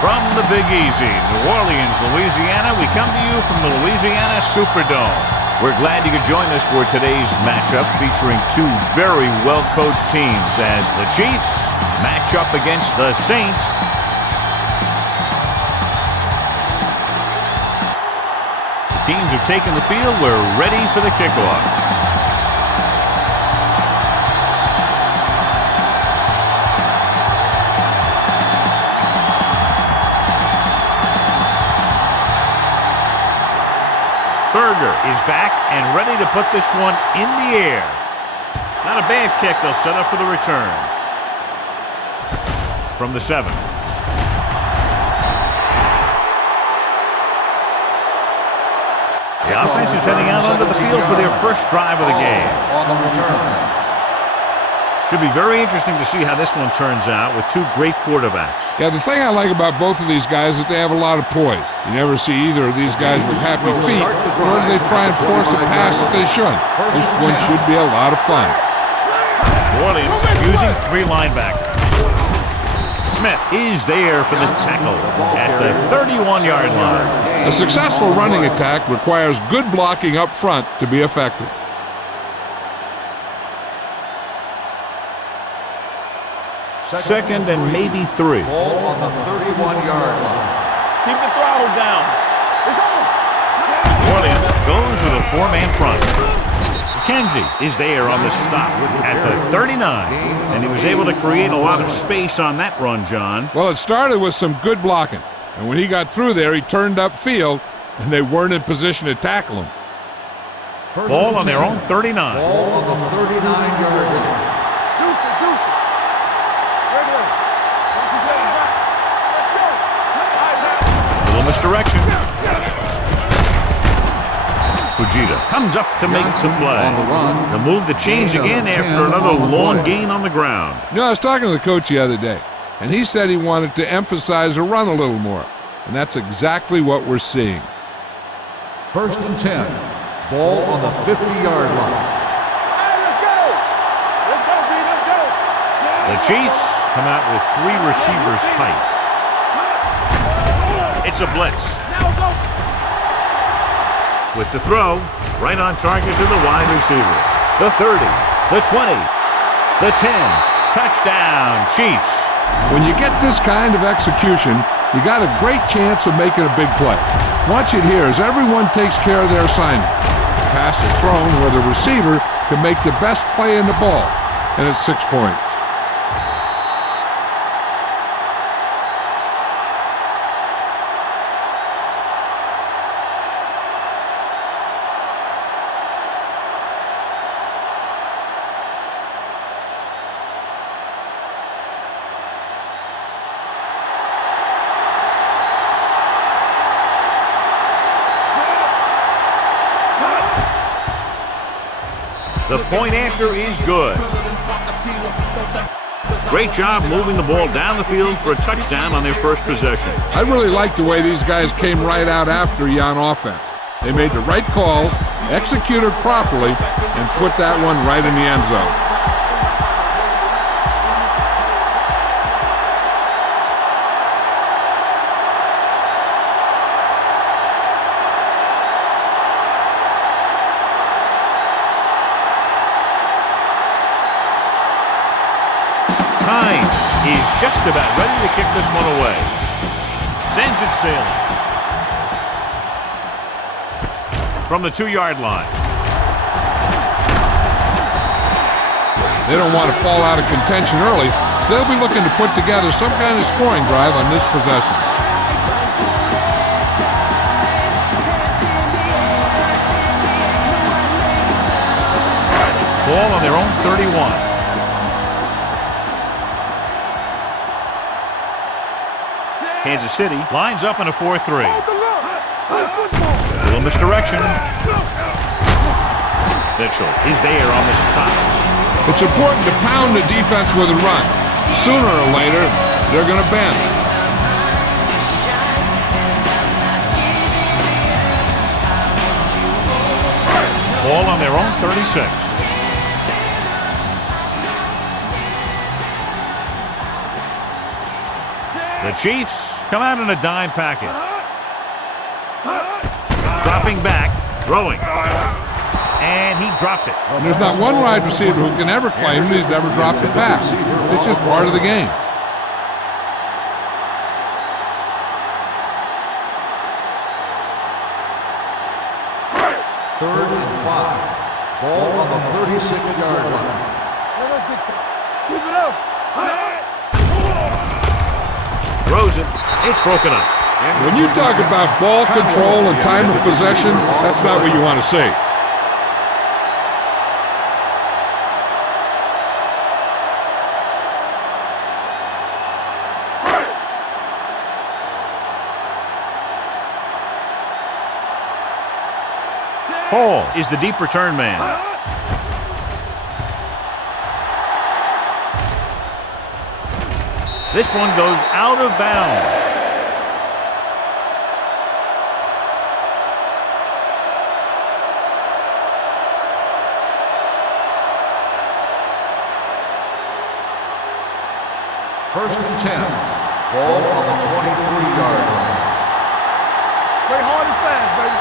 From the Big Easy, New Orleans, Louisiana, we come to you from the Louisiana Superdome. We're glad you could join us for today's matchup featuring two very well-coached teams as the Chiefs match up against the Saints. The teams have taken the field. We're ready for the kickoff. Berger is back and ready to put this one in the air. Not a bad kick. They'll set up for the return. From the 7. The offense is heading out onto the field for their first drive of the game. On the return. Should be very interesting to see how this one turns out with two great quarterbacks. Yeah, the thing I like about both of these guys is that they have a lot of poise. You never see either of these guys with happy feet, nor do they try and force a pass that they shouldn't. This one should be a lot of fun. New Orleans using 3 linebackers. Smith is there for the tackle at the 31-yard line. A successful running attack requires good blocking up front to be effective. Second and maybe 3. Ball on the 31-yard line. Keep the throttle down. It's on. New Orleans goes with a 4-man front. McKenzie is there on the stop at the 39. And he was able to create a lot of space on that run, John. Well, it started with some good blocking. And when he got through there, he turned upfield, and they weren't in position to tackle him. Ball on their own 39. Ball on the 39-yard line. Misdirection. Fujita comes up to make the play. The move to change again after another long gain on the ground. You know, I was talking to the coach the other day, and he said he wanted to emphasize the run a little more. And that's exactly what we're seeing. First and 10. Ball on the 50-yard line. The Chiefs come out with 3 receivers tight. It's a blitz. With the throw, right on target to the wide receiver. The 30, the 20, the 10. Touchdown, Chiefs. When you get this kind of execution, you got a great chance of making a big play. Watch it here as everyone takes care of their assignment. The pass is thrown where the receiver can make the best play in the ball, and it's 6 points. The point after is good. Great job moving the ball down the field for a touchdown on their first possession. I really like the way these guys came right out after you on offense. They made the right calls, executed properly, and put that one right in the end zone. He's just about ready to kick this one away. Sends it sailing. From the 2-yard line. They don't want to fall out of contention early. They'll be looking to put together some kind of scoring drive on this possession. Ball on their own 31. Kansas City lines up in a 4-3. Little misdirection. Mitchell is there on the stop. It's important to pound the defense with a run. Sooner or later, they're going to bend. Ball on their own 36. The Chiefs come out in a dime package. Dropping back, throwing. And he dropped it. And there's not one wide receiver who can ever claim that he's never dropped a pass. It's just part of the game. Third and 5. Ball on the 36-yard line. Keep it up. Throws it. It's broken up. When you talk about ball control and time of possession, that's not what you want to see. Hall is the deep return man. This one goes out of bounds. First and 10. Ball on the 23-yard line. Play hard and fast, baby.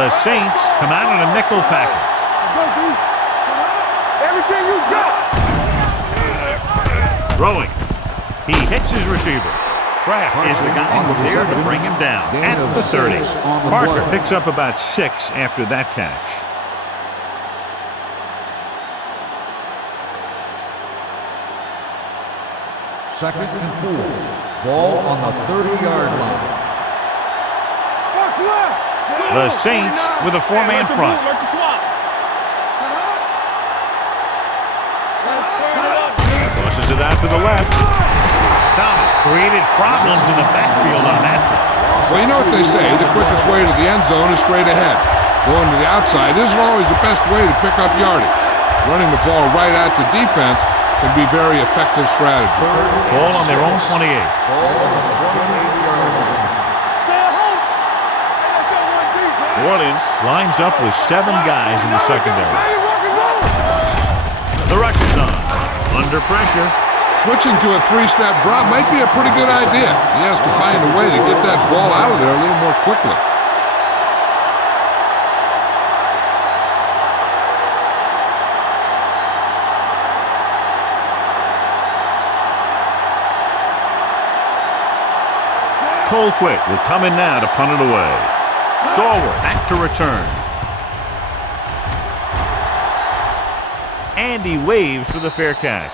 The Saints come out in a nickel package. Go, D. Everything you got. Throwing. He hits his receiver. Kraft is the guy who's there to bring him down at the 30. Parker picks up about 6 after that catch. Second and 4. Ball on the 30-yard line. What's left? The Saints with a 4-man front. Tosses it out to the left. Thomas created problems in the backfield on that. Well, you know what they say, the quickest way to the end zone is straight ahead. Going to the outside isn't always the best way to pick up yardage. Running the ball right at the defense can be very effective strategy. Ball on their own 28. Ball on the 28-yard line. New Orleans lines up with 7 guys in the secondary. The rush is on. Under pressure. Switching to a 3-step drop might be a pretty good idea. He has to find a way to get that ball out of there a little more quickly. Colquitt will come in now to punt it away. Stallworth back to return. And he waves for the fair catch.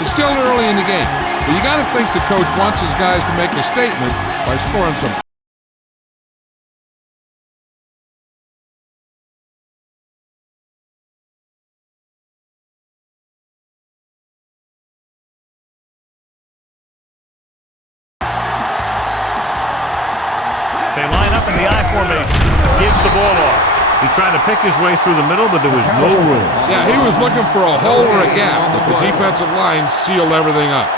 It's still early in the game, but you got to think the coach wants his guys to make a statement by scoring some. They line up in the I formation. Gives the ball off. He tried to pick his way through the middle, but there was no room. Yeah, he was looking for a hole or a gap, but the defensive line sealed everything up.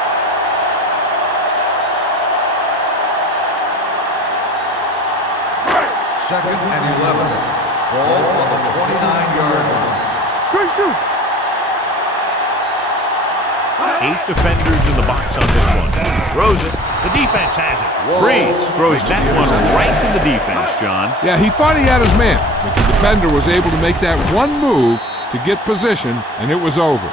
Second and 11. Ball on the 29-yard line. Good shoot. 8 defenders in the box on this one. Throws it. The defense has it. Breeze throws that one right to the defense, John. Yeah, he thought he had his man, but the defender was able to make that one move to get position, and it was over.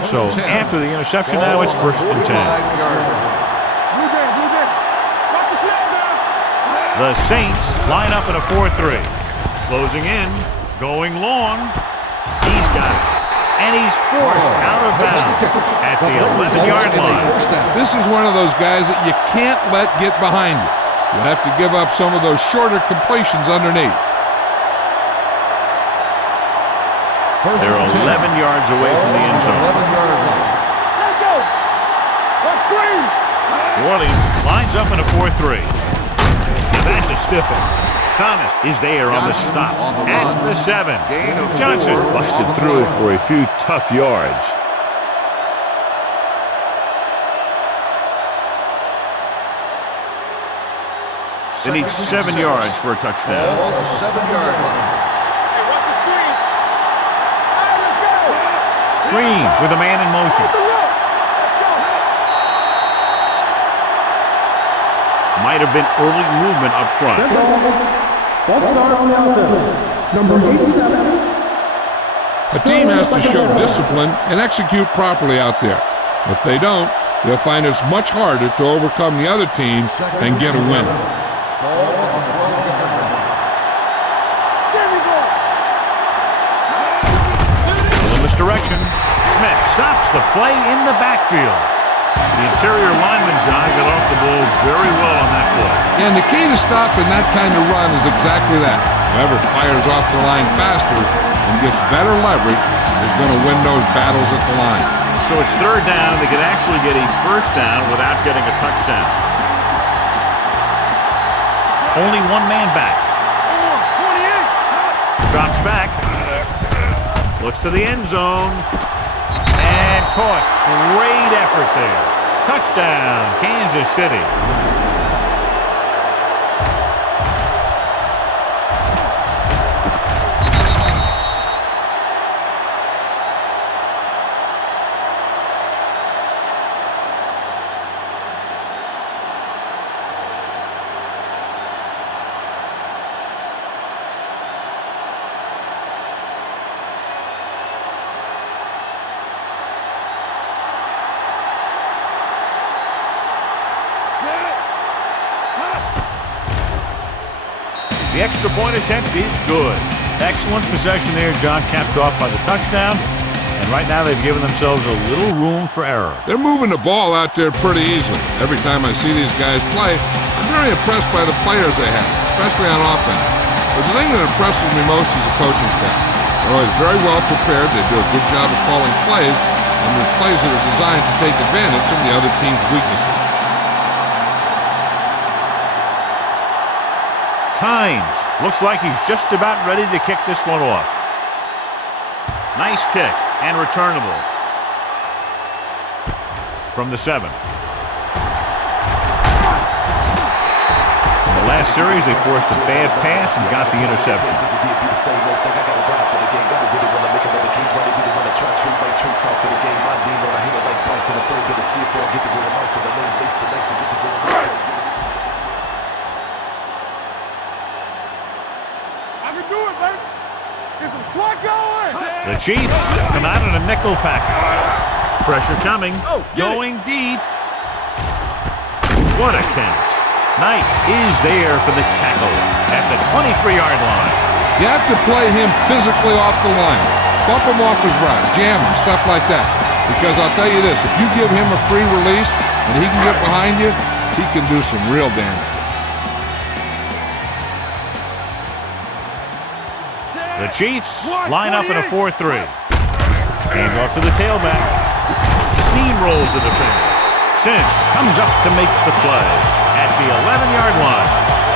So after the interception, now it's first and 10. The Saints line up in a 4-3. Closing in, going long. He's got it. And he's forced out of bounds at the 11-yard line. This is one of those guys that you can't let get behind you. You have to give up some of those shorter completions underneath. They're 11 yards away from the end zone. Let's go. Let's screen. New Orleans lines up in a 4-3. Now that's a stiff one. Thomas is there on the stop at the 7. Johnson busted through for a few tough yards. They need 7 yards for a touchdown. Ball on the 7-yard line. Screen with a man in motion. Might have been early movement up front. False start on the offense. Number 87. A team has to show discipline and execute properly out there. If they don't, they'll find it's much harder to overcome the other team and get a win. In this direction, Smith stops the play in the backfield. The interior lineman, John, got off the ball very well on that play. And the key to stopping that kind of run is exactly that. Whoever fires off the line faster and gets better leverage is going to win those battles at the line. So it's third down. They could actually get a first down without getting a touchdown. Only one man back. 28. Drops back. Looks to the end zone. And caught. Great effort there. Touchdown, Kansas City. The extra point attempt is good. Excellent possession there, John, capped off by the touchdown. And right now they've given themselves a little room for error. They're moving the ball out there pretty easily. Every time I see these guys play, I'm very impressed by the players they have, especially on offense. But the thing that impresses me most is the coaching staff. They're always very well prepared. They do a good job of calling plays, and the plays that are designed to take advantage of the other team's weaknesses. Times. Looks like he's just about ready to kick this one off. Nice kick and returnable. From the 7. In the last series, they forced a bad pass and got the interception. The Chiefs come out in a nickel package. Pressure coming. Going deep. What a catch. Knight is there for the tackle at the 23-yard line. You have to play him physically off the line. Bump him off his route, jam him, stuff like that. Because I'll tell you this, if you give him a free release and he can get behind you, he can do some real damage. The Chiefs line up in a 4-3. Hand off to the tailback. Steamrolls the defender. Sin comes up to make the play at the 11-yard line.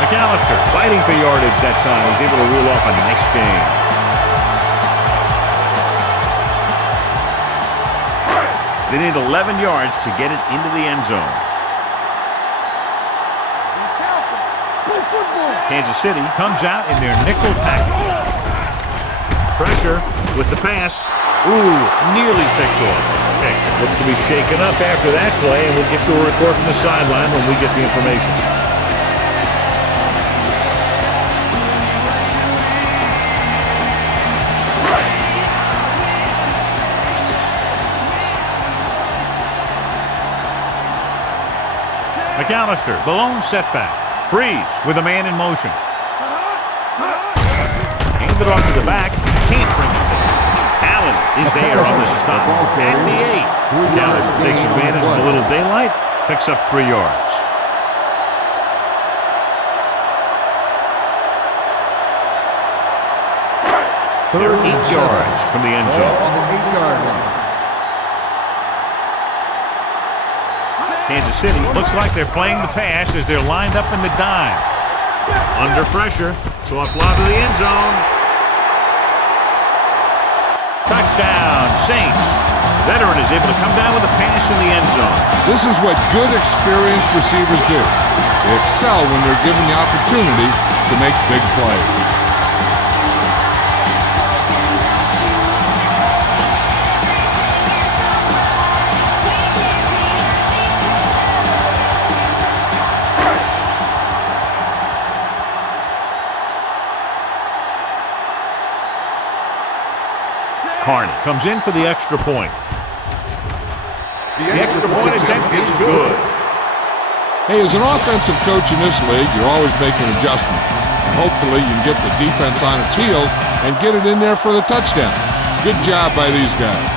McAllister fighting for yardage that time. Was able to reel off a nice gain. They need 11 yards to get it into the end zone. Kansas City comes out in their nickel package. Pressure with the pass. Ooh, nearly picked off. Looks to be shaken up after that play, and we'll get you a report from the sideline when we get the information. McAllister, the lone setback. Breeze with a man in motion. Handed off to the back. Can't bring it in. Allen is there on the stop at the 8. McAllister takes advantage of a little daylight. Picks up 3 yards. They're 8 yards from the end zone. On the 8-yard line. Kansas City looks like they're playing the pass as they're lined up in the dime. Under pressure. Soft lob to the end zone. Touchdown, Saints. Veteran is able to come down with a pass in the end zone. This is what good, experienced receivers do. They excel when they're given the opportunity to make big plays. Carney comes in for the extra point. The extra point attempt is good. Hey, as an offensive coach in this league, you're always making adjustments. And hopefully you can get the defense on its heels and get it in there for the touchdown. Good job by these guys.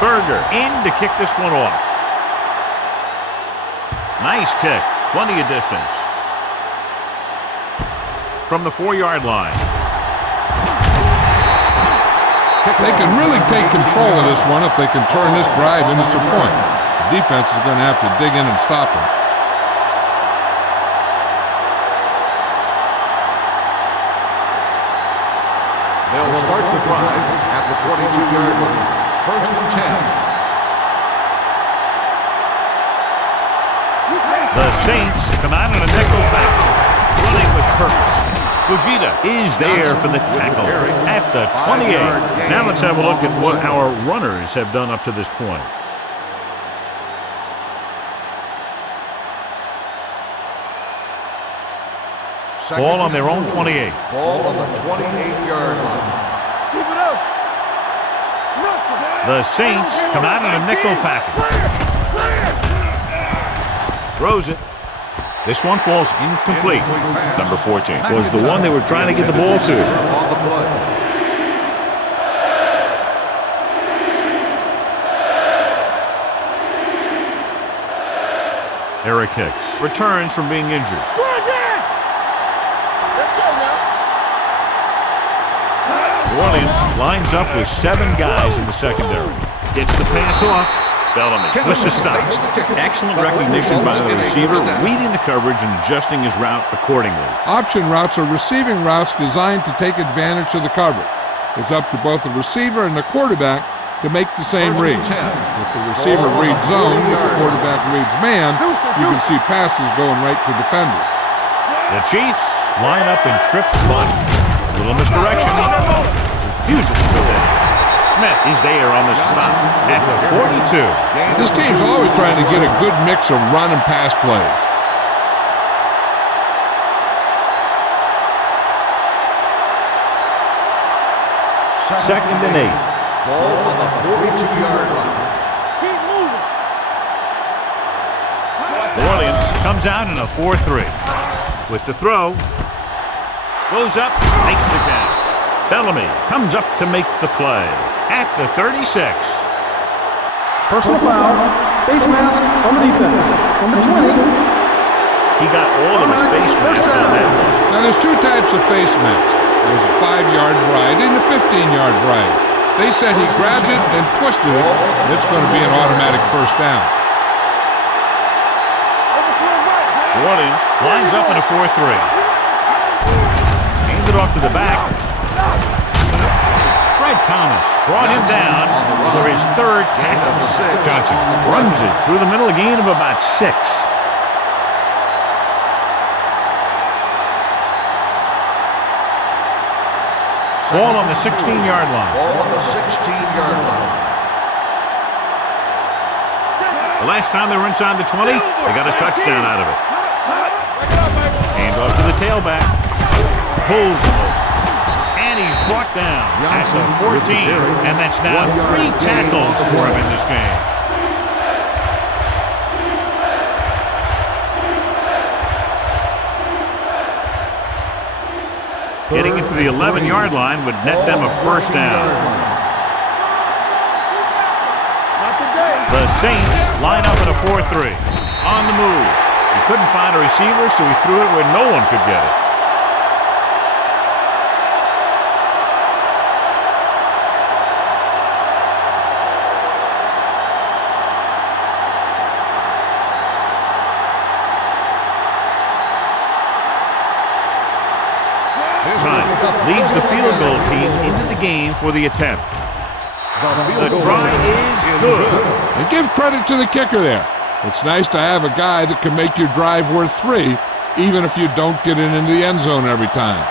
Berger in to kick this one off. Nice kick. Plenty of distance. From the 4-yard line. They can really take control of this one if they can turn this drive into some point. The defense is going to have to dig in and stop them. They'll start the drive at the 22-yard line. First and 10. The Saints come out on a nickel back, running with purpose. Fujita is there for the tackle at the 28. Now let's have a look at what our runners have done up to this point. Ball on their own 28. Ball on the 28-yard line. Keep it up. The Saints come out in a nickel package. Throws it. This one falls incomplete. Number 14 was the one they were trying to get the ball to. On the play. Eric Hicks returns from being injured. New Orleans lines up with 7 guys in the secondary. Gets the pass off. Bellamy with the stop. Excellent recognition by the receiver, reading the coverage and adjusting his route accordingly. Option routes are receiving routes designed to take advantage of the coverage. It's up to both the receiver and the quarterback to make the same read. If the receiver reads zone, if the quarterback reads man, you can see passes going right to defenders. The Chiefs line up in trips bunch. Little misdirection. Refuses to go down. Smith is there on the stop at the 42. This team's always trying to get a good mix of run and pass plays. Second and 8. Ball on the 42-yard line. Keep moving. New Orleans comes out in a 4-3. With the throw. Goes up, makes the catch. Bellamy comes up to make the play at the 36. Personal foul. Face mask on the defense. Number 20. He got all of his face mask on that one. Now there's 2 types of face masks. There's a 5-yard variety and a 15-yard variety. They said he grabbed it and twisted it, and it's going to be an automatic first down. New Orleans lines up in a 4-3. Hands it off to the back. Fred Thomas brought him down for his 3rd tackle. Johnson runs it through the middle, a gain of about 6. Ball on the 16-yard line. Ball on the 16-yard line. The last time they were inside the 20, they got a touchdown out of it. Hand off to the tailback. Pulls him. And he's brought down at the 14. And that's now 3 tackles for him in this game. Getting it to the 11-yard line would net them a first down. The Saints line up in a 4-3. On the move. He couldn't find a receiver, so he threw it where no one could get it. Leads the field goal team into the game for the attempt. The try is good. And give credit to the kicker there. It's nice to have a guy that can make your drive worth 3, even if you don't get it into the end zone every time.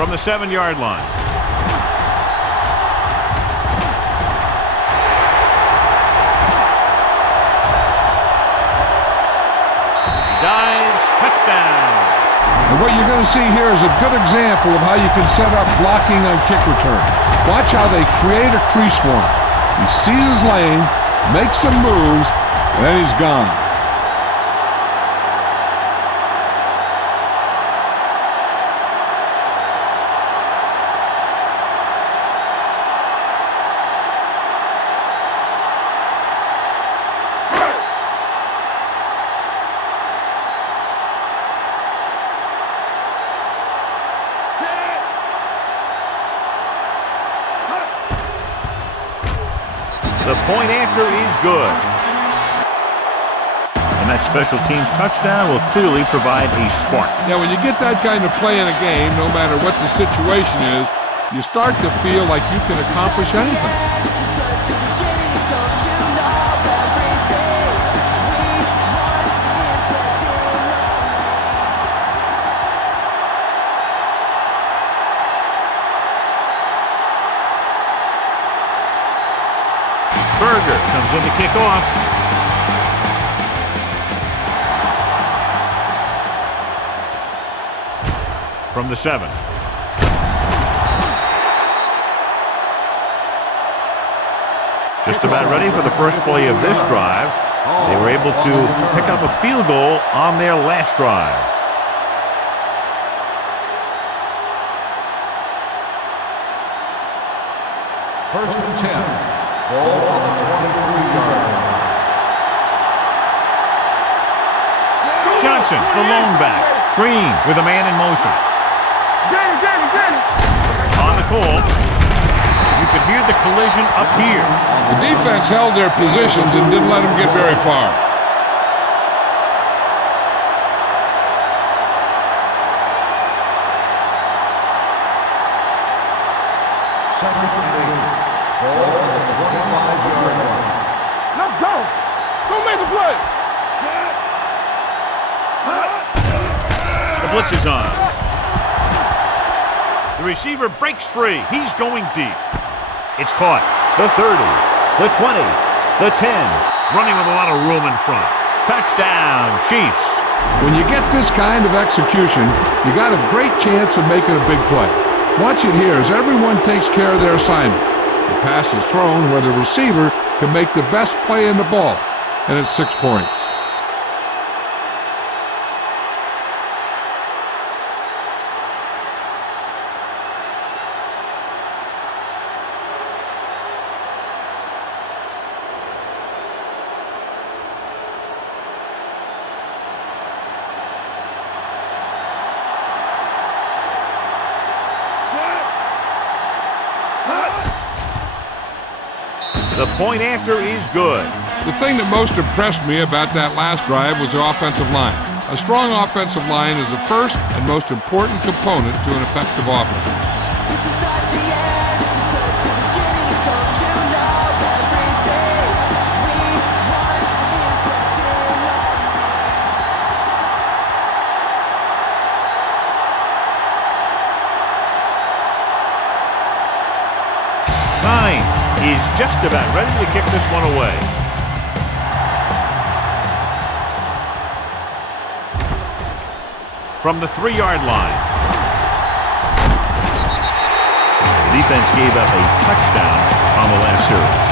from the 7-yard line. Dives, touchdown. And what you're going to see here is a good example of how you can set up blocking on kick return. Watch how they create a crease for him. He sees his lane, makes some moves, and then he's gone. The point after is good. And that special teams touchdown will clearly provide a spark. Now, when you get that kind of play in a game, no matter what the situation is, you start to feel like you can accomplish anything. Berger comes in to kick off. From the 7. Just about ready for the first play of this drive. They were able to pick up a field goal on their last drive. First and 10. Ball on the 23-yard line. Johnson, the lone back. Green with a man in motion. On the call. You could hear the collision up here. The defense held their positions and didn't let them get very far. Second and 8. Ball on the 25-yard line. Let's go. Go make the play. The blitz is on. The receiver breaks free. He's going deep. It's caught. The 30, the 20, the 10. Running with a lot of room in front. Touchdown, Chiefs. When you get this kind of execution, you got a great chance of making a big play. Watch it here as everyone takes care of their assignment. The pass is thrown where the receiver can make the best play in the ball, and it's 6 points. The point after is good. The thing that most impressed me about that last drive was the offensive line. A strong offensive line is the first and most important component to an effective offense. He's just about ready to kick this one away. From the 3-yard line. The defense gave up a touchdown on the last series.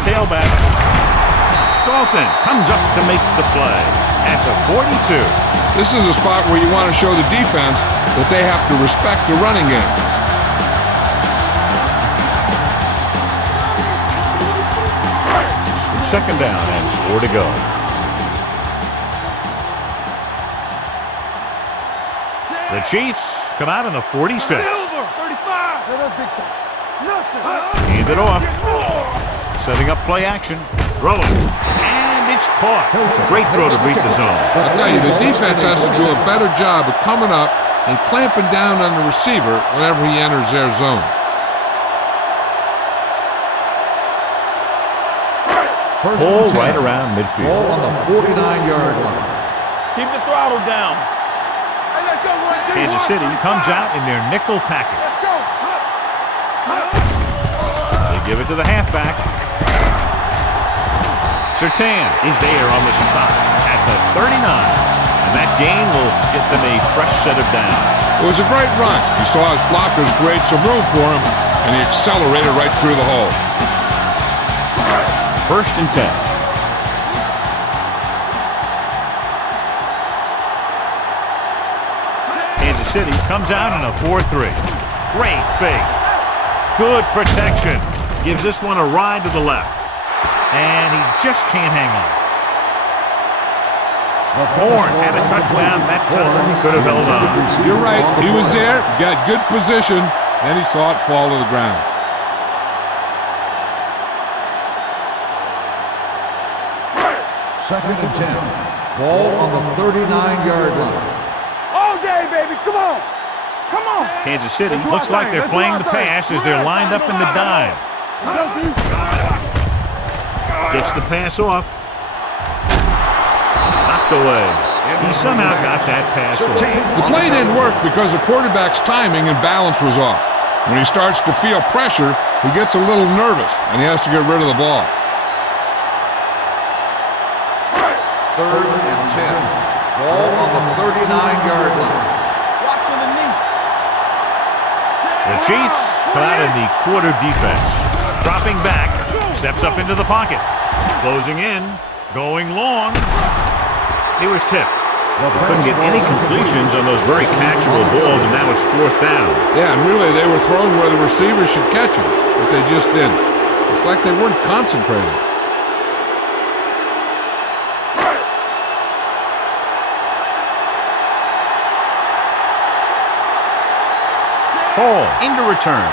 Tailback. Dalton comes up to make the play at the 42. This is a spot where you want to show the defense that they have to respect the running game. It's 2nd down and 4 to go. The Chiefs come out in the 46. 35. That's big time. Nothing. Hand it off. Setting up play action. Rolling. And and it's caught. Great throw to beat the zone. I'll tell you, the defense has to do a better job of coming up and clamping down on the receiver whenever he enters their zone. Ball right around midfield. Ball on the 49-yard line. Keep the throttle down. Hey, let's go, Kansas City comes out in their nickel package. Let's go. They give it to the halfback. Surtain is there on the stop at the 39. And that gain will get them a fresh set of downs. It was a great run. He saw his blockers create some room for him, and he accelerated right through the hole. 1st and 10. Kansas City comes out in a 4-3. Great fake. Good protection. Gives this one a ride to the left. And he just can't hang on. Horn had a touchdown that time. He could have held on. You're right. He was there, got good position, and he saw it fall to the ground. 2nd and 10. Ball on the 39-yard line. All day, baby. Come on. Come on. Kansas City looks like they're playing the pass as they're lined up in the dime. Gets the pass off. Knocked away. He somehow got that pass off. The play didn't work because the quarterback's timing and balance was off. When he starts to feel pressure, he gets a little nervous, and he has to get rid of the ball. 3rd and 10. Ball on the 39-yard line. Watching the knee. The Chiefs come out in the quarter defense. Dropping back, steps up into the pocket. Closing in, going long. He was tipped. Couldn't get any completions on those very catchable balls, and now it's 4th down. Yeah, and really they were thrown where the receivers should catch them, but they just didn't. It's like they weren't concentrating. Hall into return.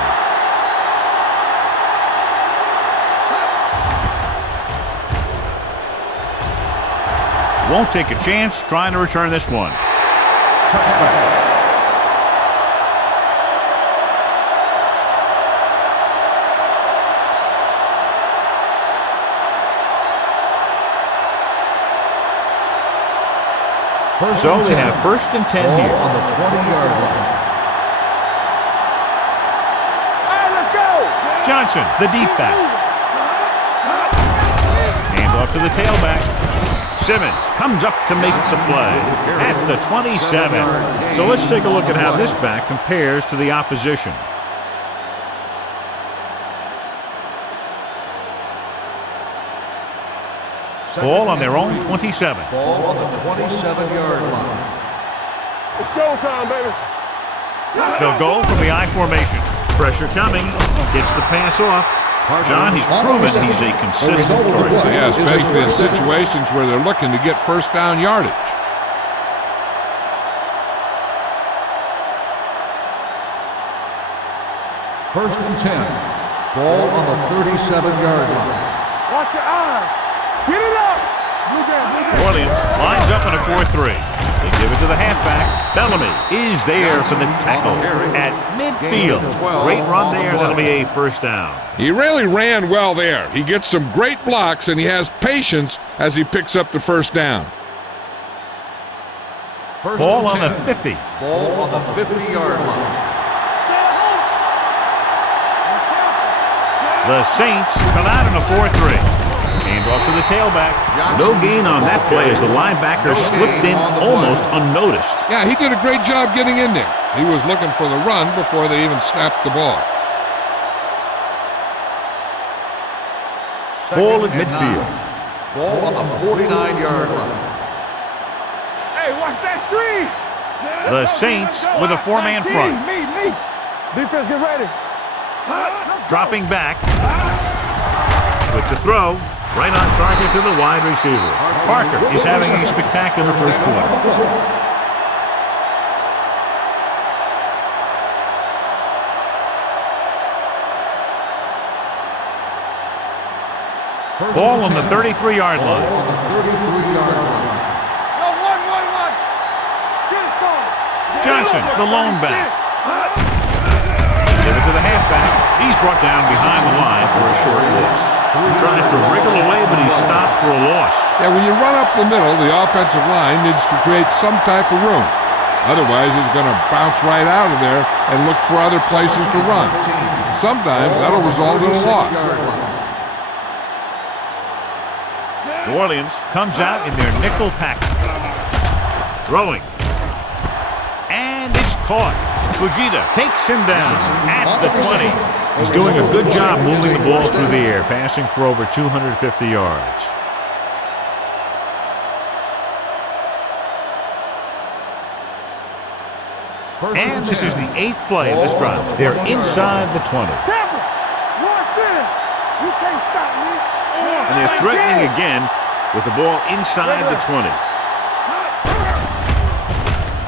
Won't take a chance trying to return this one. Touchback. So they have 1st and 10 Ball here. on the 20-yard line. Hey, let's go. Johnson, the deep back. Hands off to the tailback. Simmons comes up to make the play at the 27. So let's take a look at how this back compares to the opposition. Ball on their own 27. Ball on the 27-yard line. It's showtime, baby. They'll go from the I formation. Pressure coming. Gets the pass off. John, he's proven he's a consistent target. Yeah, especially in situations where they're looking to get 1st down yardage. First and 10. Ball on the 37-yard line. Watch your eyes. Get it up. New Orleans lines up in a 4-3. They give it to the halfback. Bellamy is there for the tackle at midfield. Great run there. That'll be a 1st down. He really ran well there. He gets some great blocks, and he has patience as he picks up the 1st down. First Ball and on the 10. 50. Ball on the 50-yard line. The Saints come out in a 4-3. Hands off to the tailback. No gain on that play as the linebacker slipped in almost unnoticed. Yeah, he did a great job getting in there. He was looking for the run before they even snapped the ball. Ball at Second and midfield. 9. Ball on the 49-yard line. Hey, watch that screen. The Saints with a 4-man front. Me. Defense, get ready. Dropping back. With the throw. Right on target to the wide receiver. Parker is having a spectacular first quarter. Ball on the 33-yard line. On the 33-yard line. Yo, one. Get it going. Johnson, the lone back. Give it to the halfback. He's brought down behind the line for a short loss. He tries to wriggle away, but he's stopped for a loss. Yeah, when you run up the middle, the offensive line needs to create some type of room. Otherwise, he's going to bounce right out of there and look for other places to run. Sometimes that'll result in a loss. New Orleans comes out in their nickel package. Throwing. And it's caught. Fujita takes him down at the 20. He's doing a good job moving the ball through the air, passing for over 250 yards. And this is the 8th play of this drive. They're inside the 20. You can't stop me. And they're threatening again with the ball inside the 20.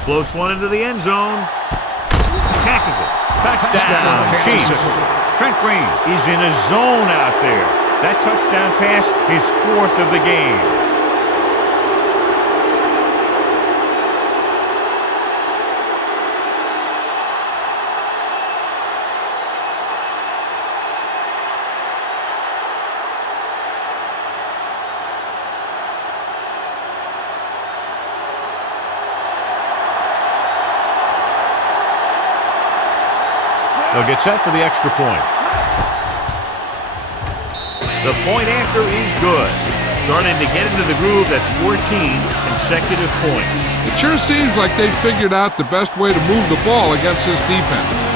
Floats one into the end zone. Catches it. Touchdown, Chiefs. Trent Green is in a zone out there. That touchdown pass, his 4th of the game. They'll get set for the extra point. The point after is good. Starting to get into the groove. That's 14 consecutive points. It sure seems like they figured out the best way to move the ball against this defense.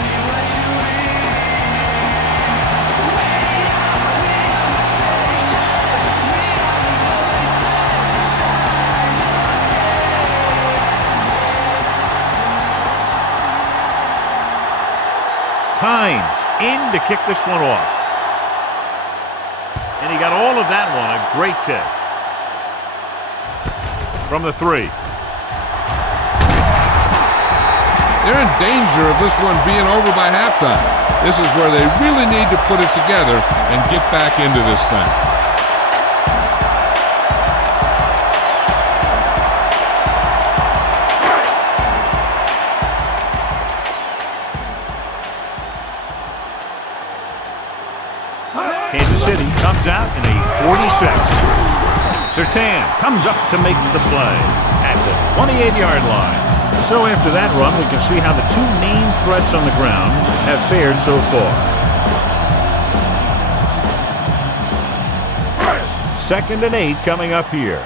Times in to kick this one off. And he got all of that one. A great kick. From the 3. They're in danger of this one being over by halftime. This is where they really need to put it together and get back into this thing. Kansas City comes out in a 46. Surtain comes up to make the play at the 28-yard line. So after that run, we can see how the two main threats on the ground have fared so far. 2nd and 8 coming up here.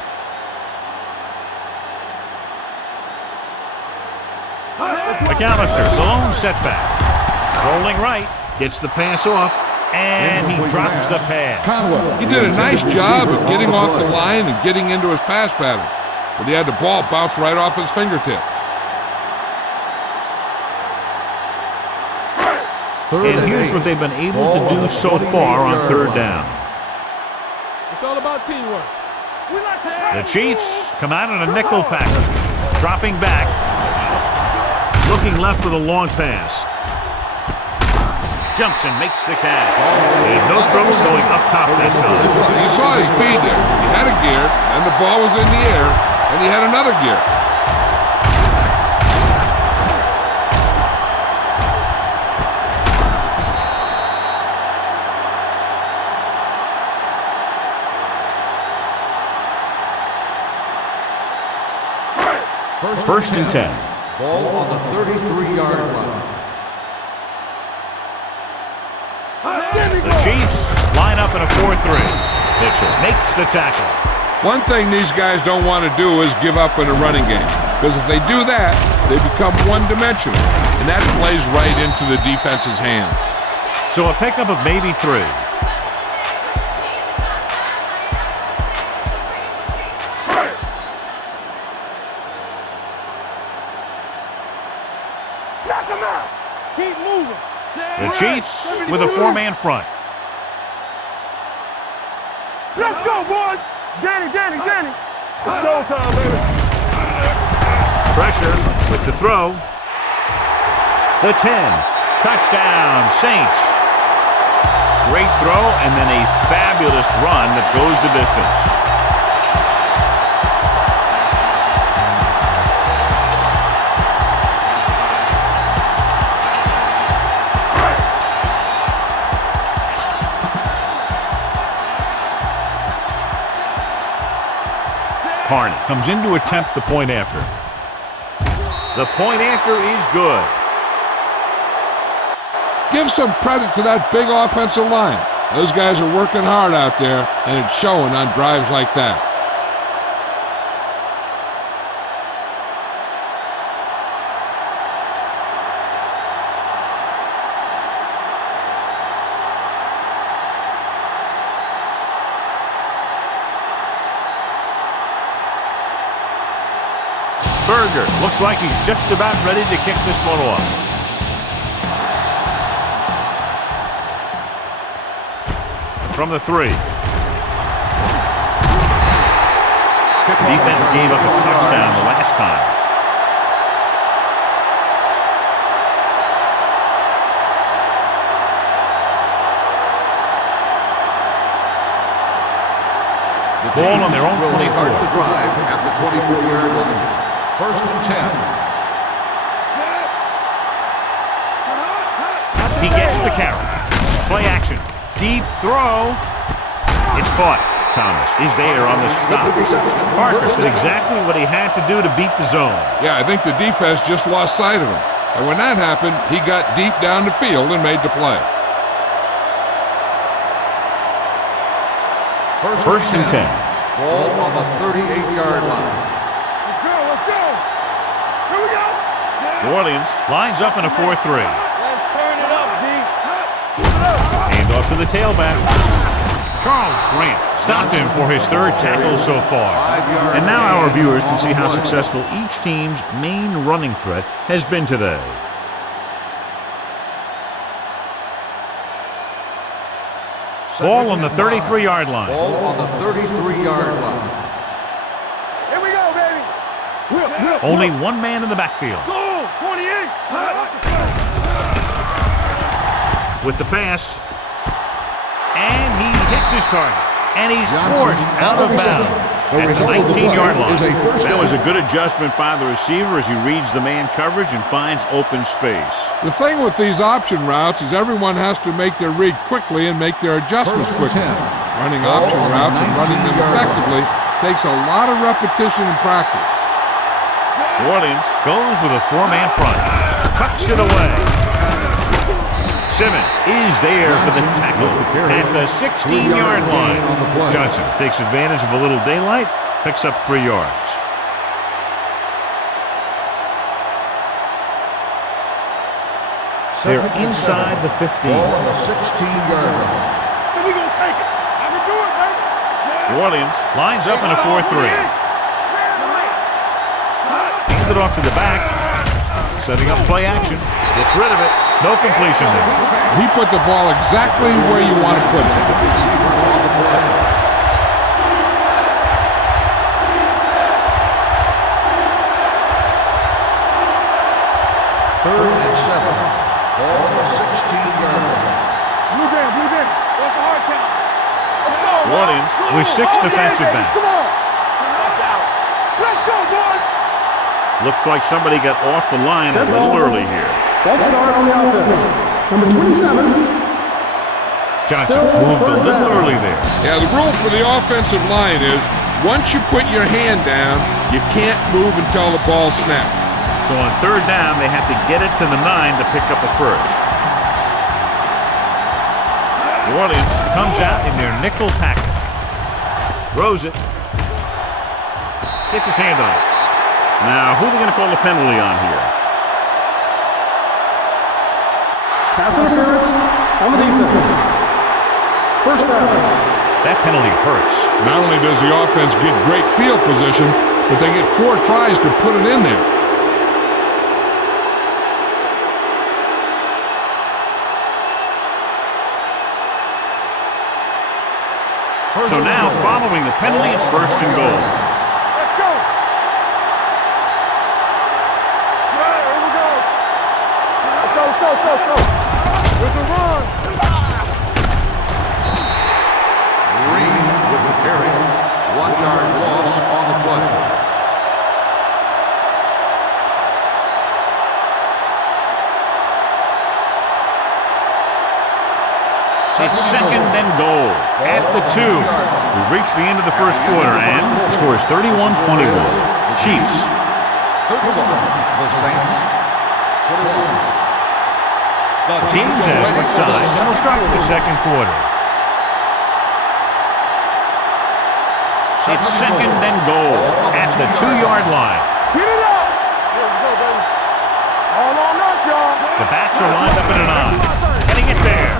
McAllister, the lone setback. Rolling right, gets the pass off. And he drops the pass. He did a nice job of getting off the line and getting into his pass pattern. But he had the ball bounce right off his fingertips. And here's what they've been able to do so far on 3rd down. It's all about teamwork. The Chiefs come out in a nickel package. Dropping back. Looking left with a long pass. Jumps and makes the catch. He had no trouble going up top that time. You saw his speed there. He had a gear, and the ball was in the air, and he had another gear. First and 10. Ball on the 33-yard line. The Chiefs line up in a 4-3. Mitchell makes the tackle. One thing these guys don't want to do is give up in a running game. Because if they do that, they become one-dimensional. And that plays right into the defense's hands. So a pickup of maybe 3. Knock him out. Keep moving. The Chiefs with a 4-man front. Let's go, boys. Danny. It's showtime, baby. Pressure with the throw. The 10. Touchdown, Saints. Great throw and then a fabulous run that goes the distance. Carney comes in to attempt the point after. The point after is good. Give some credit to that big offensive line. Those guys are working hard out there, and it's showing on drives like that. Berger looks like he's just about ready to kick this one off. From the 3. The defense gave up a touchdown the last time. The Ball on their own will 24. start the drive at the 24-yard line. First and 10. He gets the carry. Play action. Deep throw. It's caught. Thomas is there on the stop. Parker did exactly what he had to do to beat the zone. Yeah, I think the defense just lost sight of him. And when that happened, he got deep down the field and made the play. First and 10. Ball on the 38-yard line. Let's go. Here we go. New Orleans lines up in a 4-3. Let's turn it up, D. Hand off to the tailback. Charles Grant stopped him for his 3rd tackle so far. And now our viewers can see how successful each team's main running threat has been today. Ball on the 33-yard line. Ball on the 33-yard line. Here we go, baby. Only one man in the backfield. Go, 28. With the pass. And he hits his target. And he's forced out of bounds at the 19-yard line. That was a good adjustment by the receiver as he reads the man coverage and finds open space. The thing with these option routes is everyone has to make their read quickly and make their adjustments quickly. Running option routes and running them effectively takes a lot of repetition and practice. New Orleans goes with a 4-man front. Tucks it away. Simmons is there for the tackle at the 16-yard line. Johnson takes advantage of a little daylight, picks up 3 yards. They're inside the 15. Ball on the 16-yard line. So we gonna take it. I can do it, baby. New Orleans lines up in a 4-3. Hands it off to the back. Setting up play action. Gets rid of it. No completion there. He put the ball exactly where you want to put it. Third and 7. Ball on the 16-yard line. Blue down. What's the hard count? Let's go. New Orleans with 6 defensive backs. Come on. Watch out. Let's go, boys. Looks like somebody got off the line a little early here. False start on the offense. Number 27. Johnson moved a little early there. Yeah, the rule for the offensive line is once you put your hand down, you can't move until the ball snaps. So on 3rd down, they have to get it to the 9 to pick up a first. New Orleans comes out in their nickel package. Throws it. Gets his hand on it. Now, who are they going to call the penalty on here? Pass interference on the defense. First down. That penalty hurts. Not only does the offense get great field position, but they get 4 tries to put it in there. So now, following the penalty, it's 1st and goal. Let's go. Right, here we go. Let's go. With the run. It's second and goal at the 2. We've reached the end of the first quarter, and the score is 31-21. Chiefs. 31. The Saints. 21. The teams have switched sides, and we'll start with the second quarter. It's second and goal at the 2-yard line. Get it up. Let's go, baby. All on us, y'all. The backs are lined up in an I. Heading it there.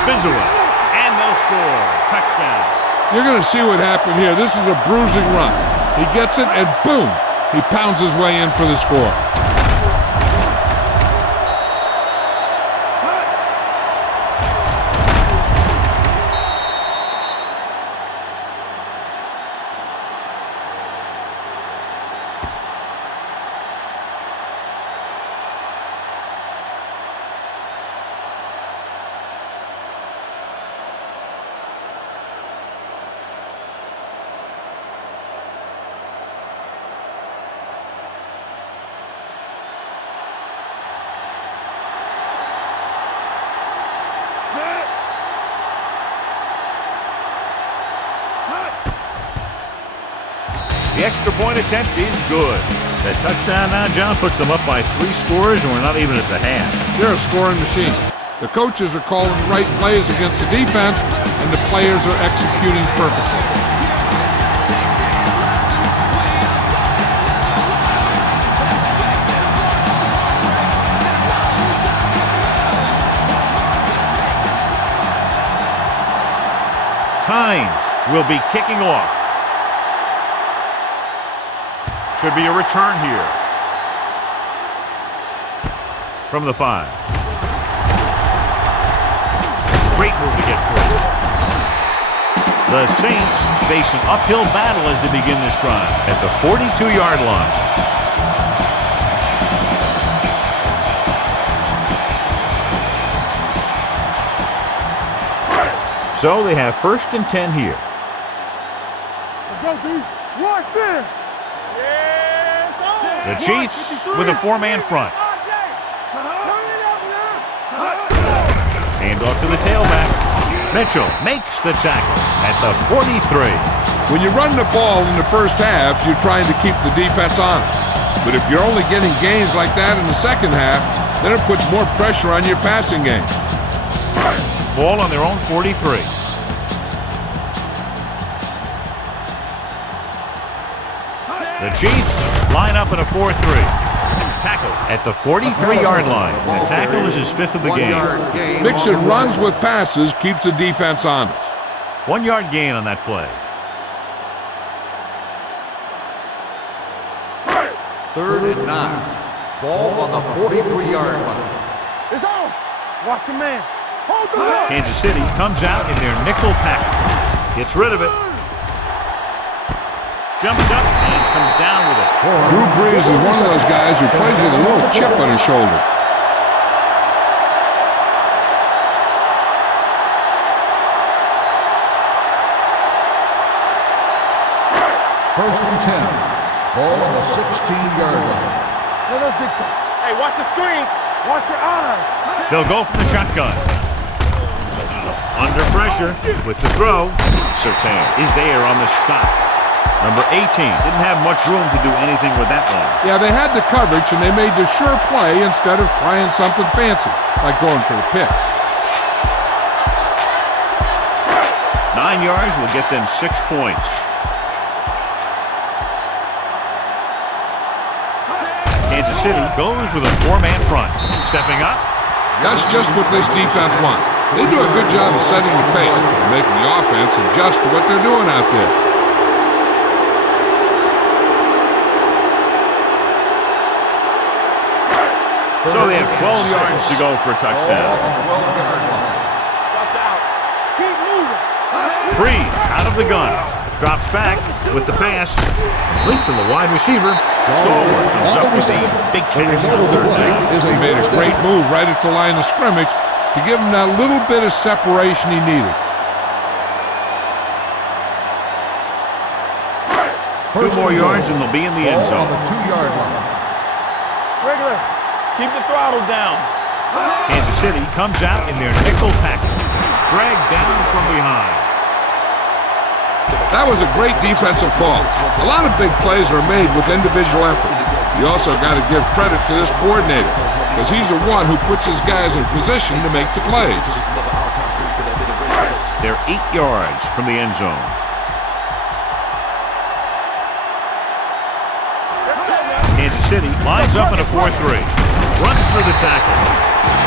Spins away. And they'll score. Touchdown. You're going to see what happened here. This is a bruising run. He gets it, and boom, he pounds his way in for the score. The extra point attempt is good. That touchdown now, John, puts them up by 3 scores, and we're not even at the half. They're a scoring machine. The coaches are calling the right plays against the defense, and the players are executing perfectly. Tynes will be kicking off. Should be a return here. From the 5. Great move to get free. The Saints face an uphill battle as they begin this drive at the 42-yard line. So they have 1st and 10 here. Let's go, D. Watch it. The Chiefs with a 4-man front. Hand off to the tailback. Mitchell makes the tackle at the 43. When you run the ball in the first half, you're trying to keep the defense honest. But if you're only getting gains like that in the second half, then it puts more pressure on your passing game. Ball on their own 43. The Chiefs line up in a 4-3. Tackle at the 43-yard line. The tackle is his 5th of the game. Mixing runs with passes keeps the defense honest. 1-yard gain on that play. 3rd and 9. Ball on the 43-yard line. It's on. Watch your man. Hold the ball. Kansas City comes out in their nickel package. Gets rid of it. Jumps up and comes down with it. Drew Brees is one of those guys who plays with a little chip on his shoulder. First and 10. Ball on the 16-yard line. Let us dictate. Hey, watch the screen. Watch your eyes. They'll go from the shotgun. Under pressure with the throw. Surtain is there on the stop. Number 18 didn't have much room to do anything with that one. Yeah, they had the coverage, and they made the sure play instead of trying something fancy, like going for the pick. 9 yards will get them 6 points. Kansas City goes with a 4-man front. Stepping up. That's just what this defense wants. They do a good job of setting the pace and making the offense adjust to what they're doing out there. So they have 12 yards to go for a touchdown. Breed out of the gun. Drops back with the pass. Complete to the wide receiver. Stallworth comes up with a big catch on 3rd down. He made a great move right at the line of scrimmage to give him that little bit of separation he needed. 2 more yards and they'll be in the end zone. On the 2-yard line. Regular. Keep the throttle down. Kansas City comes out in their nickel package. dragged down from behind. That was a great defensive call. A lot of big plays are made with individual effort. You also got to give credit to this coordinator, because he's the one who puts his guys in position to make the plays. They're 8 yards from the end zone. Kansas City lines up in a 4-3. Runs through the tackle.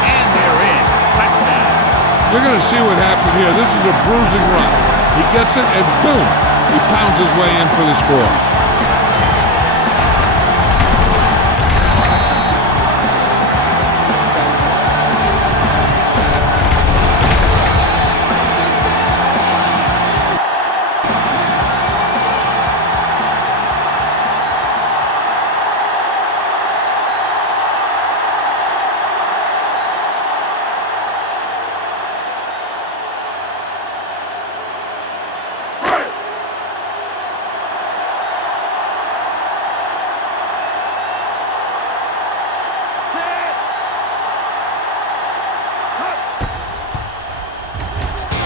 And they're in. Touchdown. You're going to see what happened here. This is a bruising run. He gets it, and boom, he pounds his way in for the score.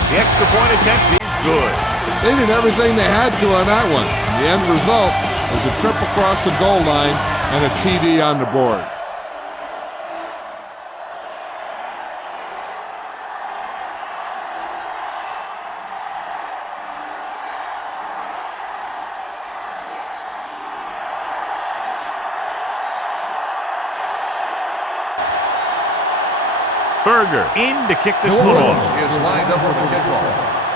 The extra point attempt is good. They did everything they had to on that one. The end result was a trip across the goal line and a TD on the board. Berger in to kick this one off. Is lined up for the kickoff.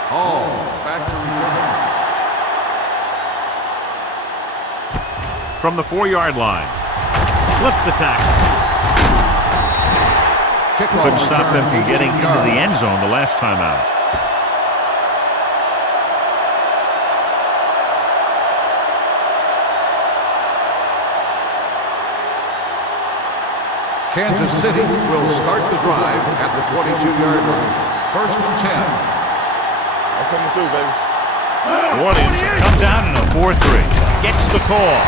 Hall back to return. From the 4-yard line. Slips the tackle. Couldn't stop them from getting into the end zone the last time out. Kansas City will start the drive at the 22-yard line. 1st and 10. I'm coming through, baby. New Orleans comes out in a 4-3. Gets the call.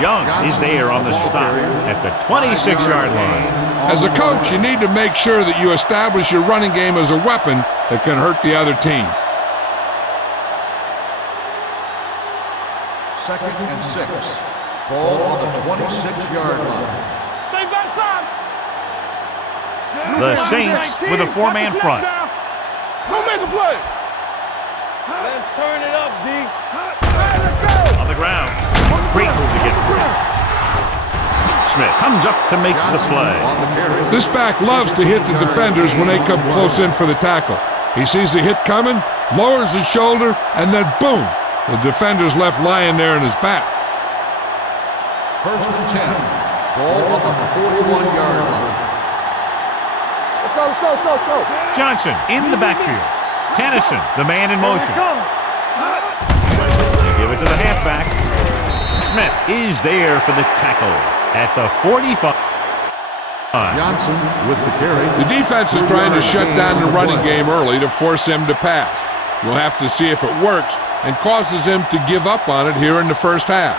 Young is there on the stop at the 26-yard line. As a coach, you need to make sure that you establish your running game as a weapon that can hurt the other team. 2nd and 6. Ball on the 26-yard line. Stay backside. The Saints with a 4-man front. Go make a play. Let's turn it up, D. Let's go. On the ground. Grateful to get free. Smith comes up to make the play. This back loves to hit the defenders when they come close in for the tackle. He sees the hit coming, lowers his shoulder, and then boom, the defender's left lying there in his back. 1st and 10. Ball on the 41-yard line. Let's go, let's go, let's go, let's go. Johnson in the backfield. Tennyson, the man in motion. They give it to the halfback. Smith is there for the tackle at the 45. Johnson with the carry. The defense is trying to shut down the running game early to force him to pass. You'll have to see if it works and causes him to give up on it here in the first half.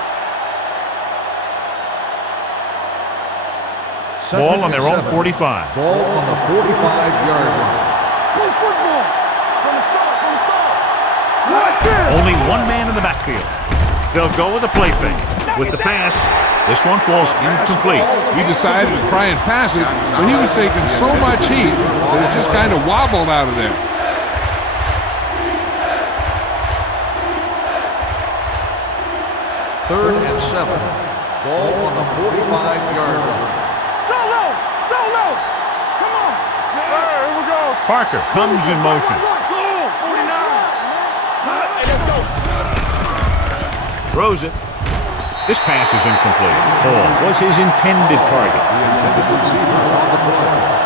Ball on their own 45. Ball on the 45-yard line. Play football. From the start, from the start. Only one man in the backfield. They'll go with a play fake. With the pass, this one falls incomplete. He decided to try and pass it, but he was taking so much heat that it just kind of wobbled out of there. Third and 7. Ball on the 45-yard line. Go low, go low. Come on. Here we go. Parker comes in motion. Boom, 49. Hey, let's go. Throws it. This pass is incomplete. Ball was his intended target. The intended receiver on the play.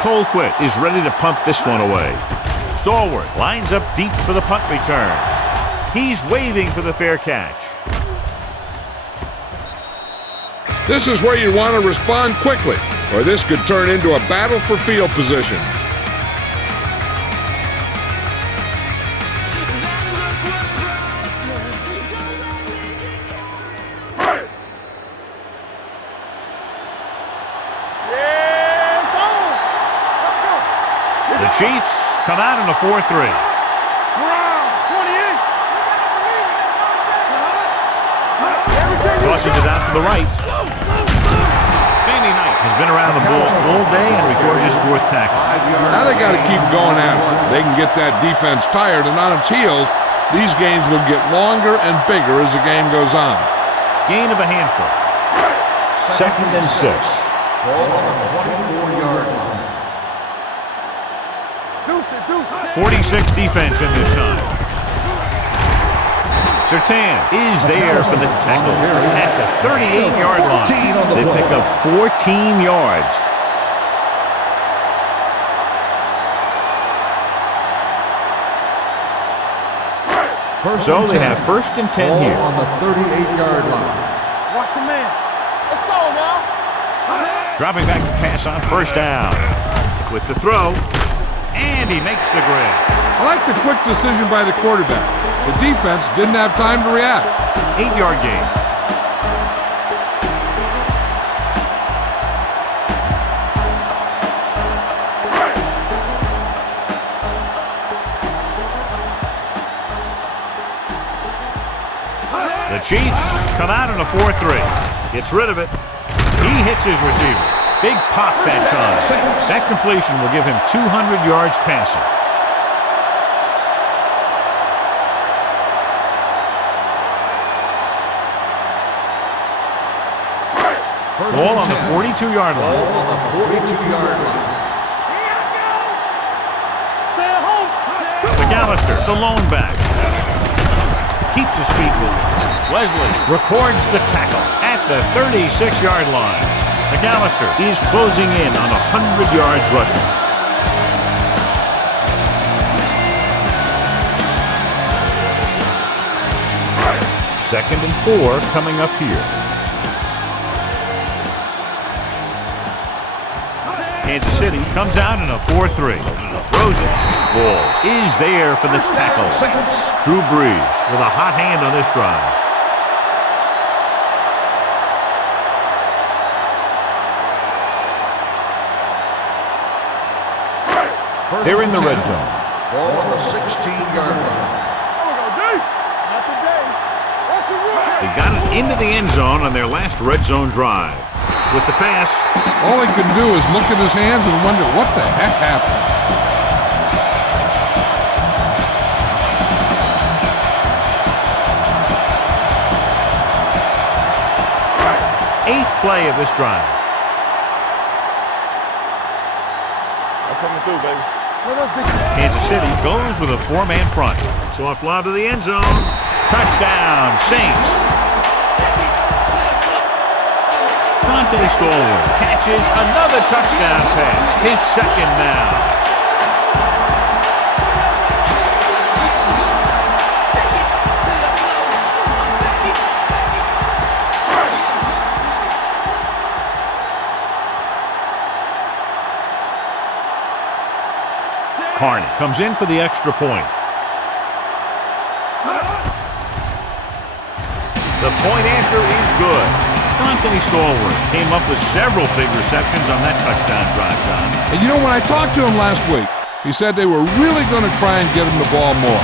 Colquitt is ready to punt this one away. Stallworth lines up deep for the punt return. He's waving for the fair catch. This is where you want to respond quickly, or this could turn into a battle for field position. The Chiefs come out in a 4-3. 28. Tosses it out to the right. Sandy Knight has been around the ball all day and records his 4th tackle. Now they got to keep going at it. They can get that defense tired and on its heels. These games will get longer and bigger as the game goes on. Gain of a handful. 2nd and 6. Ball on the 24-yard line. 46 defense in this time. Surtain is there for the tackle at the 38-yard line. They pick up 14 yards. So they have 1st and 10 here. On the 38-yard line. Watch your man. Let's go now. Dropping back to pass on 1st down. With the throw, and he makes the grab. I like the quick decision by the quarterback. The defense didn't have time to react. 8-yard gain. The Chiefs come out in a 4-3. Gets rid of it. He hits his receiver. Big pop that time. That completion will give him 200 yards passing. Ball on the 42-yard line. Ball on the 42-yard line. McAllister, the lone back. Keeps his feet moving. Wesley records the tackle at the 36-yard line. McAllister is closing in on 100 yards rushing. Second and 4 coming up here. Kansas City comes out in a 4-3. Rosen balls is there for the tackle. Drew Brees with a hot hand on this drive. They're in the red zone. Ball on the 16-yard line. They got it into the end zone on their last red zone drive. With the pass, All he can do is look at his hands and wonder what the heck happened. 8th play of this drive. I'm coming through, baby. Kansas City goes with a 4-man front. Soft lob to the end zone. Touchdown, Saints. Dante Stallworth catches another touchdown pass. His 2nd now. Carney comes in for the extra point. The point after is good. Dante Stallworth came up with several big receptions on that touchdown drive, John. And you know, when I talked to him last week, he said they were really going to try and get him the ball more.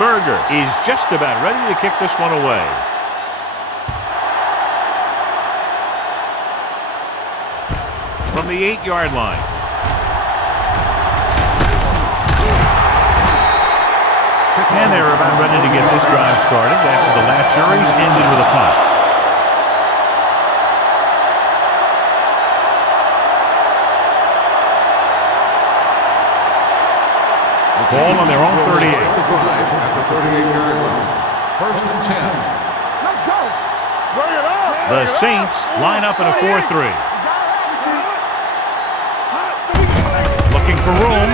Berger is just about ready to kick this one away. From the 8-yard line. And they're about ready to get this drive started after the last series ended with a punt. Ball on their own 38. At the 38-yard line. 1st and 10. Let's go. Bring it on. The Saints line up in a 4-3. Looking for room.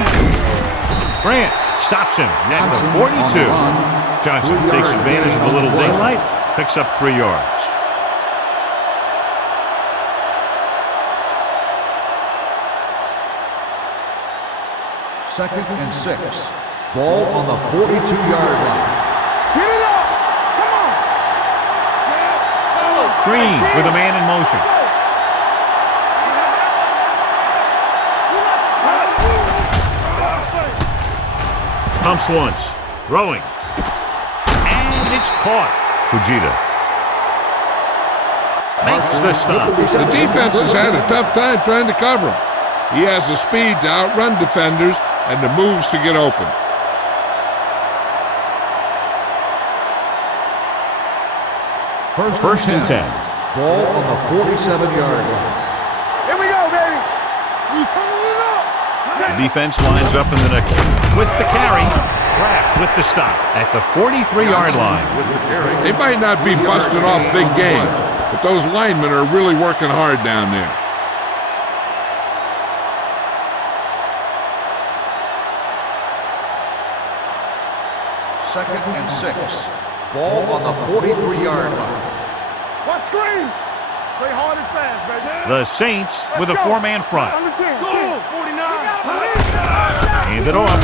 Grant stops him at the 42. Johnson takes advantage of a little daylight, picks up 3 yards. 2nd and 6. Ball on the 42-yard line. Get it up! Come on! Green with a man in motion. Pumps once. Throwing. And it's caught. Fujita makes the stop. The defense has had a tough time trying to cover him. He has the speed to outrun defenders and the moves to get open. First and 10. Ball on the 47-yard line. Here we go, baby! We turning it up! The defense lines up in the neck with the carry. Kraft with the stop at the 43-yard line. With the carry. They might not be busting off big game, but those linemen are really working hard down there. Second and 6. Ball on the 43-yard line. What screen? Play hard and fast, baby. The Saints with a four-man front. Under 10. Go! 49. Hand it off.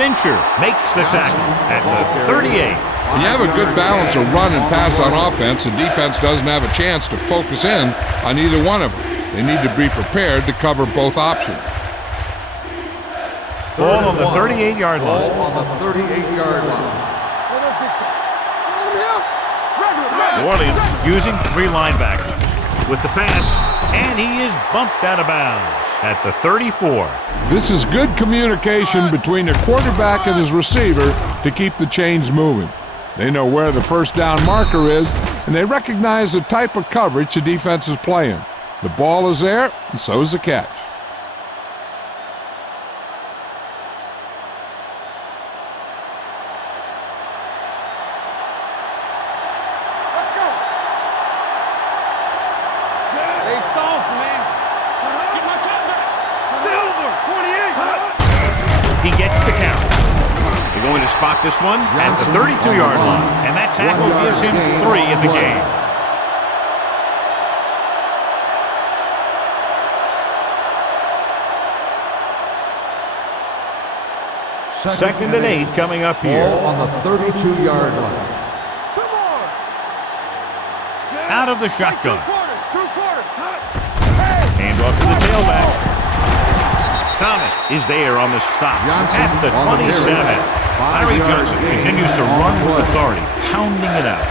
Fincher makes the tackle at the 38. When you have a good balance of run and pass on offense, the defense doesn't have a chance to focus in on either one of them. They need to be prepared to cover both options. Ball on the 38-yard line. Ball on the 38-yard line. New Orleans using three linebackers with the pass, and he is bumped out of bounds at the 34. This is good communication between the quarterback and his receiver to keep the chains moving. They know where the first down marker is, and they recognize the type of coverage the defense is playing. The ball is there, and so is the catch. Spot this one at the 32-yard line, and that tackle gives him 3 in the game. Second and 8 coming up here. Ball on the 32-yard line. Out of the shotgun. Hand off to the tailback. Thomas is there on the stop at the 27. Larry Johnson continues to run with authority, pounding it out.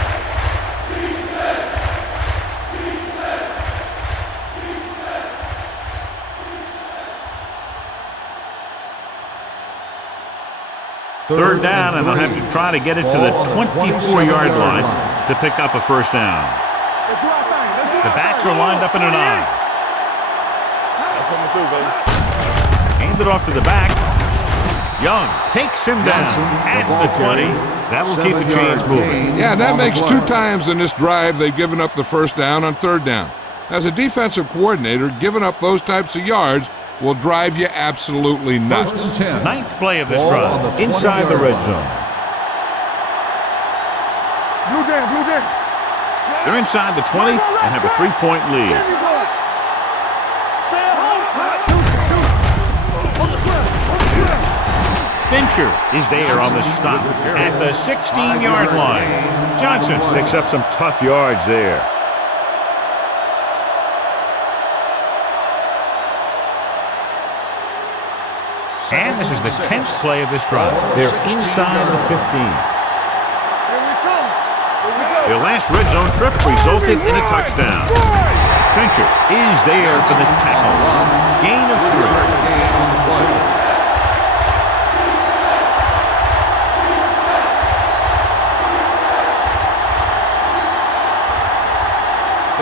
Third down, and they'll have to try to get it to the 24-yard line to pick up a first down. The backs are lined up in an I. Hand it off to the back. Young takes him down at the 20. That will keep the chains moving. Yeah, that makes 2 times in this drive they've given up the first down on third down. As a defensive coordinator, giving up those types of yards will drive you absolutely nuts. 9th play of this drive, inside the red zone. Blue down. They're inside the 20 and have a 3-point lead. Fincher is there on the stop at the 16-yard line. Johnson picks up some tough yards there. And this is the 10th play of this drive. They're inside the 15. Their last red zone trip resulted in a touchdown. Fincher is there for the tackle. Gain of 3.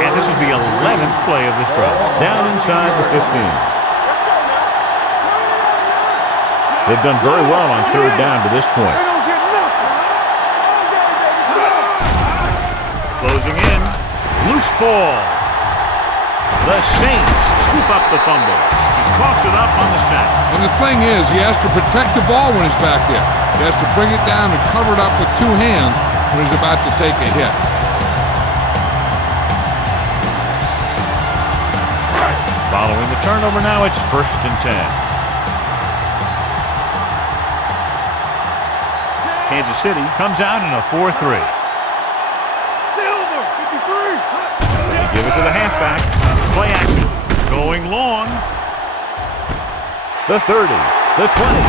And this is the 11th play of this drive. Down inside the 15. They've done very well on third down to this point. Closing in. Loose ball. The Saints scoop up the fumble. He coughs it up on the sack. And the thing is, he has to protect the ball when he's back there. He has to bring it down and cover it up with 2 hands when he's about to take a hit. Following the turnover now, it's 1st and 10. Kansas City comes out in a 4-3. Silver, 53. They give it to the halfback. Play action. Going long. The 30. The 20.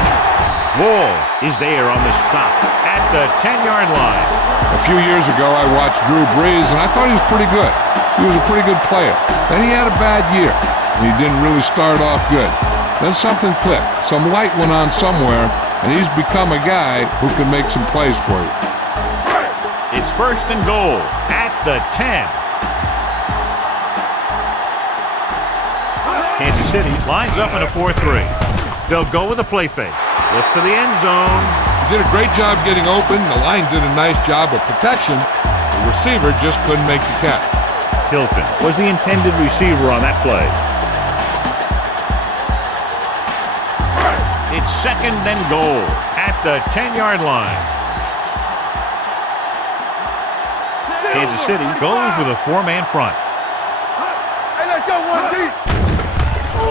Walls is there on the stop at the 10-yard line. A few years ago, I watched Drew Brees, and I thought he was pretty good. He was a pretty good player. Then he had a bad year, and he didn't really start off good. Then something clicked. Some light went on somewhere, and he's become a guy who can make some plays for you. It's 1st and goal at the 10. Kansas City lines up in a 4-3. They'll go with a play fake. Looks to the end zone. He did a great job getting open. The line did a nice job of protection. The receiver just couldn't make the catch. Hilton was the intended receiver on that play. It's 2nd and goal at the 10-yard line. Kansas City goes with a 4-man front. Hey, let's go one deep.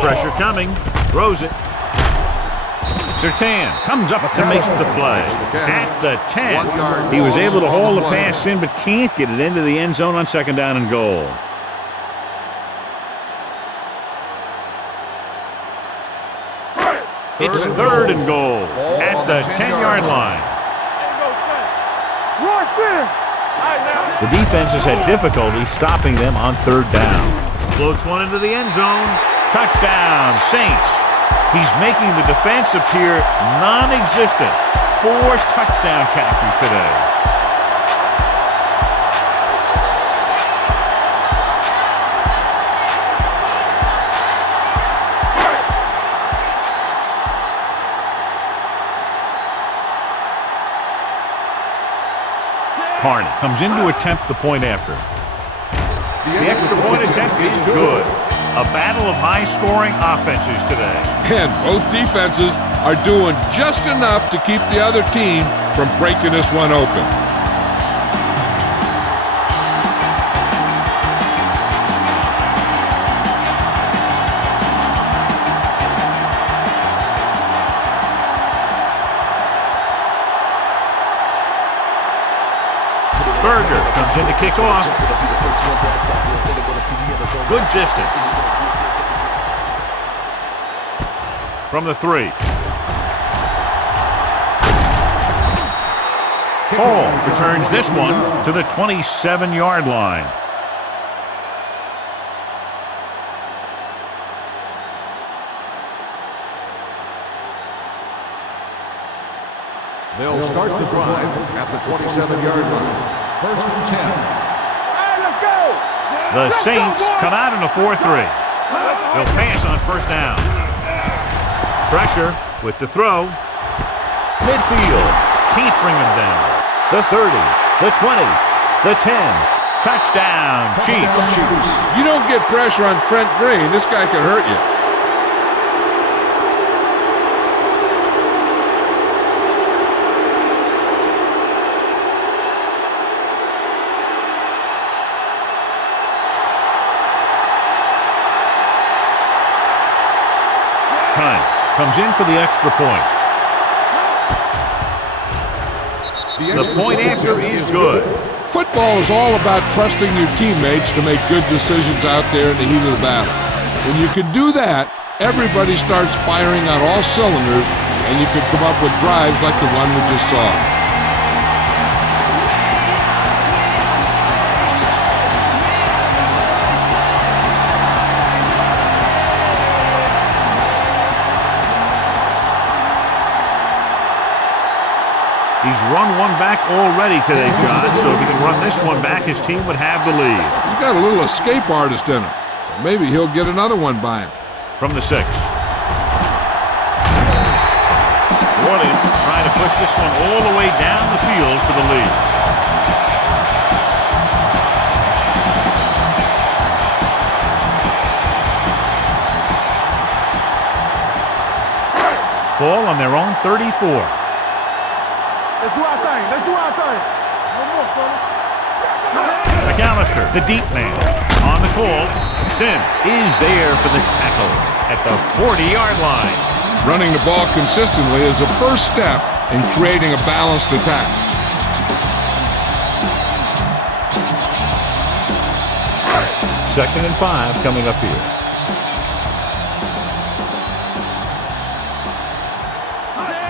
Pressure coming. Throws it. Surtain comes up to make the play at the 10. He was able to hold the pass in, but can't get it into the end zone on 2nd down and goal. It's 3rd and goal at the 10-yard line. Rush in. The defense has had difficulty stopping them on 3rd down. Floats one into the end zone. Touchdown, Saints. He's making the defense appear non-existent. 4 touchdown catches today. Carney comes in to attempt the point after. The extra point attempt is good. A battle of high-scoring offenses today. And both defenses are doing just enough to keep the other team from breaking this one open. Berger comes in to kick off. Good distance. From the 3. Hall returns this one to the 27-yard line. They'll start the drive at the 27-yard line. 1st and 10. Hey, let's go. The Saints come out in a 4-3. They'll pass on 1st down. Pressure with the throw. Midfield. Can't bring them down. The 30. The 20. The 10. Touchdown, Chiefs. You don't get pressure on Trent Green, this guy could hurt you. Comes in for the extra point. The point after is good. Football is all about trusting your teammates to make good decisions out there in the heat of the battle. When you can do that, everybody starts firing on all cylinders, and you can come up with drives like the one we just saw. He's run one back already today, John, so if he can run this one back, his team would have the lead. He's got a little escape artist in him. So maybe he'll get another one by him. From the 6. New Orleans trying to push this one all the way down the field for the lead. Ball on their own 34. Let's do our thing. Let's do our thing. No more, fella. McAllister, the deep man, on the call. Sim is there for the tackle at the 40-yard line. Running the ball consistently is the first step and creating a balanced attack. Second and 5 coming up here.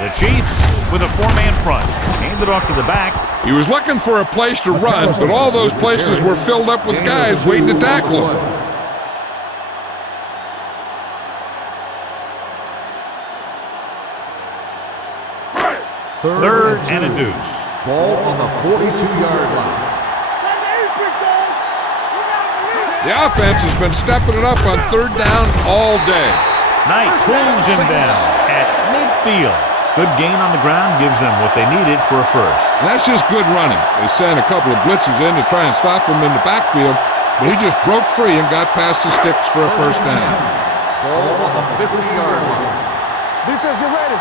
The Chiefs with a four-man front. Hand it off to the back. He was looking for a place to run, but all those places were filled up with guys waiting to tackle him. Third and a deuce. Ball on the 42-yard line. The offense has been stepping it up on third down all day. Knight pulls him down at midfield. Good gain on the ground gives them what they needed for a first. And that's just good running. They sent a couple of blitzes in to try and stop him in the backfield, but he just broke free and got past the sticks for a first down. Ball on the 50-yard line. Defense, get ready.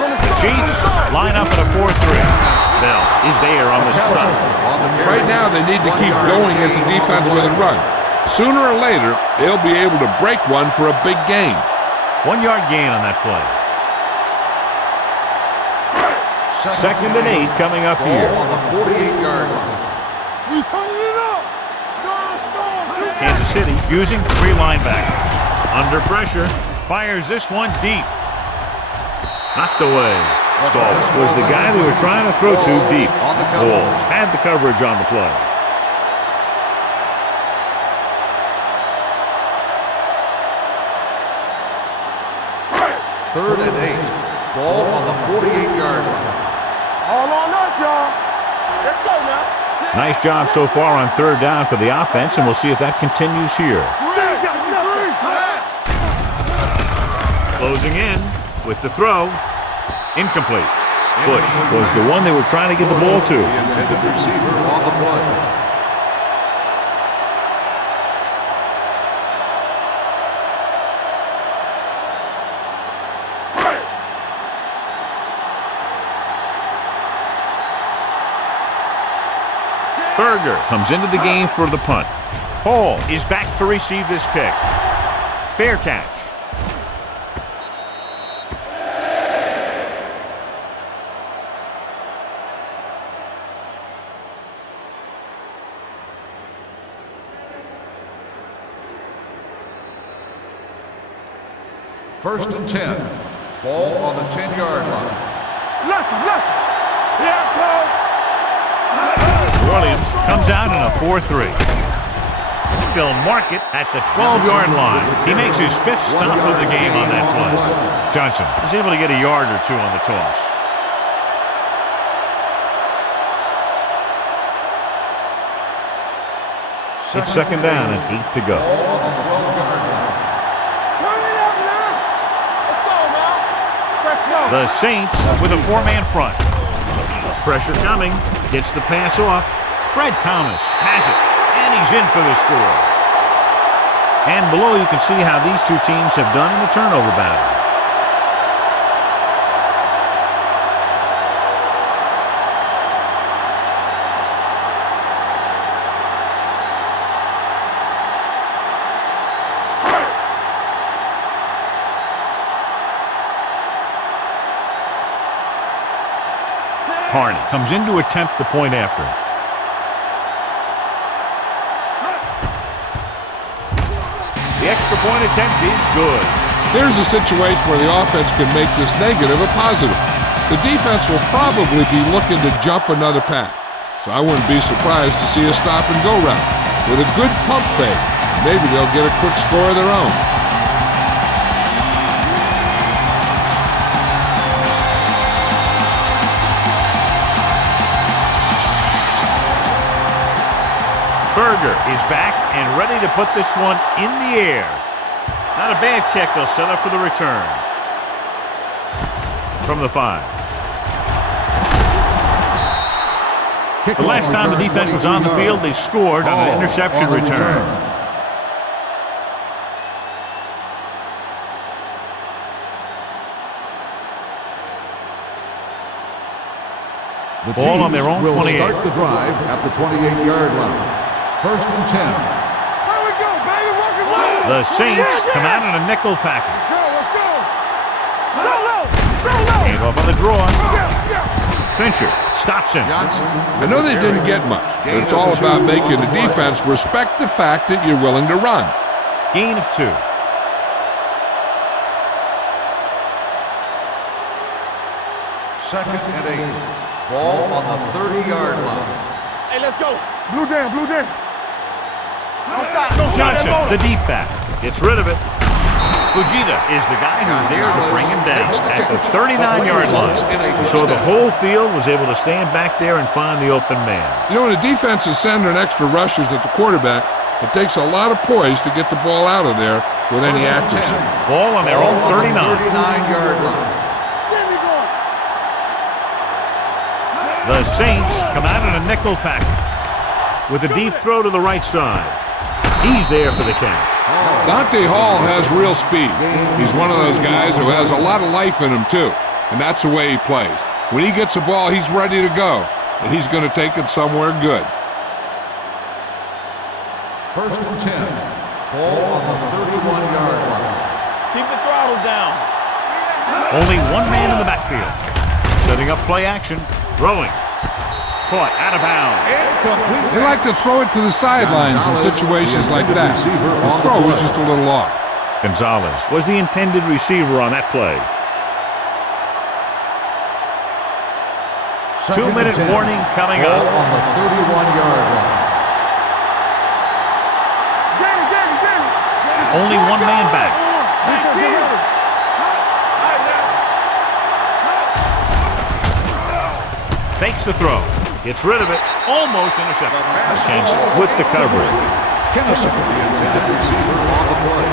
The Chiefs line up in a 4-3. Bell is there on the stop. Right now, they need to keep going at the defense with a run. Sooner or later, they'll be able to break one for a big gain. 1 yard gain on that play. Second and 8 coming up here. Ball on the 48-yard line. We turning it up. Storm. Kansas City using 3 linebackers. Under pressure, fires this one deep. Knocked away. Stoltz was the guy they were trying to throw to deep. Wolves had the coverage on the play. Third and 8. Ball on the 48-yard line. All on us, y'all. Let's go now. Nice job so far on third down for the offense, and we'll see if that continues here. Closing in with the throw. Incomplete. Bush was the one they were trying to get the ball to. The intended receiver on the play. Berger comes into the game for the punt. Hall is back to receive this kick. Fair catch. First and 10. Ball on the 10-yard line. Left. Here it comes. New Orleans comes out in a 4-3. They'll mark it at the 12-yard line. He makes his 5th stop of the game on that play. Johnson is able to get a yard or 2 on the toss. It's second down and 8 to go. Ball on the 12-yard line. Turn it up now. Let's go, man. Let's go. The Saints with a 4-man front. Pressure coming. Gets the pass off. Fred Thomas has it. And he's in for the score. And below you can see how these two teams have done in the turnover battle. Carney comes in to attempt the point after. The extra point attempt is good. Here's a situation where the offense can make this negative a positive. The defense will probably be looking to jump another pack, so I wouldn't be surprised to see a stop-and-go route. With a good pump fake, maybe they'll get a quick score of their own. Berger is back and ready to put this one in the air. Not a bad kick. They'll set up for the return. From the 5. The last time the defense was on the field, they scored on an interception return. The Ball on their own will 28. start the drive at the 28-yard line. First and 10. There we go, baby. Working well. The Saints come out in a nickel package. Let's go. Go low. And Take off on the draw. Fincher stops him. I know they didn't get much, but it's all about making the defense respect the fact that you're willing to run. Gain of 2. Second and 8. Ball on the 30-yard line. Hey, let's go. Blue down, blue down. Johnson, the deep back, gets rid of it. Fujita is the guy who's there to bring him down at the 39-yard line. So the whole field was able to stand back there and find the open man. You know, when the defense is sending extra rushers at the quarterback, it takes a lot of poise to get the ball out of there with any accuracy. Ball on their own 39. 39-yard line. The Saints come out in a nickel package with a deep throw to the right side. He's there for the catch. Dante Hall has real speed. He's one of those guys who has a lot of life in him, too. And that's the way he plays. When he gets the ball, he's ready to go. And he's going to take it somewhere good. First and 10. Ball on the 31-yard line. Keep the throttle down. Only one man in the backfield. Setting up play action. Throwing. Caught out of bounds. They like to throw it to the sidelines in situations like that. His throw was just a little off. Gonzalez was the intended receiver on that play. 2-minute warning coming up. On the 31-yard line. Only one man back. Fakes the throw. Gets rid of it. Almost intercepted. Kansas with the coverage. Kennison, the intended receiver on the play.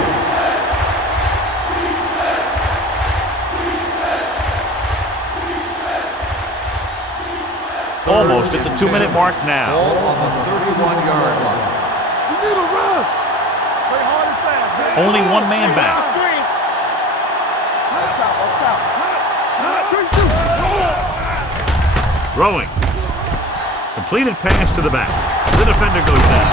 Almost at the 2-minute mark now. Ball on the 31-yard line. You need a rush. Play hard and fast. Only one man back. Throwing. Completed pass to the back. The defender goes down.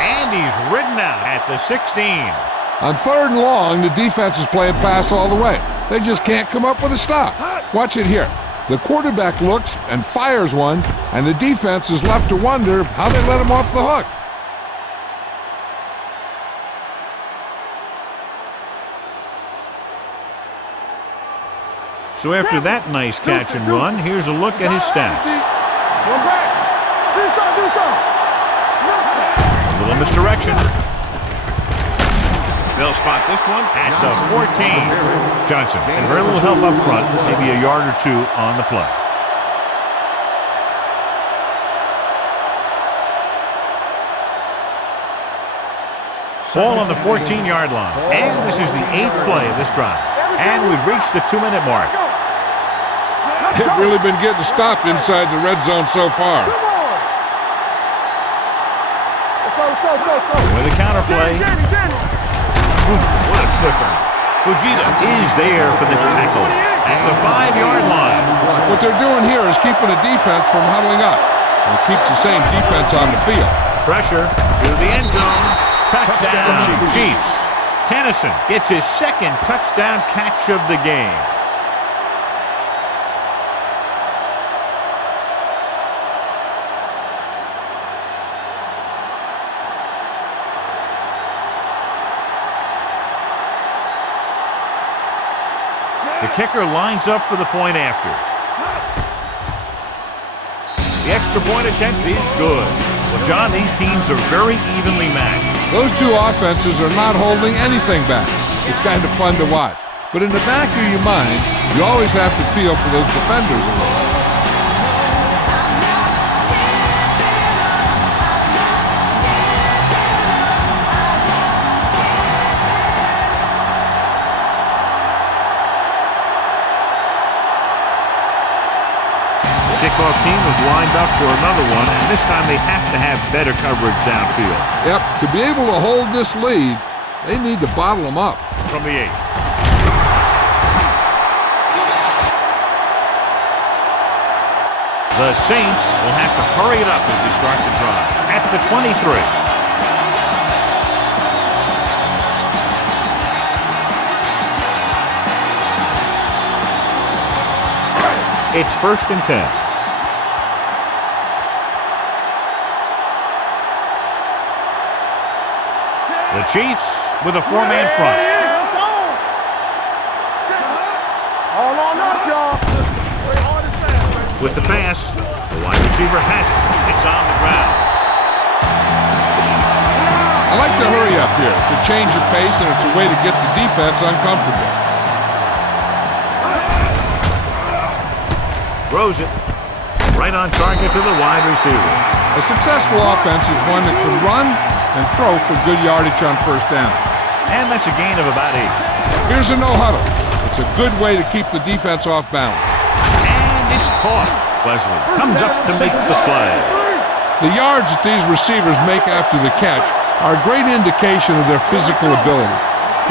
And he's ridden out at the 16. On 3rd and long, the defense is playing pass all the way. They just can't come up with a stop. Watch it here. The quarterback looks and fires one, and the defense is left to wonder how they let him off the hook. So after that nice catch and run, here's a look at his stats. One back. Do something. A little misdirection. They'll spot this one at the 14. Johnson, and very little help up front, maybe a yard or two on the play. Ball on the 14-yard line. And this is the 8th play of this drive. And we've reached the 2-minute mark. They've really been getting stopped inside the red zone so far. Let's go. With a counterplay. What a sniffer. Fujita is there for the tackle at the 5-yard line. What they're doing here is keeping the defense from huddling up. And it keeps the same defense on the field. Pressure to the end zone. Touchdown, Chiefs. Kennison gets his 2nd touchdown catch of the game. The kicker lines up for the point after. The extra point attempt is good. Well, John, these teams are very evenly matched. Those two offenses are not holding anything back. It's kind of fun to watch. But in the back of your mind, you always have to feel for those defenders a little. Kickoff team was lined up for another one, and this time they have to have better coverage downfield. Yep, to be able to hold this lead, they need to bottle them up. From the 8. The Saints will have to hurry it up as they start the drive. At the 23. It's 1st and 10. The Chiefs with a 4-man front. All on us, y'all. With the pass, the wide receiver has it. It's on the ground. I like to hurry up here. It's a change of pace, and it's a way to get the defense uncomfortable. Throws it right on target to the wide receiver. A successful offense is one that can run and throw for good yardage on 1st down. And that's a gain of about 8. Here's a no-huddle. It's a good way to keep the defense off balance. And it's caught. Wesley comes up to make the play. The yards that these receivers make after the catch are a great indication of their physical ability.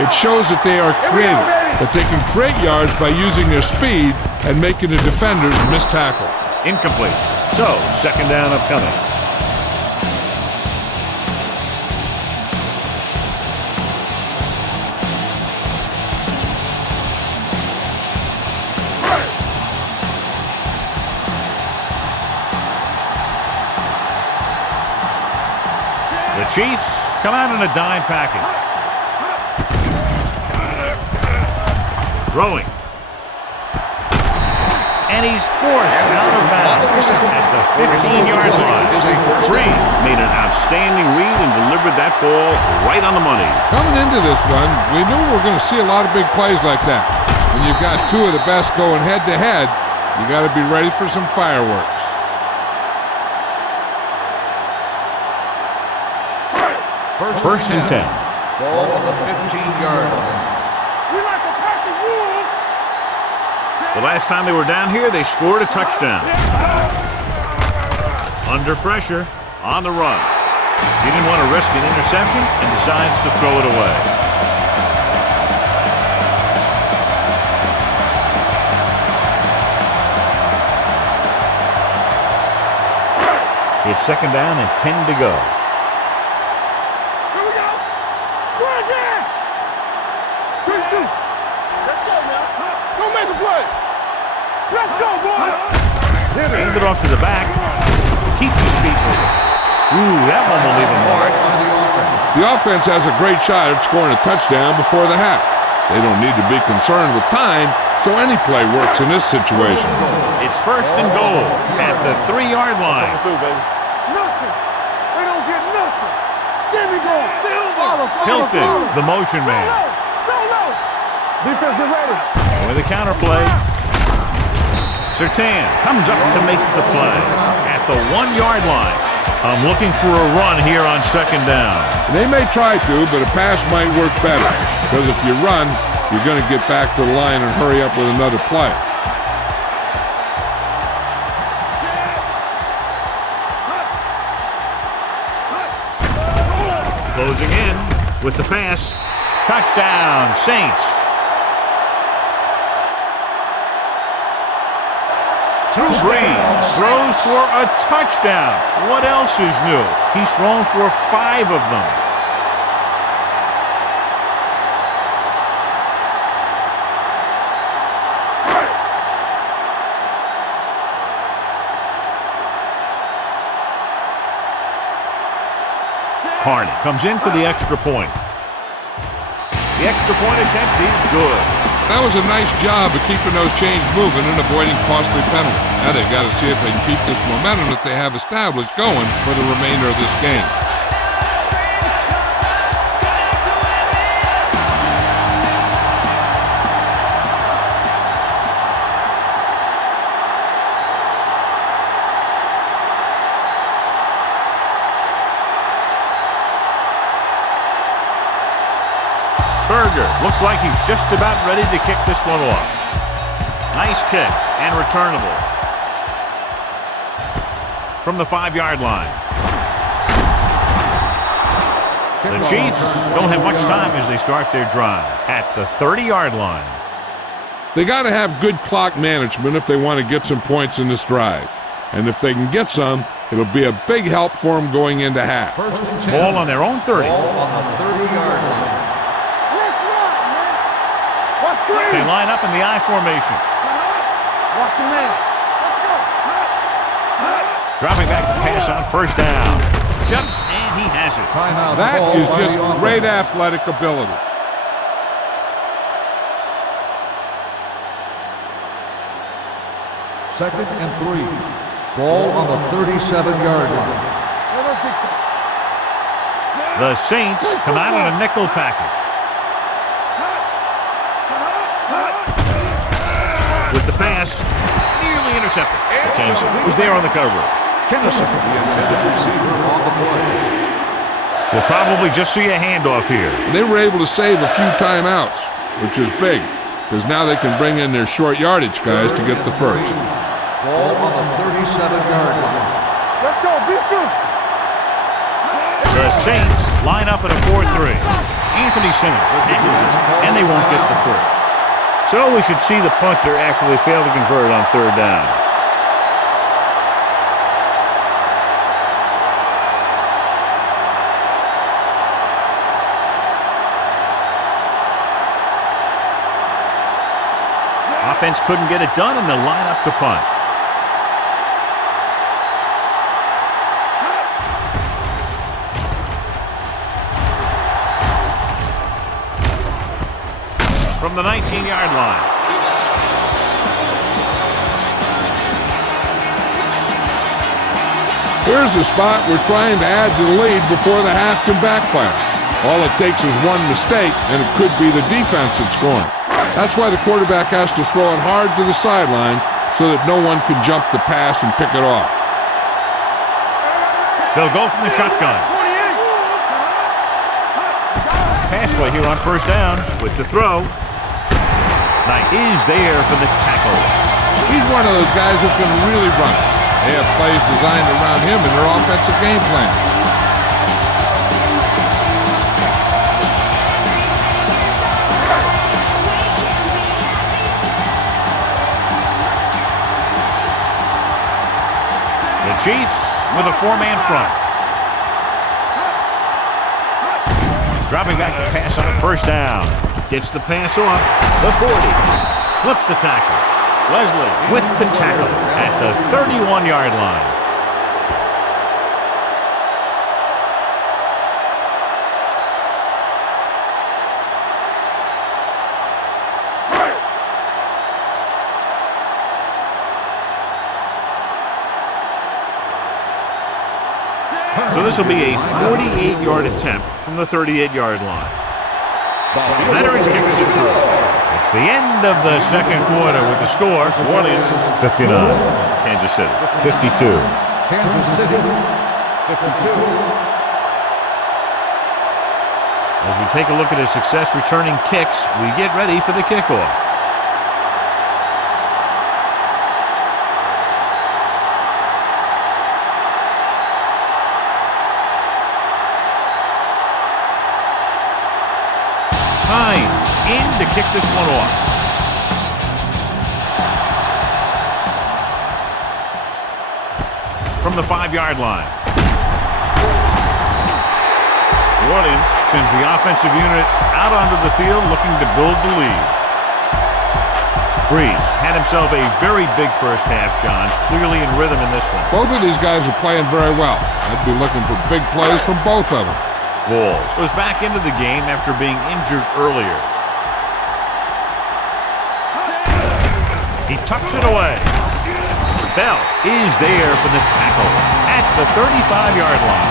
It shows that they are creative, that they can create yards by using their speed and making the defenders miss tackles. Incomplete. So, 2nd down upcoming. The Chiefs come out in a dime package. Throwing. And he's forced out of bounds at the 15-yard line. Breeze made an outstanding read and delivered that ball right on the money. Coming into this one, we knew we were going to see a lot of big plays like that. When you've got two of the best going head-to-head, you got to be ready for some fireworks. First and 10. Ball on the 15-yard line. We like a pack of wolves. The last time they were down here, they scored a touchdown. Under pressure, on the run. He didn't want to risk an interception and decides to throw it away. It's 2nd down and 10 to go. Here we go. Go again. Let's go now. Go make a play. Let's go, boy. Hand it off to the back. Keeps his feet moving. Ooh, that one will leave a mark. The offense has a great shot at scoring a touchdown before the half. They don't need to be concerned with time, so any play works in this situation. It's 1st and goal at the 3-yard line. Nothing. They don't get nothing. Give me go. Hilton, the motion man. Go. Defense, get ready. With a counter play. Surtain comes up to make the play at the 1-yard line. I'm looking for a run here on 2nd down. They may try to, but a pass might work better. Because if you run, you're going to get back to the line and hurry up with another play. Closing in with the pass. Touchdown, Saints. Drew Brees throws for a touchdown. What else is new? He's thrown for 5 of them. Carney comes in for the extra point. The extra point attempt is good. That was a nice job of keeping those chains moving and avoiding costly penalties. Now they've got to see if they can keep this momentum that they have established going for the remainder of this game. Berger looks like he's just about ready to kick this one off. Nice kick and returnable. From the 5-yard line. The Chiefs don't have much time as they start their drive at the 30-yard line. They got to have good clock management if they want to get some points in this drive. And if they can get some, it'll be a big help for them going into half. First and 10. Ball on their own 30. Ball on the 30-yard line. Watch screen. They line up in the I formation. Watch your man. Dropping back to pass on first down. Jumps, and he has it. Timeout. That called is by just the offense. great athletic ability. Second and 3. Ball on the 37-yard line. The Saints come out in a nickel package. With the pass, nearly intercepted. Kansas was there on the coverage. Kennison, the intended receiver on the play. We'll probably just see a handoff here. And they were able to save a few timeouts, which is big, because now they can bring in their short yardage guys to get the first. Ball on the 37-yard line. Let's go, be good. The Saints line up at a 4-3. Anthony Simmons tackles it, and they won't get the first. So we should see the punter after they fail to convert on third down. Offense couldn't get it done, and they'll line up to punt. From the 19-yard line. Here's the spot we're trying to add to the lead before the half can backfire. All it takes is one mistake, and it could be the defense that's scoring. That's why the quarterback has to throw it hard to the sideline so that no one can jump the pass and pick it off. They'll go from the shotgun. Pass play here on first down with the throw. Knight is there for the tackle. He's one of those guys who can really run. They have plays designed around him in their offensive game plan. The Chiefs with a four-man front. Dropping back to pass on first down. Gets the pass off. The 40. Slips the tackle. Leslie with the tackle at the 31-yard line. So this will be a 48-yard attempt from the 38-yard line. Veterans kicks it through. It's the end of the second quarter with the score. New Orleans 59. Kansas City 52. Kansas City 52. As we take a look at his success returning kicks, we get ready for the kickoff. Hines in to kick this one off. From the 5-yard line. New Orleans sends the offensive unit out onto the field looking to build the lead. Breeze had himself a very big first half, John. Clearly in rhythm in this one. Both of these guys are playing very well. I'd be looking for big plays from both of them. Walls was back into the game after being injured earlier. He tucks it away. Bell is there for the tackle at the 35-yard line.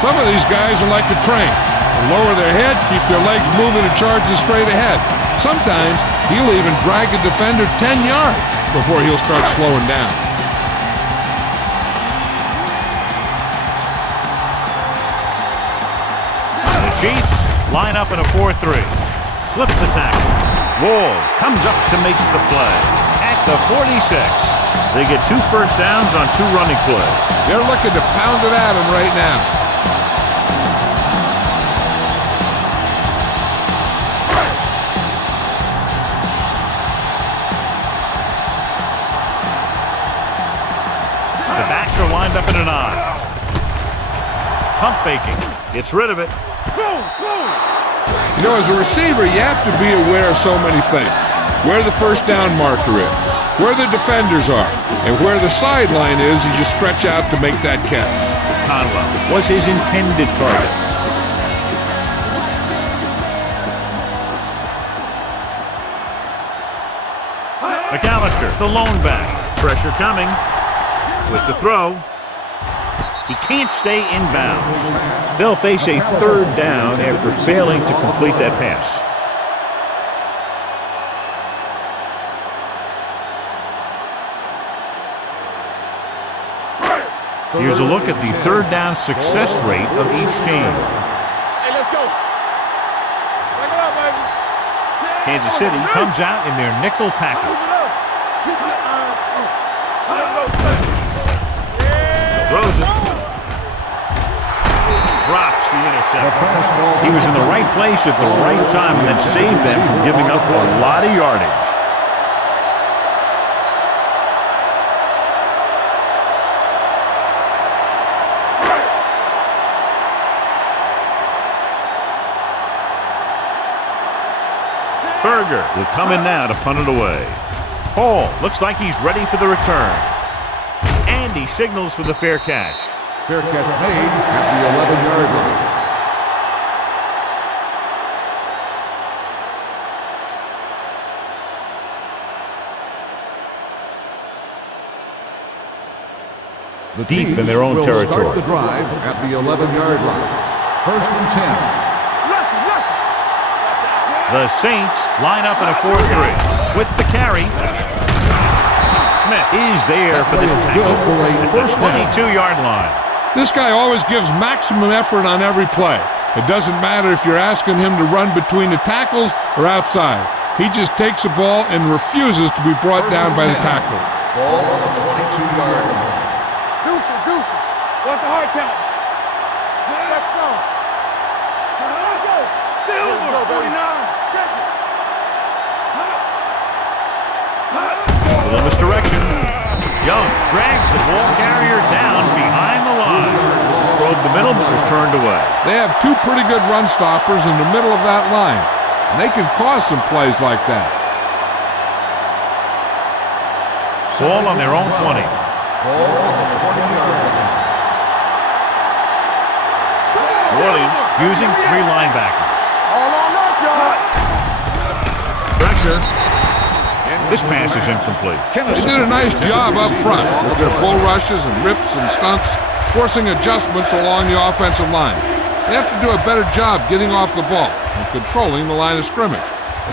Some of these guys are like a train. They lower their head, keep their legs moving, and charge straight ahead. Sometimes he'll even drag a defender 10 yards before he'll start slowing down. The Chiefs line up in a 4-3. Slips the tackle. Walls comes up to make the play at the 46. They get 2 first downs on 2 running plays. They're looking to pound it at him right now. The backs are lined up in an I. Pump faking. Gets rid of it. You know, as a receiver, you have to be aware of so many things. Where the first down marker is, where the defenders are. And where the sideline is you stretch out to make that catch. Conwell was his intended target. McAllister, the lone back. Pressure coming. With the throw. He can't stay in bounds. They'll face a third down after failing to complete that pass. Here's a look at the third down success rate of each team. Hey, let's go. Back it up, baby. Kansas City comes out in their nickel package. Throws it. Drops the interception. He was in the right place at the right time and then saved them from giving up a lot of yardage. Berger will come in now to punt it away. Hall looks like he's ready for the return. And he signals for the fair catch. Fair catch made at the 11-yard line. The Deep in their own will territory. Start the drive at the 11-yard line. 1st and 10. The Saints line up in a 4-3. With the carry, Smith is there for the tackle at the 22-yard line. This guy always gives maximum effort on every play. It doesn't matter if you're asking him to run between the tackles or outside. He just takes the ball and refuses to be brought down by the tackle. Ball on the 22-yard line. Goofy. What's the hard count? Let's go. Let's go. Silver, 49. Check it. A little misdirection. Young drags the ball carrier down behind the line. Probe the middle, but was turned away. They have two pretty good run stoppers in the middle of that line, and they can cause some plays like that. Ball on their own 20. Ball on the 20-yard line. New Orleans using 3 linebackers. All on us, y'all. Pressure. This pass is incomplete. They did a nice job up front with their bull rushes and rips and stunts, forcing adjustments along the offensive line. They have to do a better job getting off the ball and controlling the line of scrimmage.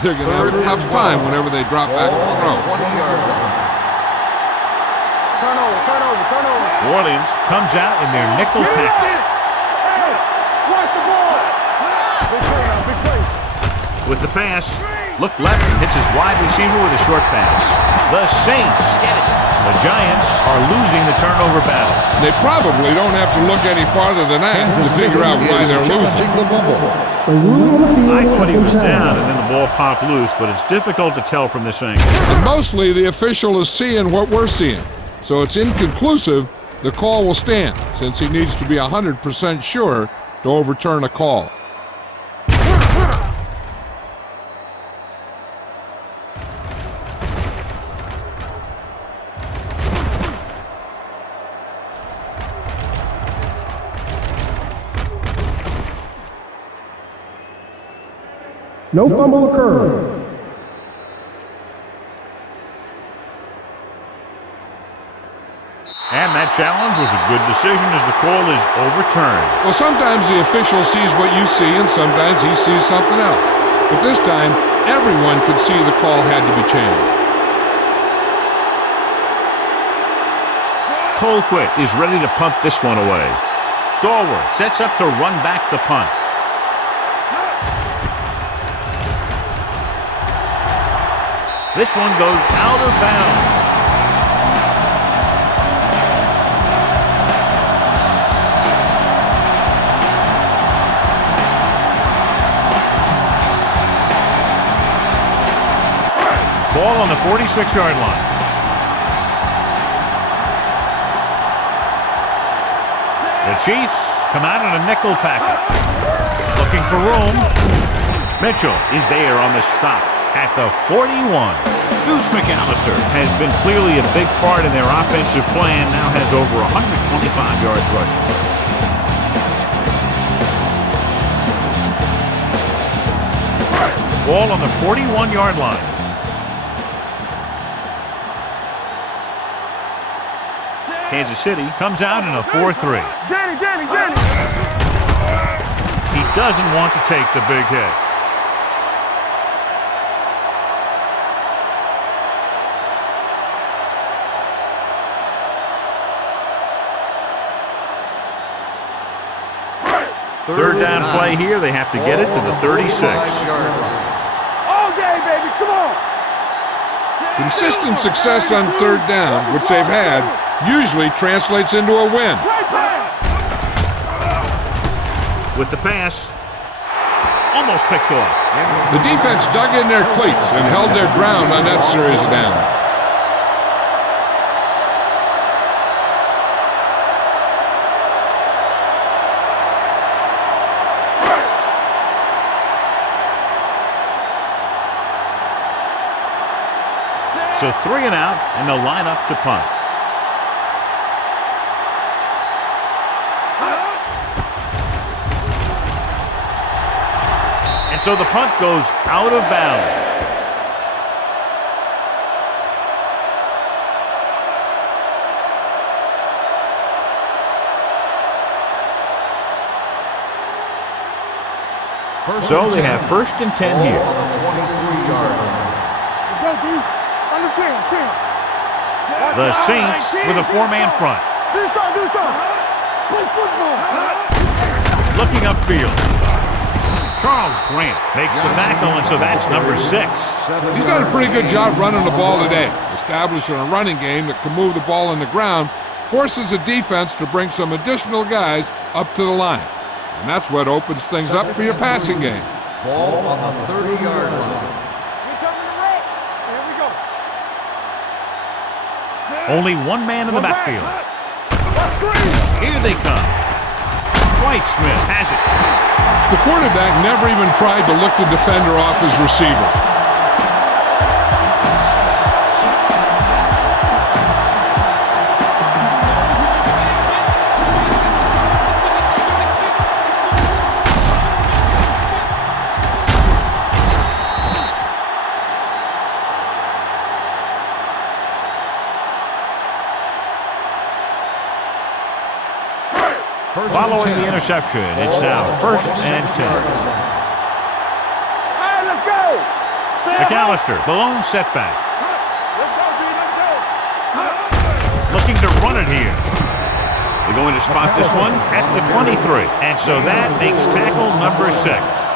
They're going to have a tough time whenever they drop back to throw. Turnover. New Orleans comes out in their nickel package. Hey, watch the ball. Big play now, big play. With the pass, look left, hits his wide receiver with a short pass. The Saints get it. The Giants are losing the turnover battle. They probably don't have to look any farther than that to figure out why they're losing. I thought he was down and then the ball popped loose, but it's difficult to tell from this angle. And mostly the official is seeing what we're seeing. So it's inconclusive. The call will stand since he needs to be 100% sure to overturn a call. No fumble occurred. And that challenge was a good decision as the call is overturned. Well, sometimes the official sees what you see and sometimes he sees something else. But this time, everyone could see the call had to be changed. Colquitt is ready to punt this one away. Stallworth sets up to run back the punt. This one goes out of bounds. Ball on the 46-yard line. The Chiefs come out in a nickel package. Looking for room. Mitchell is there on the stop at the 41. Goose McAllister has been clearly a big part in their offensive plan, now has over 125 yards rushing. Ball on the 41-yard line. Kansas City comes out in a 4-3. Danny. He doesn't want to take the big hit. Third down play here. They have to get it to the 36. All day, baby. Come on. Consistent success on third down, which they've had, usually translates into a win. With the pass, almost picked off. The defense dug in their cleats and held their ground on that series of downs. So 3 and out, and they'll line up to punt. And so the punt goes out of bounds. So they have 1st and 10 here. On the 23-yard line. The Saints with a 4-man front. Do something. Play football. Looking upfield. Charles Grant makes the tackle, and so that's number 6. He's done a pretty good job running the ball today, establishing a running game that can move the ball on the ground, forces the defense to bring some additional guys up to the line. And that's what opens things up for your passing game. Ball on the 30-yard line. Only one man in the backfield. Here they come. Dwight Smith has it. The quarterback never even tried to lick the defender off his receiver. Following the interception, it's now 1st and 10. All right, let's go. McAllister, the lone setback. Looking to run it here. They're going to spot this one at the 23. And so that makes tackle number 6.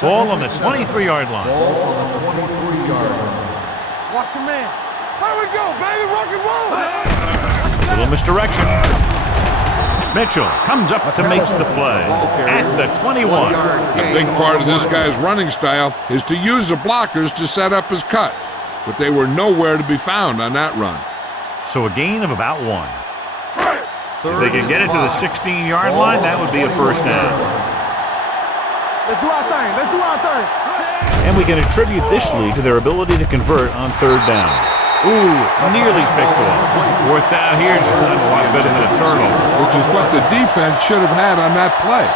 Ball on the 23-yard line. Ball on the 23-yard line. Watch your man. Here we go, baby. Rock and roll. Little misdirection. Mitchell comes up to make the play at the 21. A big part of this guy's running style is to use the blockers to set up his cut, but they were nowhere to be found on that run. So a gain of about 1. If they can get it to the 16-yard line, that would be a first down. Let's do our thing. And we can attribute this lead to their ability to convert on third down. Ooh, nearly picked off. 4th down here is a lot better than a turnover. Which is what the defense should have had on that play.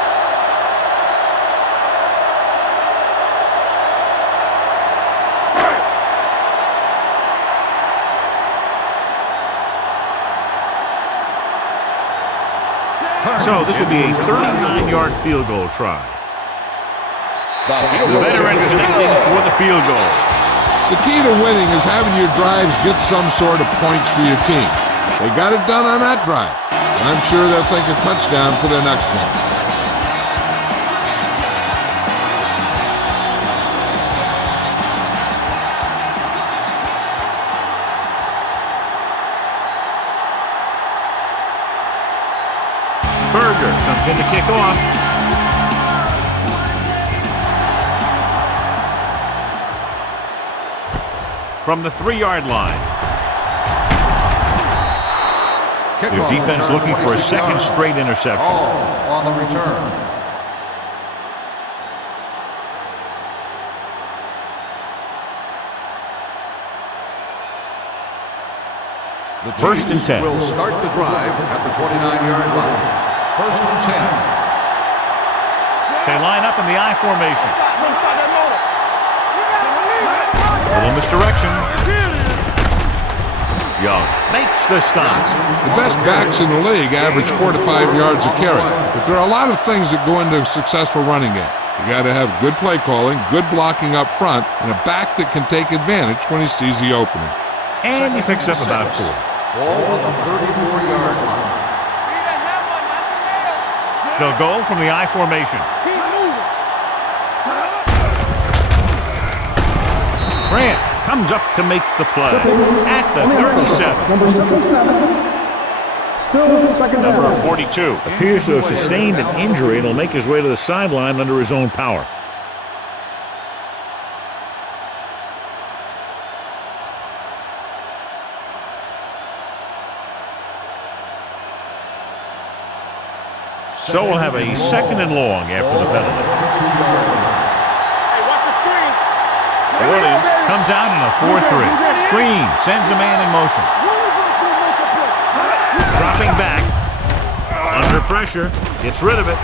So this would be a 39-yard field goal try. The veteran connecting for the field goal. The key to winning is having your drives get some sort of points for your team. They got it done on that drive. I'm sure they'll think a touchdown for their next one. Berger comes in to kick off. From the 3-yard line. Their defense looking for a second straight interception. On the return. The First and 10. Will start the drive at the 29-yard line. First and 10. They line up in the I formation. Little misdirection. Young makes the stop. The best backs in the league average 4 to 5 yards a carry, but there are a lot of things that go into a successful running game. You got to have good play calling, good blocking up front, and a back that can take advantage when he sees the opening. And he picks up about 4. Ball on the 34-yard line. They'll go from the I formation. Grant comes up to make the play at the 37. Number 77. Still second down. Number 42 appears to have sustained an injury and will make his way to the sideline under his own power. So we'll have a second and long after the penalty. Hey, watch the screen. Williams comes out in a 4-3. Green sends a man in motion. Dropping back. Under pressure. Gets rid of it.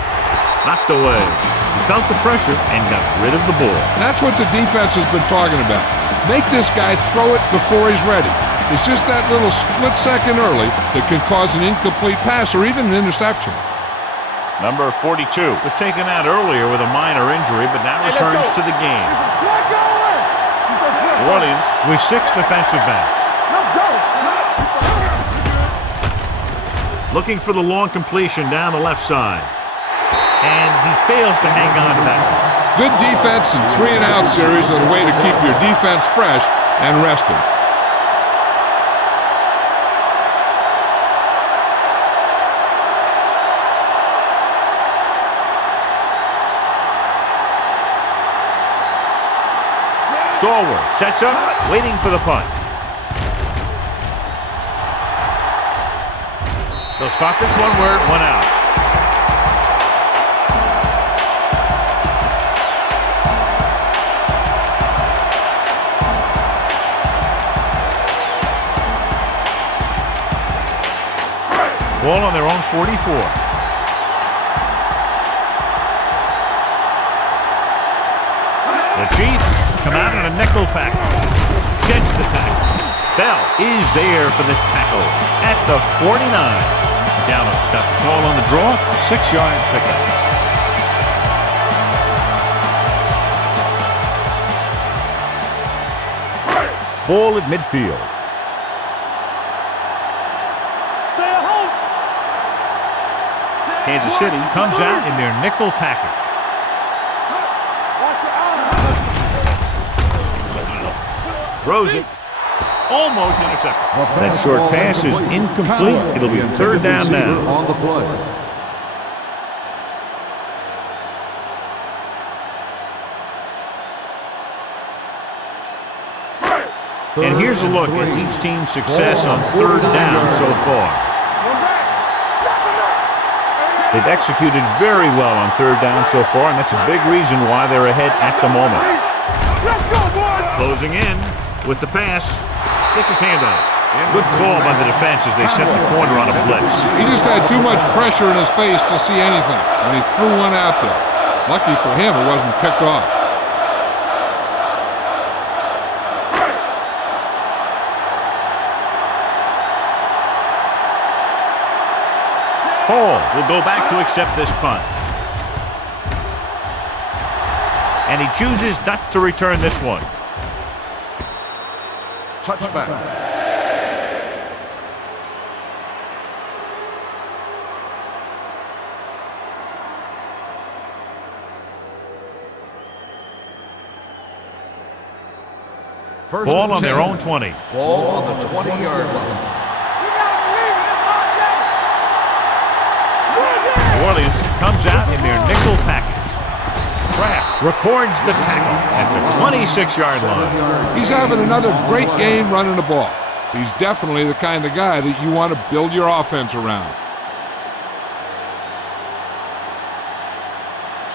Knocked away. He felt the pressure and got rid of the ball. That's what the defense has been talking about. Make this guy throw it before he's ready. It's just that little split second early that can cause an incomplete pass or even an interception. Number 42 was taken out earlier with a minor injury, but now returns to the game. New Orleans with 6 defensive backs. Looking for the long completion down the left side. And he fails to hang on to that. Good defense and 3-and-out series are the way to keep your defense fresh and rested. Stallworth sets up, waiting for the punt. They'll spot this one where it went out. Ball on their own 44. The Chiefs come out in a nickel package. Jets the tackle. Bell is there for the tackle at the 49. Gallup got the call on the draw. 6-yard pickup. Ball at midfield. Kansas City comes out in their nickel package. Throws it. Almost intercepted. That short pass is incomplete. It'll be 3rd down now. On the play. And here's a look at each team's success on 3rd down so far. They've executed very well on 3rd down so far, and that's a big reason why they're ahead at the moment. Closing in with the pass. Gets his hand on it. Good call by the defense as they set the corner on a blitz. He just had too much pressure in his face to see anything, and he threw one out there. Lucky for him, it wasn't picked off. Hall will go back to accept this punt. And he chooses not to return this one. Touchback. Ball on their own 20. Ball on the 20-yard line. New Orleans comes out in their nickel package. Kraft records the tackle at the 26-yard line. He's having another great game running the ball. He's definitely the kind of guy that you want to build your offense around.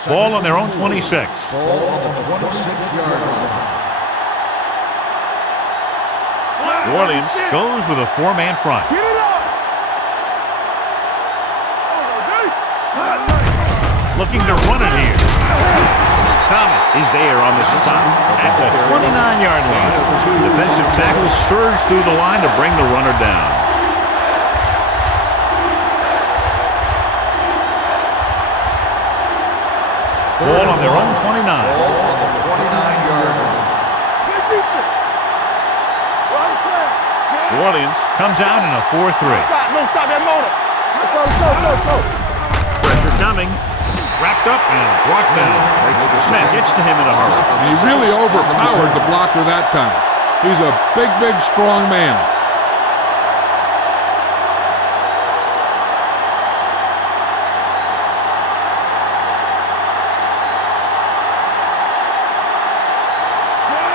Ball on their own 26. Ball on the 26-yard line. New Orleans goes with a four-man front. Get it up! Looking to run it here. Thomas is there on the stop at the 29-yard line. Defensive tackle surge through the line to bring the runner down. Ball on their own 29. Ball on the 29-yard line. New Orleans comes out in a 4-3. Stop that motor. Let's go. Pressure coming. Wrapped up and brought down. Smith gets to him in a hurry. And he really overpowered the blocker that time. He's a big, strong man.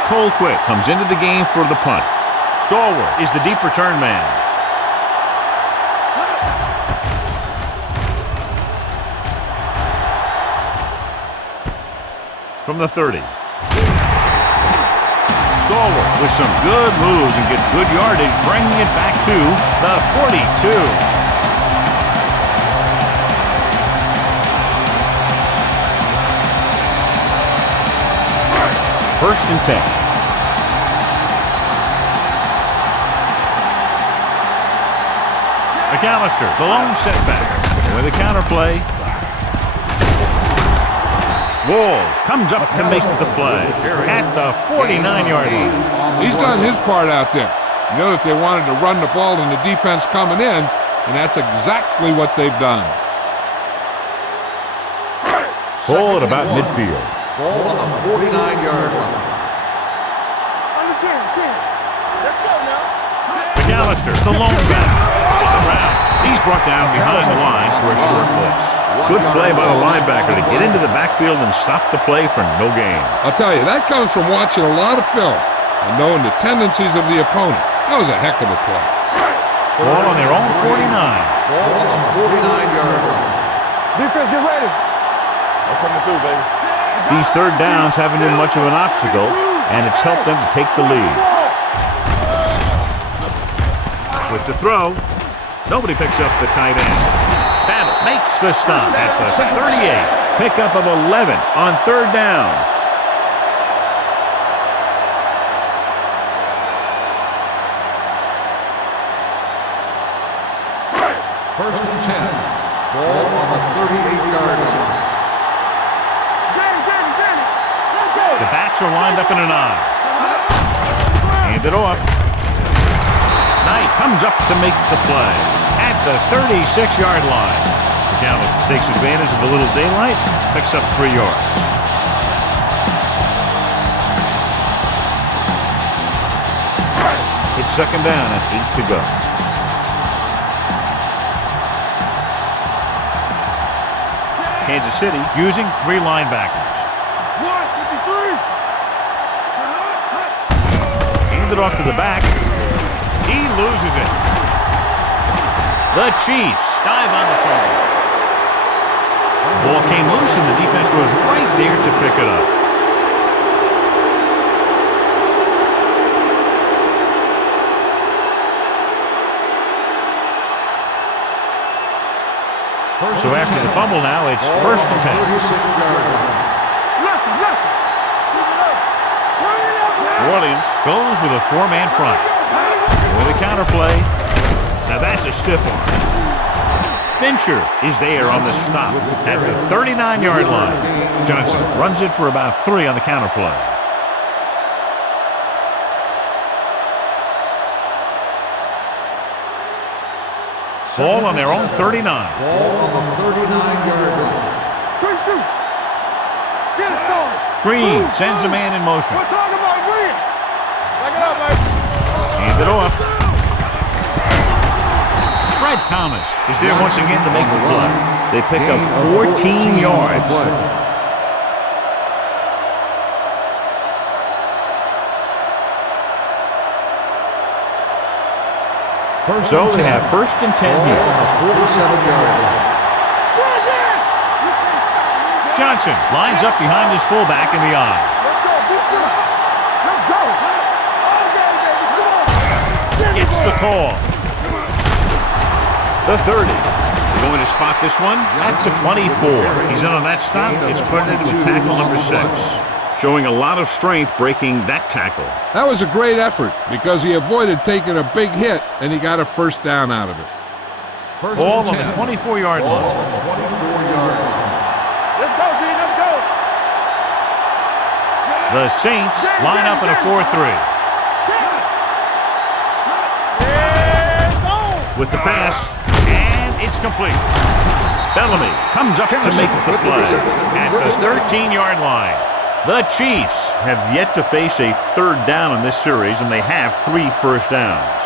Colquitt comes into the game for the punt. Stallworth is the deep return man. From the 30. Stallworth with some good moves and gets good yardage, bringing it back to the 42. First and 10. McAllister, the lone setback. With a counterplay. Walls comes up to make the play at the 49-yard line. He's done his part out there. You know that they wanted to run the ball and the defense coming in, and that's exactly what they've done. Ball at about midfield. Ball on the 49-yard line. Let's go now. McAllister, the lone back. Around. He's brought down behind the line for a short loss. Good play by the linebacker to get into the backfield and stop the play for no gain. I'll tell you, that comes from watching a lot of film and knowing the tendencies of the opponent. That was a heck of a play. Ball on their own 49. Ball on the 49-yard line. Defense, get ready. I'm coming through, baby. These third downs haven't been much of an obstacle, and it's helped them to take the lead. With the throw, nobody picks up the tight end. Battle makes the stop at the 38. Pickup of 11 on third down. First and 10. Ball on the 38-yard line. The backs are lined up in an I. Hand it off. Knight comes up to make the play at the 36-yard line. McAllister takes advantage of a little daylight, picks up 3 yards. It's second down and 8 to go. Kansas City using 3 linebackers. 153. Hand it off to the back. He loses it. The Chiefs dive on the fumble. Ball came loose and the defense was right there to pick it up. So after the fumble now, it's first and 10. New Orleans goes with a 4-man front. With a counterplay. Now that's a stiff arm. Fincher is there on the stop at the 39-yard line. Johnson runs it for about 3 on the counterplay. Ball on their own 39. Ball on the 39-yard line. Green sends a man in motion. We're talking about Green. Back it up, baby. Hand it off. Fred Thomas is there once again to make the play. They pick up 14 yards. So they have first and 10 Ball here. on the 47-yard line. Johnson lines up behind his fullback in the eye. Let's go. Let's go. Gets the call. The 30. They're going to spot this one at the 24. He's in on that stop. It's credited with tackle number 6. Showing a lot of strength breaking that tackle. That was a great effort because he avoided taking a big hit and he got a first down out of it. First Ball and on the 10. 24-yard Ball line. on the 24-yard line. Let's go, D. Let's go. The Saints line up in a 4-3. With the pass, and it's complete. Bellamy comes up to make the play at the 13-yard line. The Chiefs have yet to face a third down in this series, and they have 3 first downs.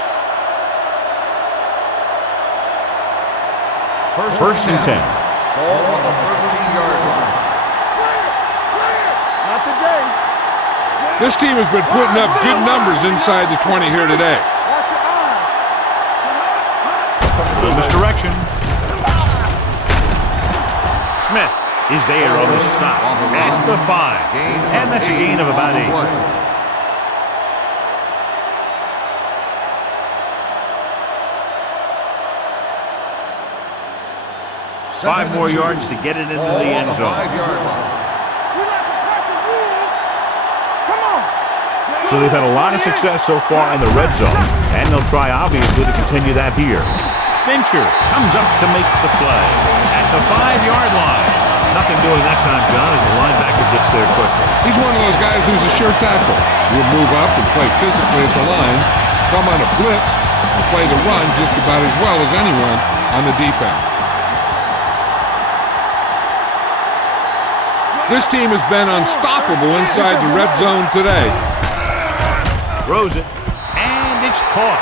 First and 10. Ball on the 13-yard line. Not today. This team has been putting up good numbers inside the 20 here today. Watch your eyes. Little misdirection. Smith is there on the stop at the 5. And that's a gain of about 8. 5 more yards to get it into the end zone. 5-yard line. Come on. So they've had a lot of success so far in the red zone, and they'll try, obviously, to continue that here. Fincher comes up to make the play at the 5-yard line. Nothing doing that time, John, as the linebacker gets there quickly. He's one of those guys who's a sure tackle. He'll move up and play physically at the line, come on a blitz, and play the run just about as well as anyone on the defense. This team has been unstoppable inside the red zone today. Throws it, and it's caught.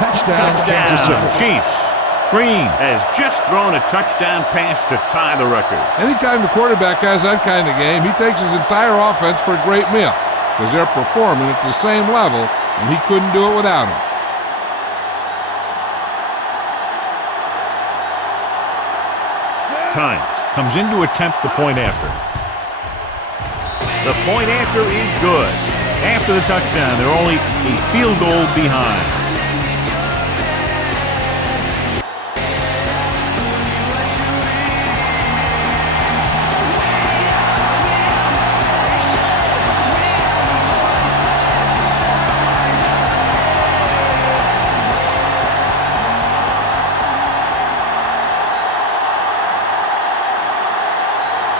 Touchdown, Kansas Touchdown, City. Chiefs. Green has just thrown a touchdown pass to tie the record. Anytime the quarterback has that kind of game, he takes his entire offense for a great meal because they're performing at the same level, and he couldn't do it without him. Times comes in to attempt the point after. The point after is good. After the touchdown, they're only a field goal behind.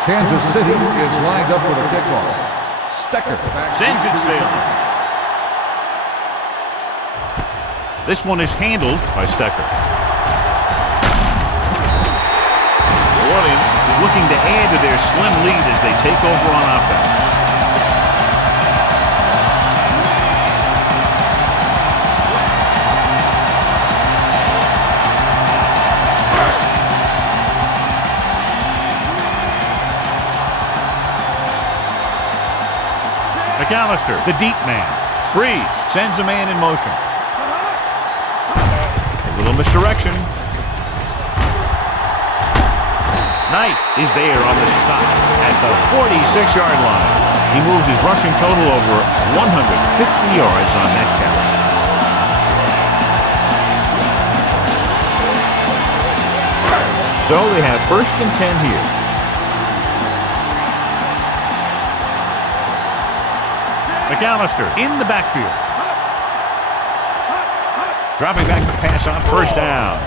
Kansas City is lined up for the kickoff. Stecker Sends it sailing. This one is handled by Stecker. New Orleans is looking to add to their slim lead as they take over on offense. McAllister, the deep man. Breeze sends a man in motion. A little misdirection. Knight is there on the stop at the 46-yard line. He moves his rushing total over 150 yards on that carry. So they have first and 10 here. McAllister in the backfield. Dropping back to pass on first down.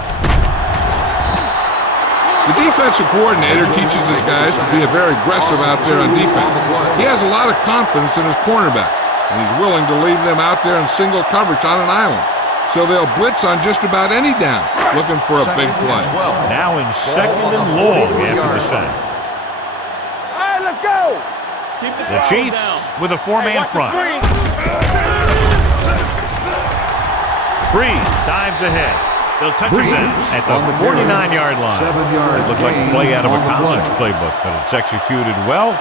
The defensive coordinator teaches his guys to be very aggressive out there on defense. He has a lot of confidence in his cornerback, and he's willing to leave them out there in single coverage on an island. So they'll blitz on just about any down, looking for a big play. Now in second and long after the sack. All right, let's go. The Chiefs with a 4-man front. Breeze dives ahead. They'll touch him then at the 49-yard line. It looked like a play out of a college playbook, but it's executed well,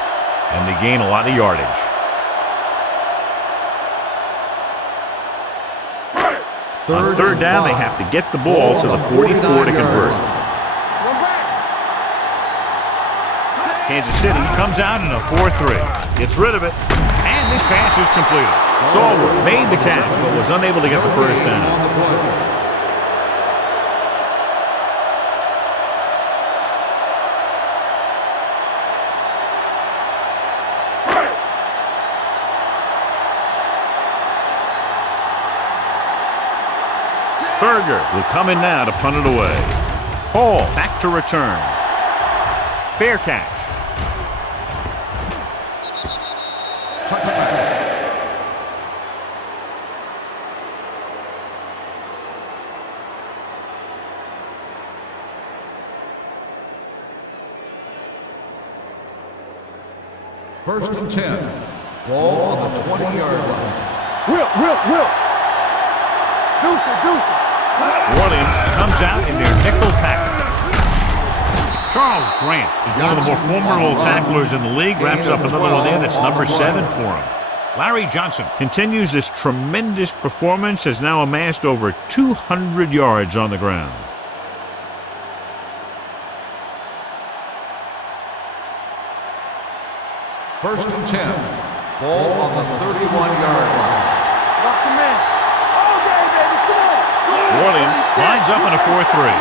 and they gain a lot of yardage. On third down, they have to get the ball to the 44 to convert. Kansas City comes out in a 4-3. Gets rid of it, and this pass is completed. Stallworth made the catch, but was unable to get the first down. Berger will come in now to punt it away. Hall back to return. Fair catch. First and 10. Ball on the 20-yard line. Will. Deuce. New Orleans comes out in their nickel package. Charles Grant is one of the more formidable tacklers in the league. Wraps up another one there. That's number 7 for him. Larry Johnson continues this tremendous performance, has now amassed over 200 yards on the ground. First and 10. Ball on the 31-yard line. Watch him in. All day, baby. Come on. New Orleans lines up in a 4-3.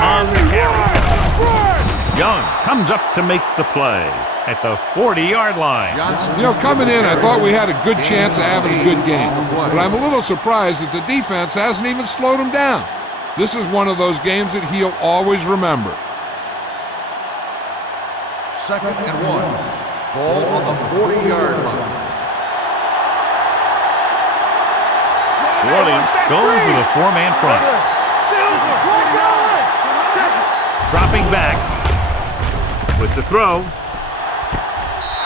On the carry. Young comes up to make the play at the 40-yard line. You know, coming in, I thought we had a good chance of having a good game. But I'm a little surprised that the defense hasn't even slowed him down. This is one of those games that he'll always remember. Second and 1. Ball on the 40-yard line. New Orleans goes with a 4-man front. Dropping back with the throw.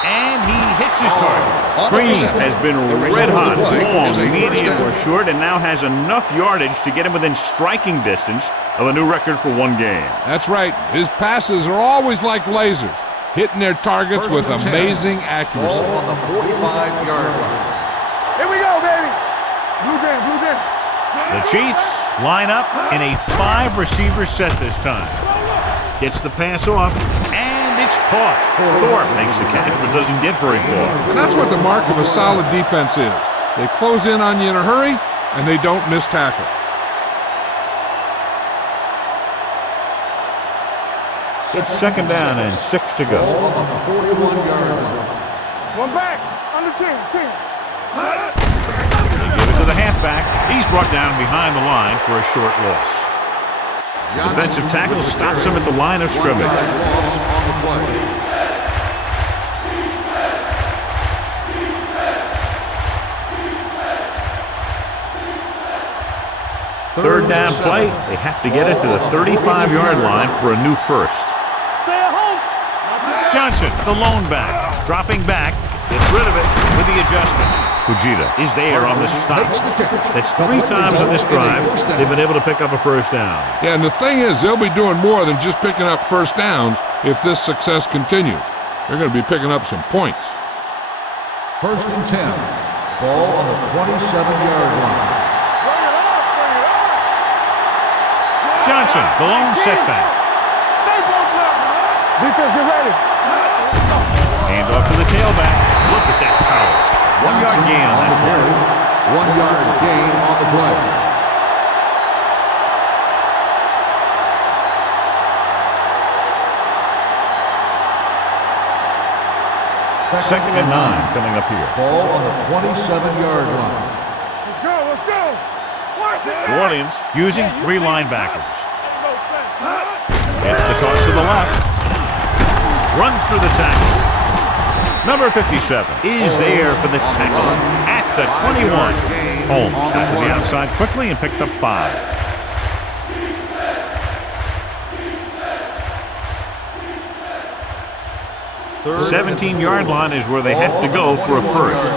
And he hits his target. Green has been red hot, long, medium, or short, and now has enough yardage to get him within striking distance of a new record for one game. That's right. His passes are always like lasers, hitting their targets with amazing accuracy. Ball on the 45-yard line. Here we go, baby. Blue game. The Chiefs line up in a 5-receiver set this time. Gets the pass off, and it's caught. Thorpe makes the catch, but doesn't get very far. And that's what the mark of a solid defense is. They close in on you in a hurry, and they don't miss tackle. It's second down and 6 to go. Ball on the 41-yard line. One back. Under 10. They give it to the halfback. He's brought down behind the line for a short loss. Defensive tackle stops him at the line of scrimmage. Loss on the play. Third down play. They have to get it to the 35-yard line for a new first. Stay at home. Johnson, the lone back, dropping back, gets rid of it with the adjustment. Fujita is there on the stop. That's 3 times on this drive they've been able to pick up a first down. Yeah, and the thing is, they'll be doing more than just picking up first downs if this success continues. They're going to be picking up some points. First and 10. Ball on the 27-yard line. Johnson, the lone setback. Defense, get ready. Hand off to the tailback. Look at that power. 1-yard gain on that play. 1-yard gain on the play. Second and 9 coming up here. Ball on the 27-yard line. Let's go. New Orleans using 3 linebackers. Gets the toss to the left. Runs through the tackle. Number 57 is there for the tackle at the 21. Holmes got to the outside quickly and picked up 5. 17-yard line is where they have to go for a first.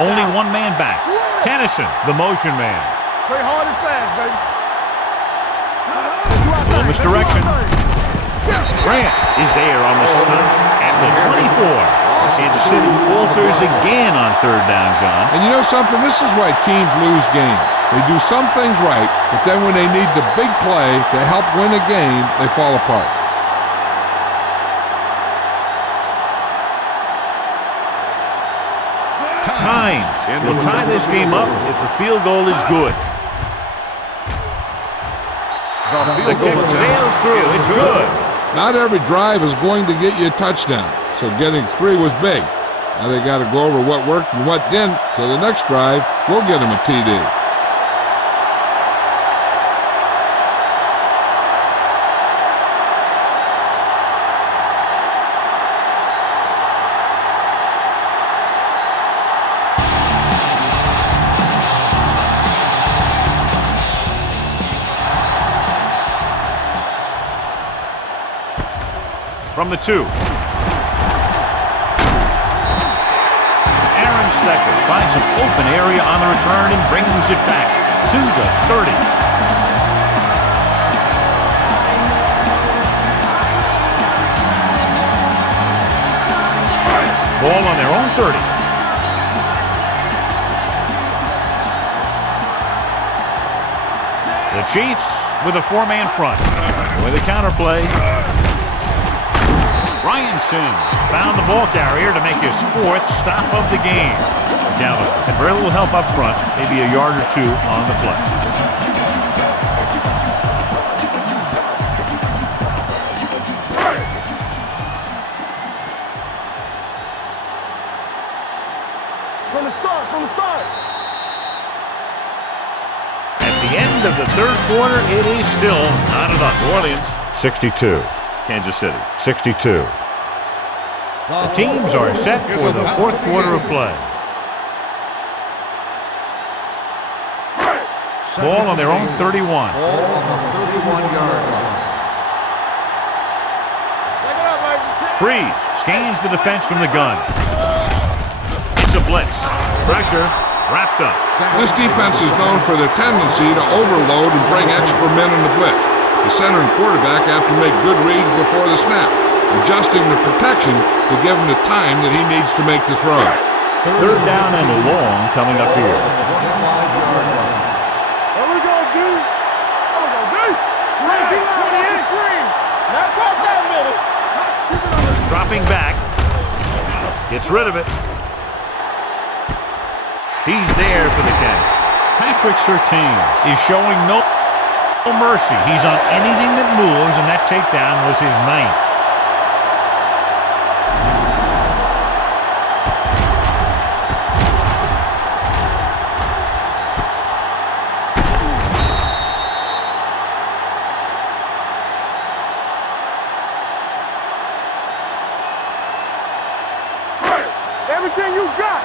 Only 1 man back. Tennyson, the motion man. Play hard and fast, baby. Little misdirection. Grant is there on the stop At the 24. Kansas City falters again on third down, John. And you know something? This is why teams lose games. They do some things right, but then when they need the big play to help win a game, they fall apart. Times will tie this game up if the field goal is good. The kick sails through. It's good. Not every drive is going to get you a touchdown, so getting 3 was big. Now they got to go over what worked and what didn't, so the next drive will get them a TD. From the 2. Aaron Stecker finds some open area on the return and brings it back to the 30. Ball on their own 30. The Chiefs with a 4-man front. With a counterplay. Ryan Sims found the ball carrier to make his 4th stop of the game. Gallup had very little help up front, maybe a yard or 2 on the play. From the start. At the end of the third quarter, it is still not enough. New Orleans, 62. Kansas City, 62. The teams are set for the 4th quarter of play. Ball on their own 31. Ball on the 31-yard line. Breeze scans the defense from the gun. It's a blitz. Pressure wrapped up. This defense is known for their tendency to overload and bring extra men in the blitz. The center and quarterback have to make good reads before the snap, adjusting the protection to give him the time that he needs to make the throw. Third down and long coming up here. 25-yard line. There we go, D. Right, 28. Now cross that middle. Dropping back. Gets rid of it. He's there for the catch. Patrick Surtain is showing no mercy. He's on anything that moves, and that takedown was his 9th. Everything you got.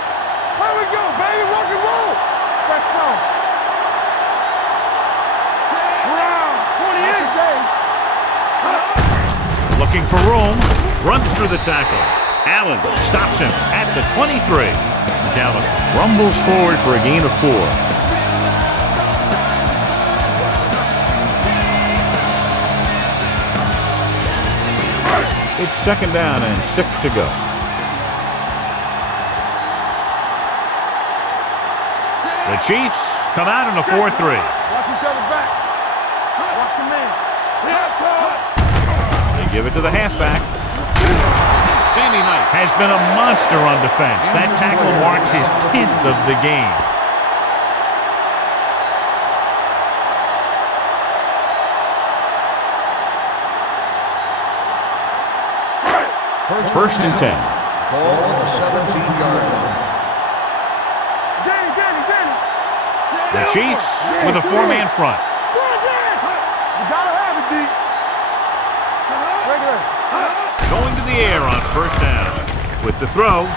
There we go, baby. Rock and roll. Let's go. Looking for room, runs through the tackle. Allen stops him at the 23. Gallup rumbles forward for a gain of 4. It's 2nd down and 6 to go. The Chiefs come out in a 4-3. Watch each other back. Watch your man. They give it to the halfback. Sammy Knight has been a monster on defense. That tackle marks his 10th of the game. First and 10. Ball on the 17-yard line. The Chiefs with a 4-man front. You gotta have it, D. Going to the air on first down with the throw.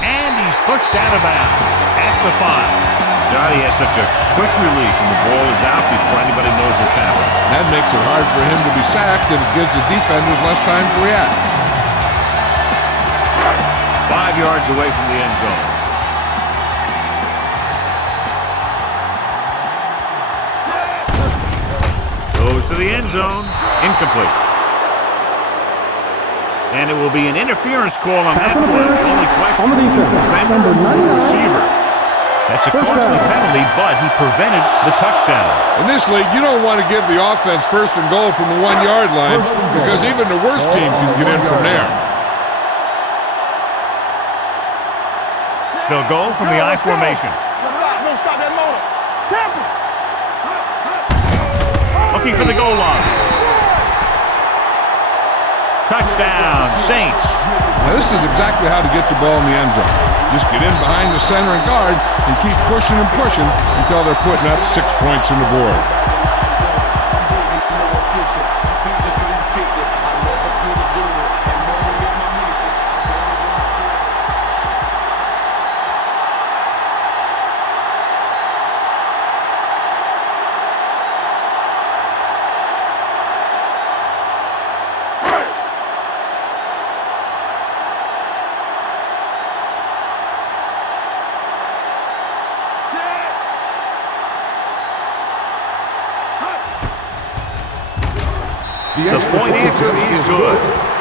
And he's pushed out of bounds at the 5. Johnny has such a quick release when the ball is out before anybody knows what's happening. That makes it hard for him to be sacked, and it gives the defenders less time to react. 5 yards away from the end zone. Goes to the end zone. Incomplete. And it will be an interference call on Pass that play. interference The only question on the is defense. defender Number or 99. receiver. That's a First costly down. penalty, but he prevented the touchdown. In this league, you don't want to give the offense first and goal from the 1-yard line First and goal. because even the worst Ball team on can the get in 1 from yard there. line. They'll go from the I formation. Don't stop that motor. Temple. Looking for the goal line. Touchdown, Saints. Now, this is exactly how to get the ball in the end zone. Just get in behind the center and guard and keep pushing and pushing until they're putting up 6 points on the board. The point after is good.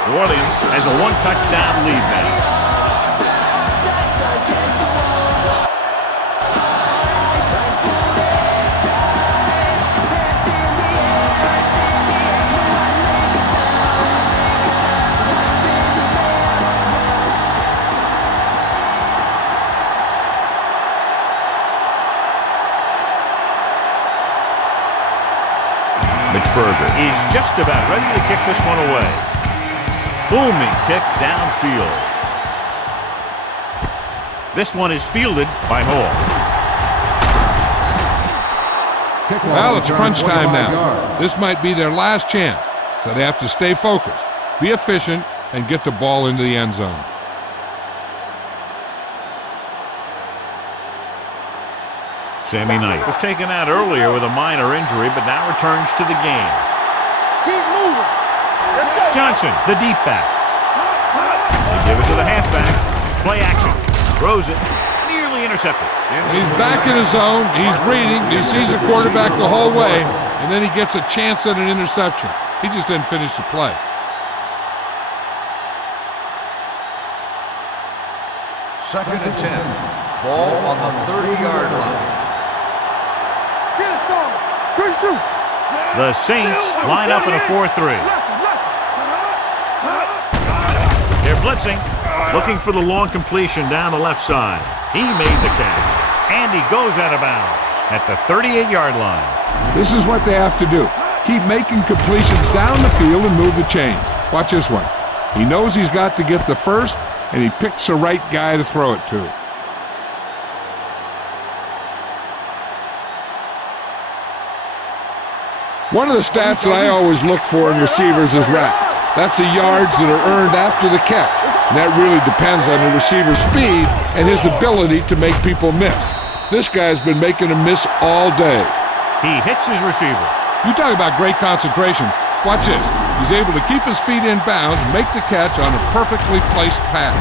New Orleans has a 1-touchdown lead now. Berger is just about ready to kick this one away. Booming kick downfield. This one is fielded by Hall. Well, it's crunch time now. This might be their last chance, so they have to stay focused, be efficient, and get the ball into the end zone. Sammy Knight was taken out earlier with a minor injury, but now returns to the game. Keep moving. Let's go. Johnson, the deep back. They give it to the halfback. Play action. Throws it. Nearly intercepted. He's back in his zone. He's reading. He sees the quarterback the whole way, and then he gets a chance at an interception. He just didn't finish the play. Second and 10. Ball on the 30-yard line. Get it, son. Good shoot. The Saints line up in a 4-3. They're blitzing, looking for the long completion down the left side. He made the catch, and he goes out of bounds at the 38-yard line. This is what they have to do. Keep making completions down the field and move the chains. Watch this one. He knows he's got to get the first, and he picks the right guy to throw it to. One of the stats that I always look for in receivers is RAP. That's the yards that are earned after the catch. And that really depends on the receiver's speed and his ability to make people miss. This guy's been making them miss all day. He hits his receiver. You talk about great concentration. Watch this. He's able to keep his feet in bounds, make the catch on a perfectly placed pass.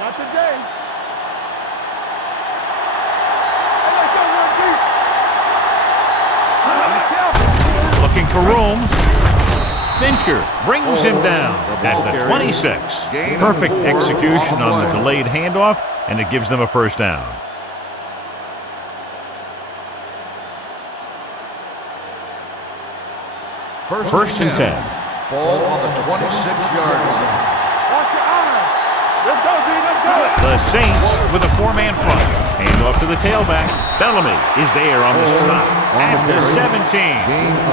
Not today. Hey, let's go run deep. Looking for room. Fincher brings him down at the 26. Perfect execution on the delayed handoff, and it gives them a first down. First and 10. Ball on the 26-yard line. Watch your eyes. Let's go, D. Let's go. The Saints with a 4-man front. Hand off to the tailback. Bellamy is there on the stop at the 17.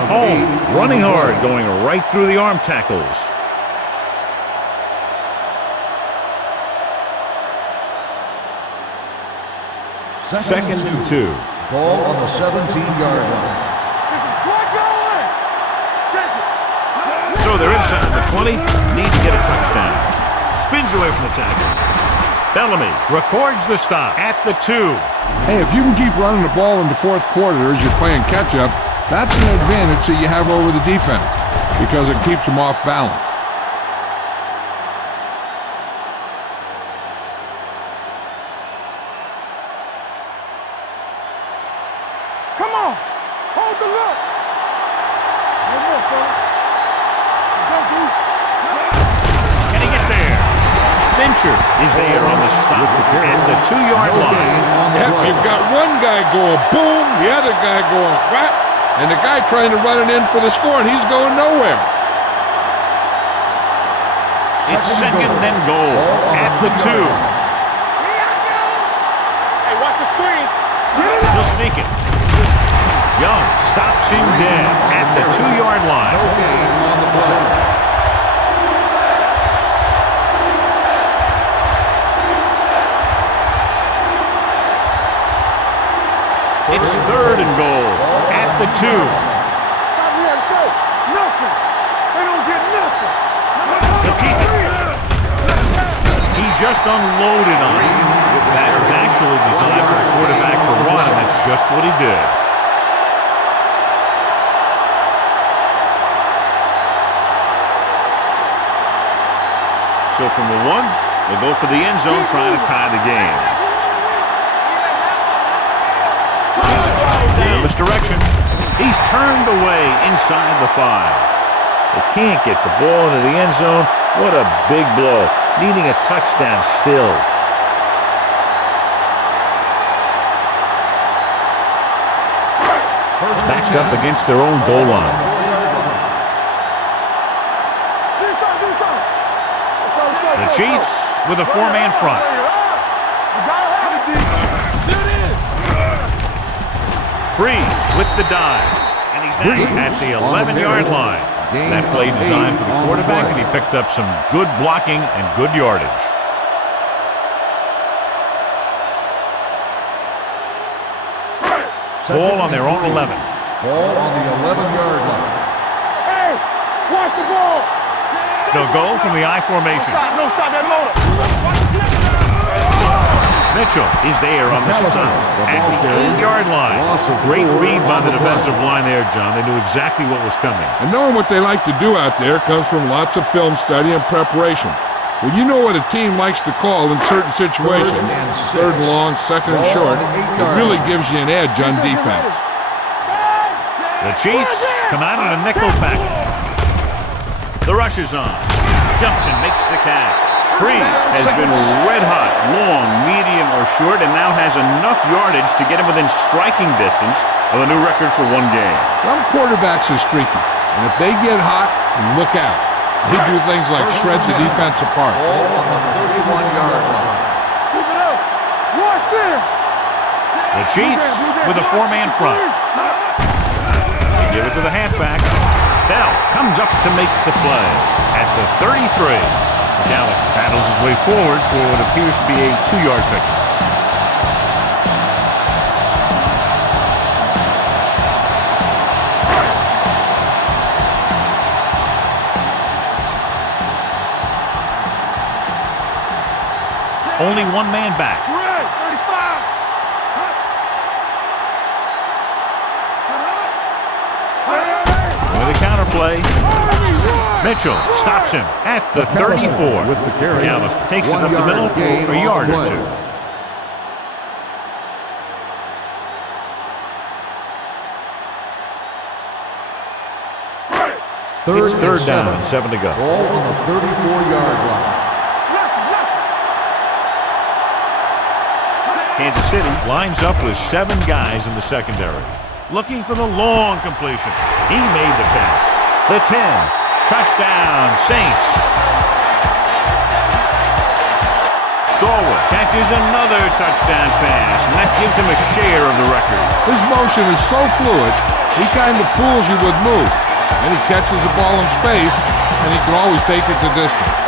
Holmes running hard, going right through the arm tackles. Second and 2. Ball on the 17-yard line. Listen, slide going. Check it. So they're inside the 20. Need to get a touchdown. Spins away from the tackle. Bellamy records the stop at the 2. Hey, if you can keep running the ball in the fourth quarter as you're playing catch-up, that's an advantage that you have over the defense because it keeps them off balance. Fincher is there on the stop at the 2-yard line. Yep, you've got one guy going boom, the other guy going whap, and the guy trying to run it in for the score, and he's going nowhere. It's second and goal at the 2. Hey, watch the screen. He'll sneak it. Young stops him dead at the 2-yard line. No gain on the play. It's third and goal at the 2. Nothing. They don't get nothing. He'll keep it. He just unloaded on him. That is actually designed for the quarterback to run, and that's just what he did. So from the 1, they'll go for the end zone, trying to tie the game. Misdirection. He's turned away inside the 5. They can't get the ball into the end zone. What a big blow. Needing a touchdown still. Backed up against their own goal line. The Chiefs with a 4-man front. Breeze with the dive. And he's now at the 11-yard line. That play designed for the quarterback, and he picked up some good blocking and good yardage. Ball on their own 11. Ball on the 11-yard line. Hey, watch the ball. They'll go from the I formation. Don't stop that motor. Mitchell is there on the stop at the 8-yard line. Great read by the defensive line there, John. They knew exactly what was coming. And knowing what they like to do out there comes from lots of film study and preparation. When you know what a team likes to call in certain situations, third and long, second and short, it really gives you an edge on defense. The Chiefs come out in a nickel package. The rush is on. Jumps and makes the catch. Breeze has been red hot, long, medium, or short, and now has enough yardage to get him within striking distance of a new record for one game. Some quarterbacks are streaky, and if they get hot, look out. They do things like shred the defense apart. Ball on the 31-yard line. Keep it up. Watch it. The Chiefs with a 4-man front. They give it to the halfback. Bell comes up to make the play at the 33. Dallas battles his way forward for what appears to be a 2-yard pickup. Only one man back. With a counterplay. Mitchell stops him at the 34. With the carry. Dallas takes it up the middle for a yard or two. It's third down and 7 to go. Ball on the 34-yard line. Kansas City lines up with 7 guys in the secondary. Looking for the long completion. He made the catch. The 10. Touchdown, Saints. Stallworth catches another touchdown pass, and that gives him a share of the record. His motion is so fluid, he kind of fools you with move. And he catches the ball in space, and he can always take it the distance.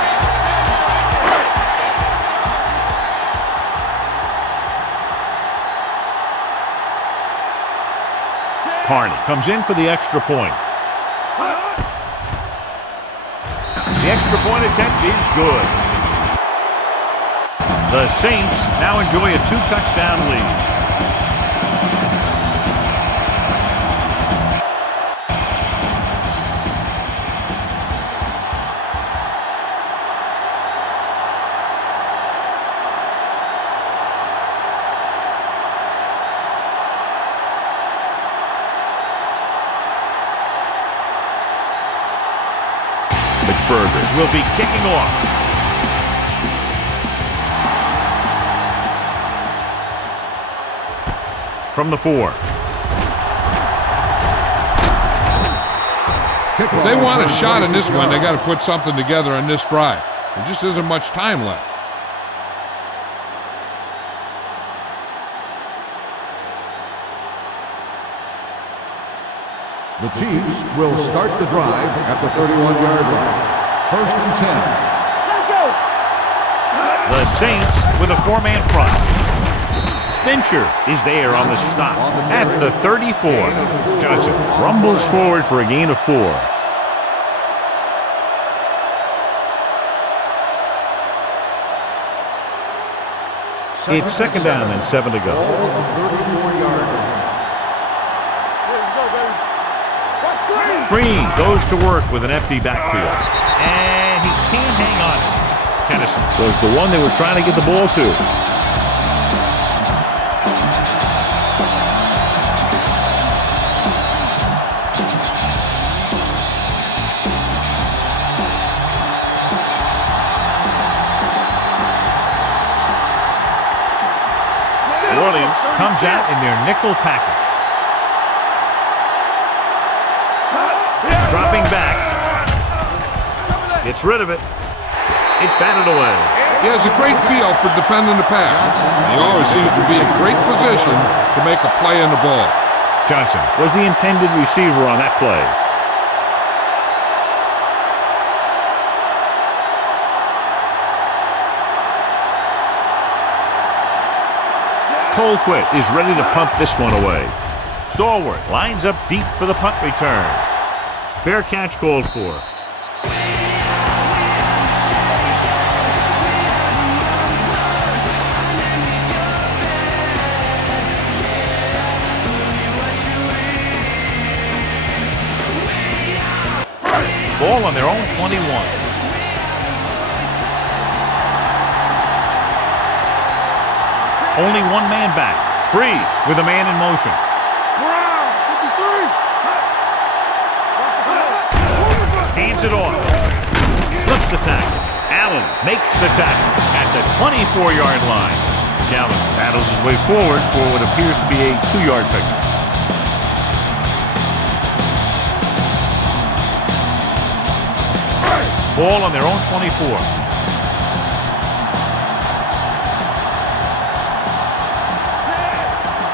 Carney comes in for the extra point. The extra point attempt is good. The Saints now enjoy a 2-touchdown lead. Berger will be kicking off. from the 4. If they want a shot in this one, they got to put something together on this drive. There just isn't much time left. The Chiefs will start the drive at the 31-yard line. 1st and 10. The Saints with a 4-man front. Fincher is there on the stop at the 34. Johnson rumbles forward for a gain of 4. It's 2nd down and 7 to go. Ball on the 34-yard line. Green goes to work with an empty backfield. And he can't hang on. Kennison was the one they were trying to get the ball to. New Orleans comes out in their nickel package. Dropping back. Gets rid of it. It's batted away. He has a great feel for defending the pass. He always seems to be in great position to make a play on the ball. Johnson was the intended receiver on that play. Colquitt is ready to punt this one away. Stallworth lines up deep for the punt return. Fair catch called for. Ball on their own 21. Only one man back. Breeze with a man in motion. Hands it off. Slips the tackle. Allen makes the tackle at the 24-yard line. Galvin battles his way forward for what appears to be a 2-yard pickup. Ball on their own 24.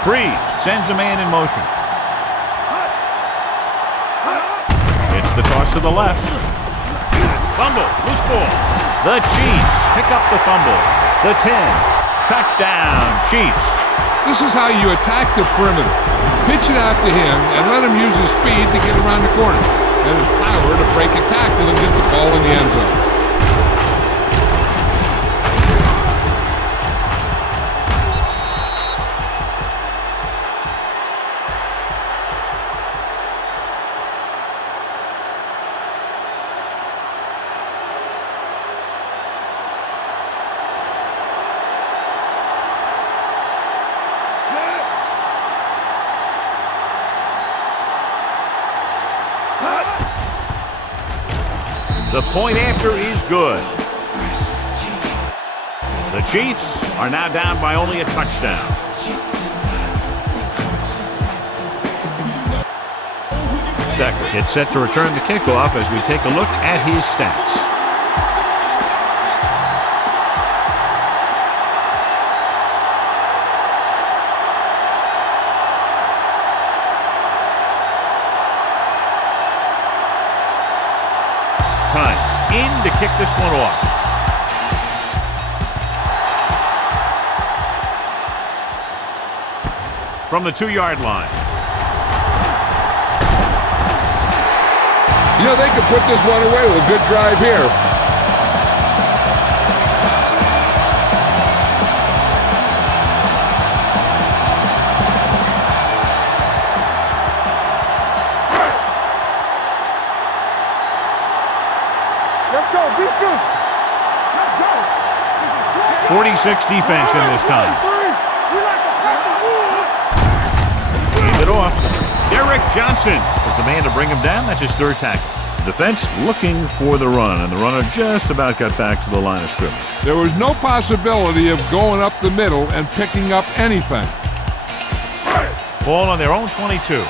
Breeze sends a man in motion. It's the toss to the left. Fumble, loose ball. The Chiefs pick up the fumble. The 10. Touchdown, Chiefs. This is how you attack the perimeter. Pitch it out to him and let him use his speed to get around the corner. And his power to break a tackle and get the ball in the end zone. The point after is good. The Chiefs are now down by only a touchdown. Stecker gets set to return the kickoff as we take a look at his stats. Time in to kick this one off. From the 2-yard line. You know, they could put this one away with a good drive here. Let's go, defense. Let's go. 46 defense in this time. Gave it off. Derek Johnson is the man to bring him down. That's his 3rd tackle. Defense looking for the run, and the runner just about got back to the line of scrimmage. There was no possibility of going up the middle and picking up anything. Ball on their own 22.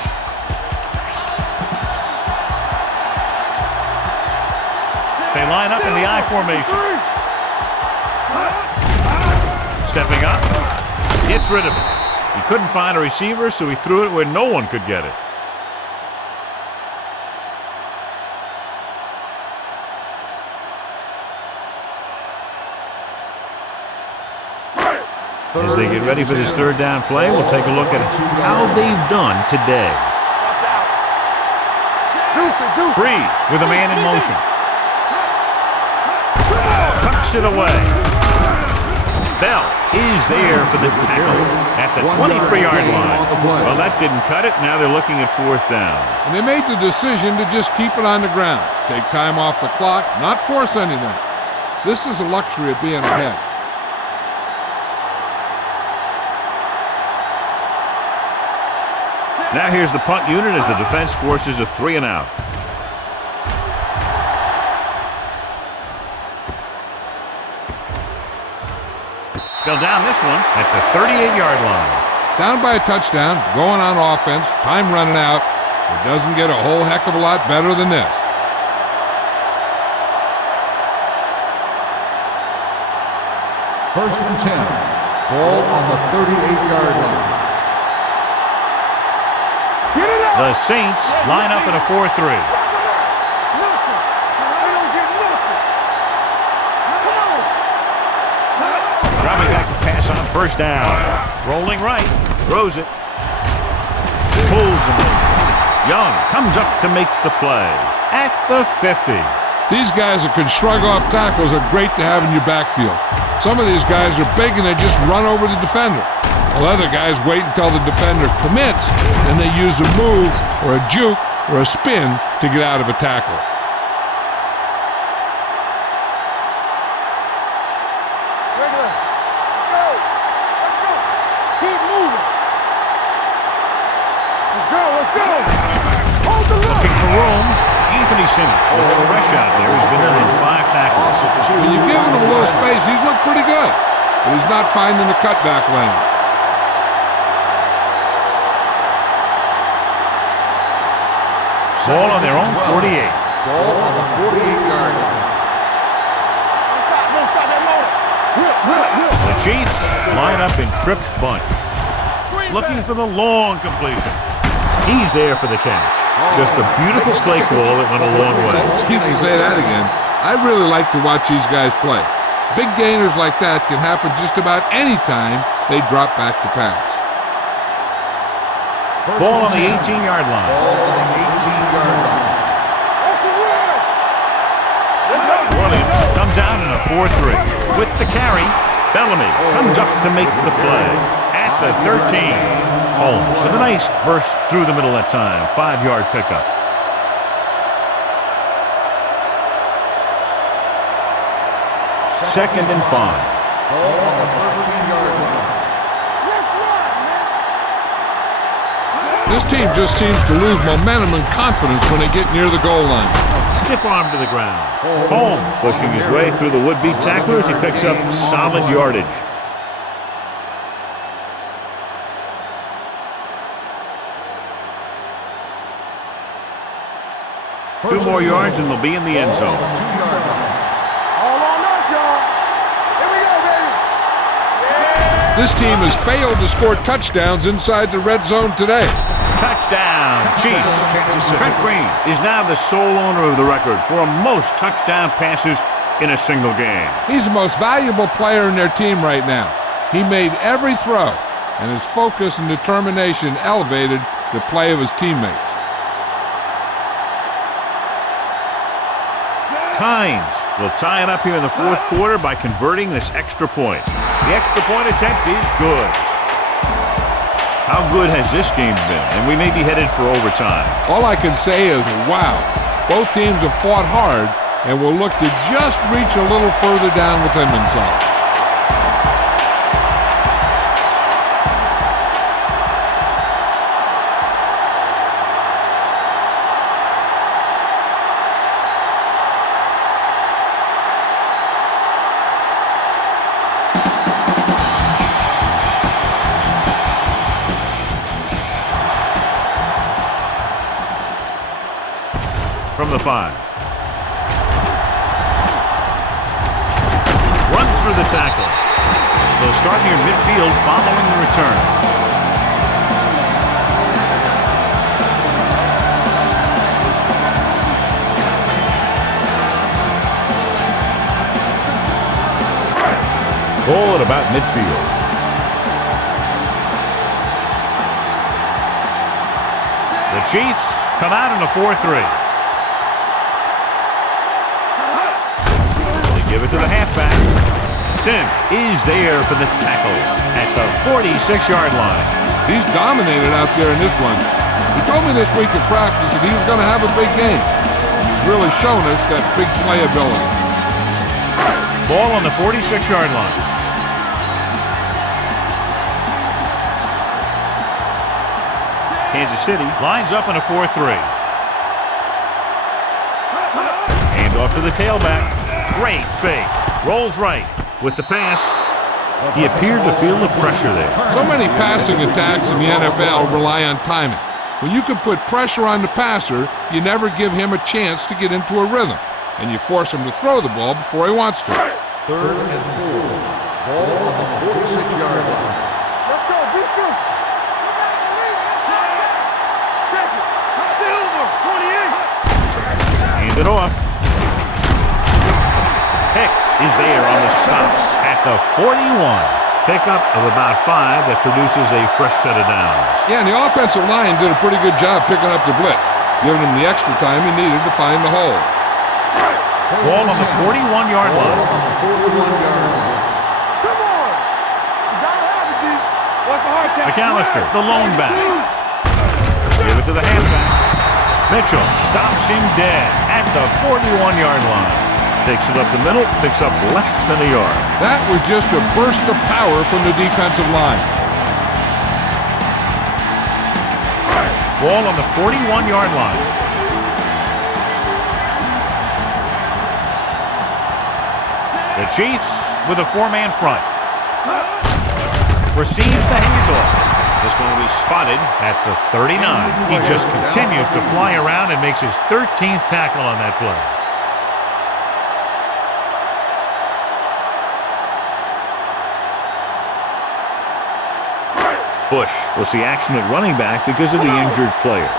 They line up in the I formation. Stepping up. Gets rid of it. He couldn't find a receiver, so he threw it where no one could get it. As they get ready for this third down play, we'll take a look at how they've done today. Freeze with a man in motion. Tucks it away. Bell is there for the tackle at the 23-yard line. Well, that didn't cut it. Now they're looking at fourth down. And they made the decision to just keep it on the ground. Take time off the clock, not force anything. This is a luxury of being ahead. Now here's the punt unit as the defense forces a 3 and out. They'll down this one at the 38-yard line. Down by a touchdown, going on offense, time running out. It doesn't get a whole heck of a lot better than this. First and 10. Ball on the 38-yard line. The Saints line up in a 4-3. Dropping back to pass on first down. Rolling right. Throws it. Pulls him. Young comes up to make the play at the 50. These guys that can shrug off tackles are great to have in your backfield. Some of these guys are big and they just run over the defender. While other guys wait until the defender commits, and they use a move or a juke or a spin to get out of a tackle. Regular. Let's go. Let's go. Keep moving. Let's go. Let's go. Hold the line. Looking for room. Anthony Simmons looks fresh out there. He's been in on 5 tackles. When you give him a little space, he's looked pretty good. But he's not finding the cutback lane. Ball on their own 48. Ball on the 48-yard line. Don't stop that motor. The Chiefs line up in Tripp's bunch. Looking for the long completion. He's there for the catch. Just a beautiful play call that went a long way. You can say that again. I really like to watch these guys play. Big gainers like that can happen just about any time they drop back to pass. Ball on the 18-yard line. Ball on the 18-yard line. Williams comes out in a 4-3. With the carry, Bellamy comes up to make the play at the 13. Holmes with a nice burst through the middle that time. 5-yard pickup. Second and 5. Ball on the 13-yard line. This team just seems to lose momentum and confidence when they get near the goal line. Stiff arm to the ground. Holmes pushing his way through the would-be tacklers. He picks up solid yardage. Two more yards and they'll be in the end zone. All on us, y'all. Here we go, baby. This team has failed to score touchdowns inside the red zone today. Touchdown, Chiefs. Trent Green is now the sole owner of the record for most touchdown passes in a single game. He's the most valuable player in their team right now. He made every throw, and his focus and determination elevated the play of his teammates. Tynes will tie it up here in the fourth quarter by converting this extra point. The extra point attempt is good. How good has this game been? And we may be headed for overtime. All I can say is, wow. Both teams have fought hard and will look to just reach a little further down within themselves. from the 5. Runs through the tackle. They'll start near midfield following the return. Ball at about midfield. The Chiefs come out in a 4-3. They give it to the halfback. Sim is there for the tackle at the 46-yard line. He's dominated out there in this one. He told me this week at practice that he was going to have a big game. He's really shown us that big playability. Ball on the 46-yard line. Kansas City lines up in a 4-3. Hand off to the tailback. Great fake. Rolls right with the pass. He appeared to feel the pressure there. So many passing attacks in the NFL rely on timing. When you can put pressure on the passer, you never give him a chance to get into a rhythm, and you force him to throw the ball before he wants to. 3rd and 4. Ball on the 46-yard line. Let's go, defense. Check it. Silver, 28. Hand it off. Hicks is there on the stops at the 41. Pickup of about 5 that produces a fresh set of downs. Yeah, and the offensive line did a pretty good job picking up the blitz, giving him the extra time he needed to find the hole. Ball on the 41-yard line. Come on. You gotta have it, D. What's the hard tackle? McAllister, the lone back. Give it to the halfback. Mitchell stops him dead at the 41-yard line. Takes it up the middle, picks up less than a yard. That was just a burst of power from the defensive line. Ball on the 41-yard line. The Chiefs with a 4-man front. Receives the handoff. This one will be spotted at the 39. He just continues to fly around and makes his 13th tackle on that play. Bush will see action at running back because of the injured player.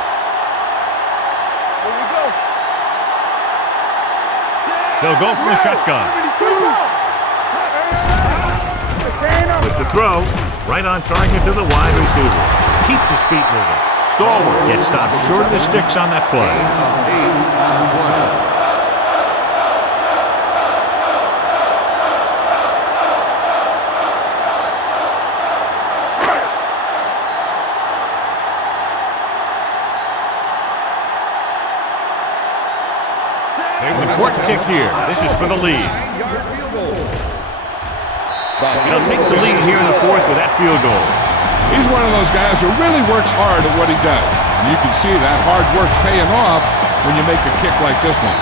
Here we go. They'll go from the shotgun. With the throw, right on target to the wide receiver. Keeps his feet moving. Stalwart gets stopped short of the sticks on that play. The court kick here. This is for the lead. They'll take the lead here in the 4th with that field goal. He's one of those guys who really works hard at what he does. And you can see that hard work paying off when you make a kick like this one.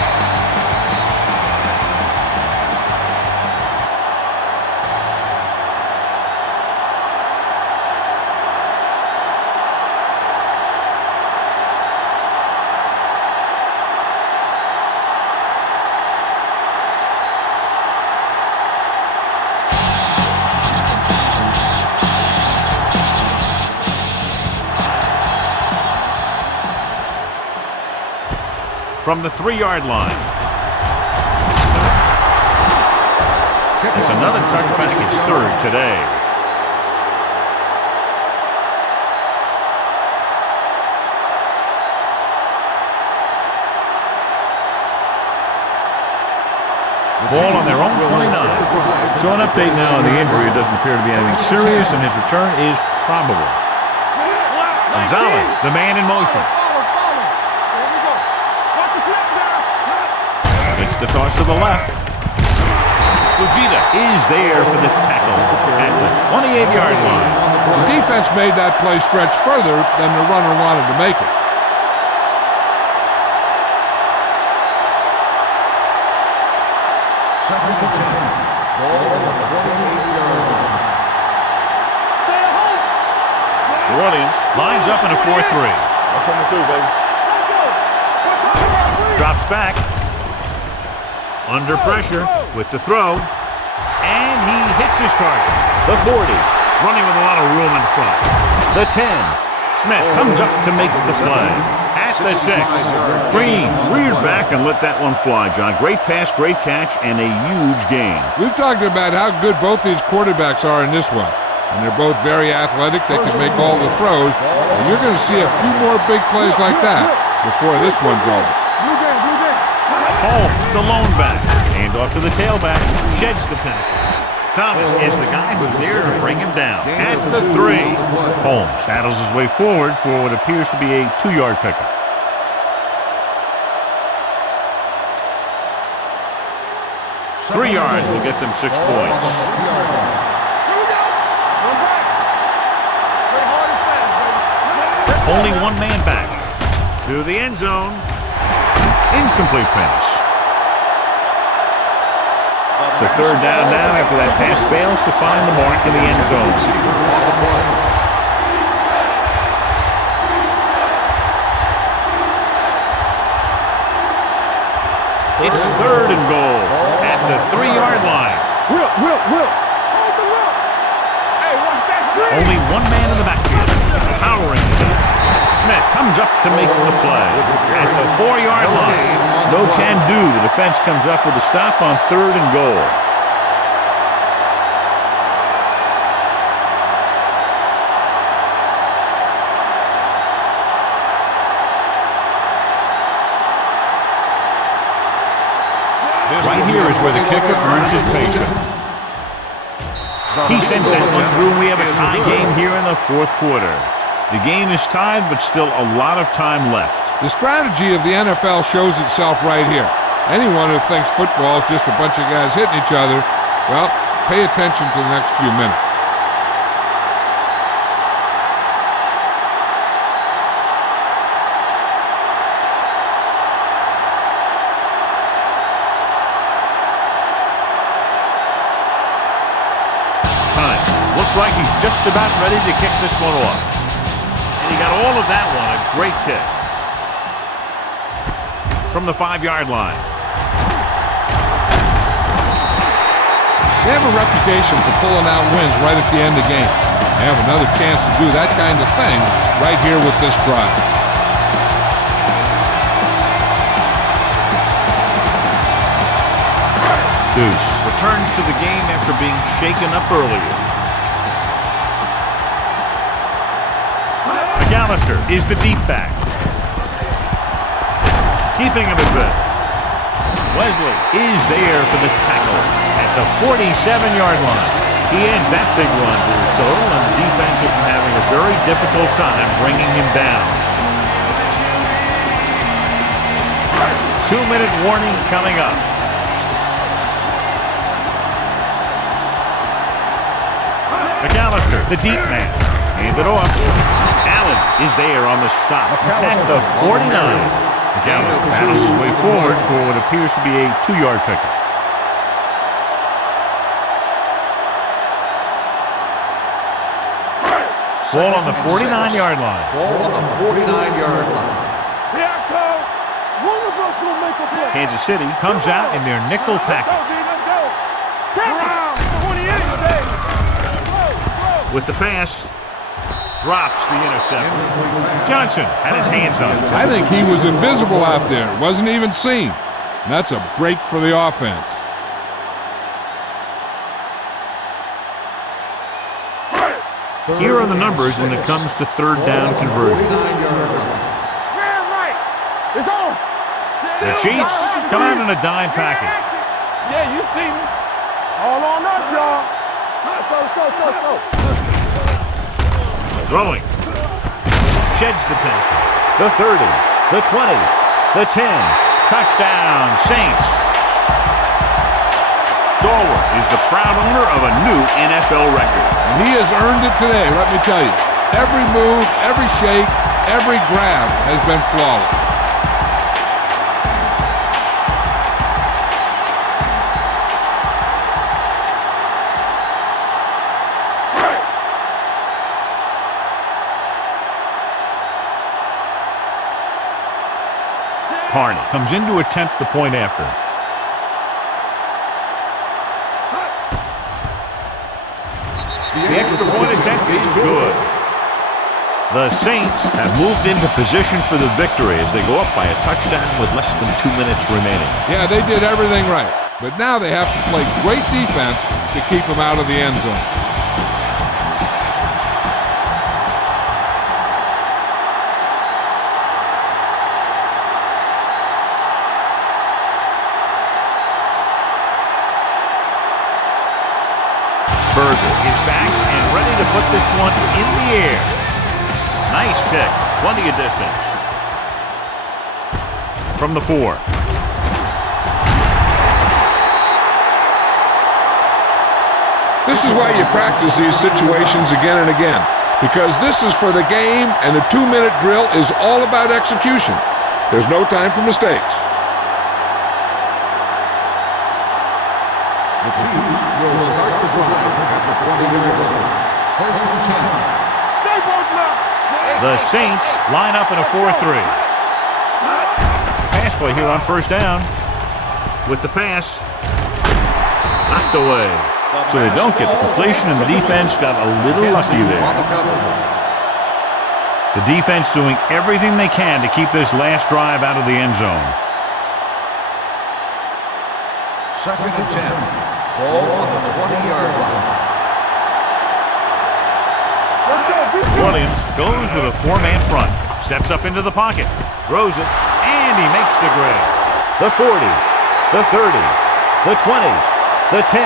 From the 3-yard line. It's another touchback. It's 3rd today. Ball on their own 29. So an update now on the injury. It doesn't appear to be anything serious, and his return is probable. Gonzalez, the man in motion. It's the toss to the left. Fujita is there for the tackle at the 28-yard line. The defense made that play stretch further than the runner wanted to make it. Second and 10. Ball on the 28-yard line. New Orleans lines up in a 4-3. That's coming through, baby. Drops back. Under pressure with the throw. And he hits his target. The 40. Running with a lot of room in front. The 10. Smith comes up to make the play. At the 6. Green reared back and let that one fly, John. Great pass, great catch, and a huge gain. We've talked about how good both these quarterbacks are in this one. And they're both very athletic. They can make all the throws. And you're going to see a few more big plays like that before this one's over. Holmes, the lone back. Hand off to the tailback. Sheds the penalty. Thomas is the guy who's there to bring him down. At the 3. Holmes battles his way forward for what appears to be a 2-yard pickup. Three yards will get them 6 points. Only one man back. To the end zone. Incomplete pass. So 3rd down now after that pass fails to find the mark in the end zone. It's 3rd and goal at the 3-yard line. Will. Hold the will. Hey, watch that screen. Only one man in the backfield. Powering it up. Smith comes up to make the play. At the 4-yard line. No can do. The defense comes up with a stop on 3rd and goal. Right here is where the kicker earns his paycheck. He sends that one through, and we have a tie game here in the 4th quarter. The game is tied, but still a lot of time left. The strategy of the NFL shows itself right here. Anyone who thinks football is just a bunch of guys hitting each other, well, pay attention to the next few minutes. Time. Looks like he's just about ready to kick this one off. And he got all of that one. A great kick. From the 5-yard line. They have a reputation for pulling out wins right at the end of the game. They have another chance to do that kind of thing right here with this drive. Deuce returns to the game after being shaken up earlier. McAllister is the deep back. Keeping him at bay. Wesley is there for the tackle at the 47-yard line. He ends that big run for his total, and the defense has been having a very difficult time bringing him down. 2-minute warning coming up. McAllister, the deep man. Hand it off. Allen is there on the stop at the 49. McAllister battles his way forward for what appears to be a 2-yard pickup. Ball on the 49-yard line. Ball on the 49-yard line. Here I come. One of us gonna make a play. Kansas City comes out in their nickel package. Let's go. Around 28 days. With the pass, drops the interception. Johnson had his hands on it. I think he was invisible out there. Wasn't even seen. And that's a break for the offense. Here are the numbers when it comes to 3rd down conversions. Man, right. It's on. The Chiefs come out in a dime package. Yeah, you see me. All on us, y'all. Let's go. Throwing. Sheds the penalty. The 30. The 20. The 10. Touchdown, Saints. Stallworth is the proud owner of a new NFL record. And he has earned it today, let me tell you. Every move, every shake, every grab has been flawless. Carney comes in to attempt the point after. The extra point attempt is good. The Saints have moved into position for the victory as they go up by a touchdown with less than 2 minutes remaining. Yeah, they did everything right. But now they have to play great defense to keep them out of the end zone. Berger is back and ready to put this one in the air. Nice pick. Plenty of distance. From the 4. This is why you practice these situations again and again, because this is for the game, and the 2-minute drill is all about execution. There's no time for mistakes. The Chiefs will start the drive at the 20-yard line. First and 10. The Saints line up in a 4-3. Pass play here on first down. With the pass, knocked away. So they don't get the completion, and the defense got a little lucky there. The defense doing everything they can to keep this last drive out of the end zone. Second and 10. Ball on the 20-yard line. New Orleans goes with a 4-man front. Steps up into the pocket. Throws it, and he makes the grab. The 40, the 30, the 20, the 10.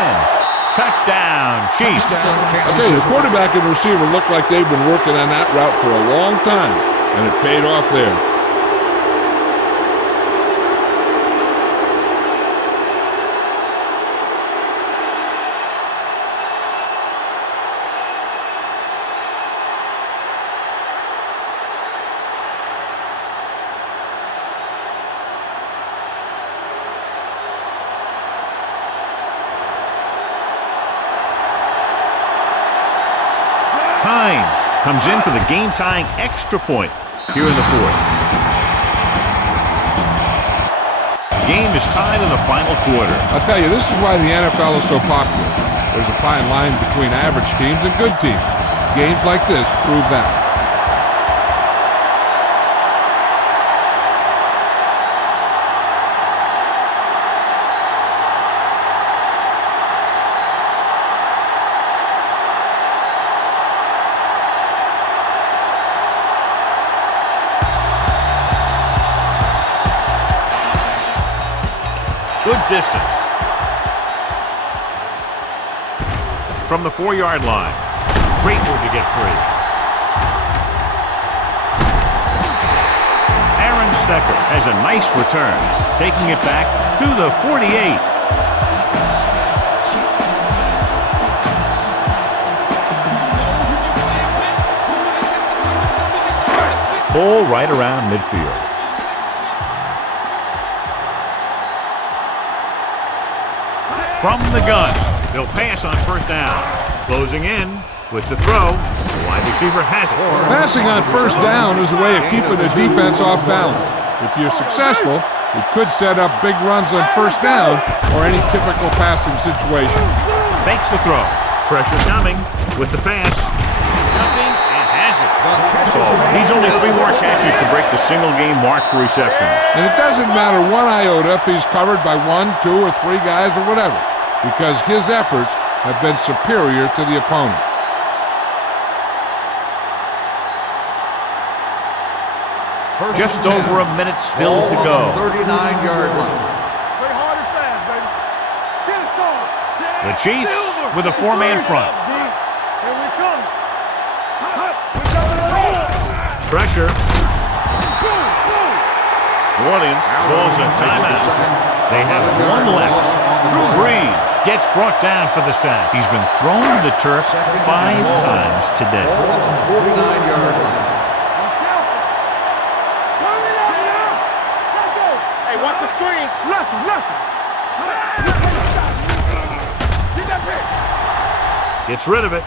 Touchdown, Chiefs. I'll tell you, the quarterback and receiver look like they've been working on that route for a long time, and it paid off there. Hines comes in for the game-tying extra point here in the 4th. The game is tied in the final quarter. I'll tell you, this is why the NFL is so popular. There's a fine line between average teams and good teams. Games like this prove that. Good distance. From the 4-yard line. Great move to get free. Aaron Stecker has a nice return, taking it back to the 48. Ball right around midfield. From the gun, they'll pass on first down. Closing in with the throw. The wide receiver has it. Passing on first down is a way of keeping the defense off balance. If you're successful, it could set up big runs on first down or any typical passing situation. Fakes the throw. Pressure coming with the pass. Jumping and has it. So needs only 3 more catches to break the single-game mark for receptions. And it doesn't matter one iota if he's covered by 1, 2, or 3 guys or whatever, because his efforts have been superior to the opponent. Just over a minute still to go. 39-yard line. Play hard and fast, baby. Get it going. The Chiefs with a 4-man front. Here we come. Pressure. New Orleans calls a timeout. They have 1 left. Drew Brees gets brought down for the sack. He's been thrown to the turf 5 times today. 49-yard line. Hey, watch the screen. Left. Get that pick. Gets rid of it.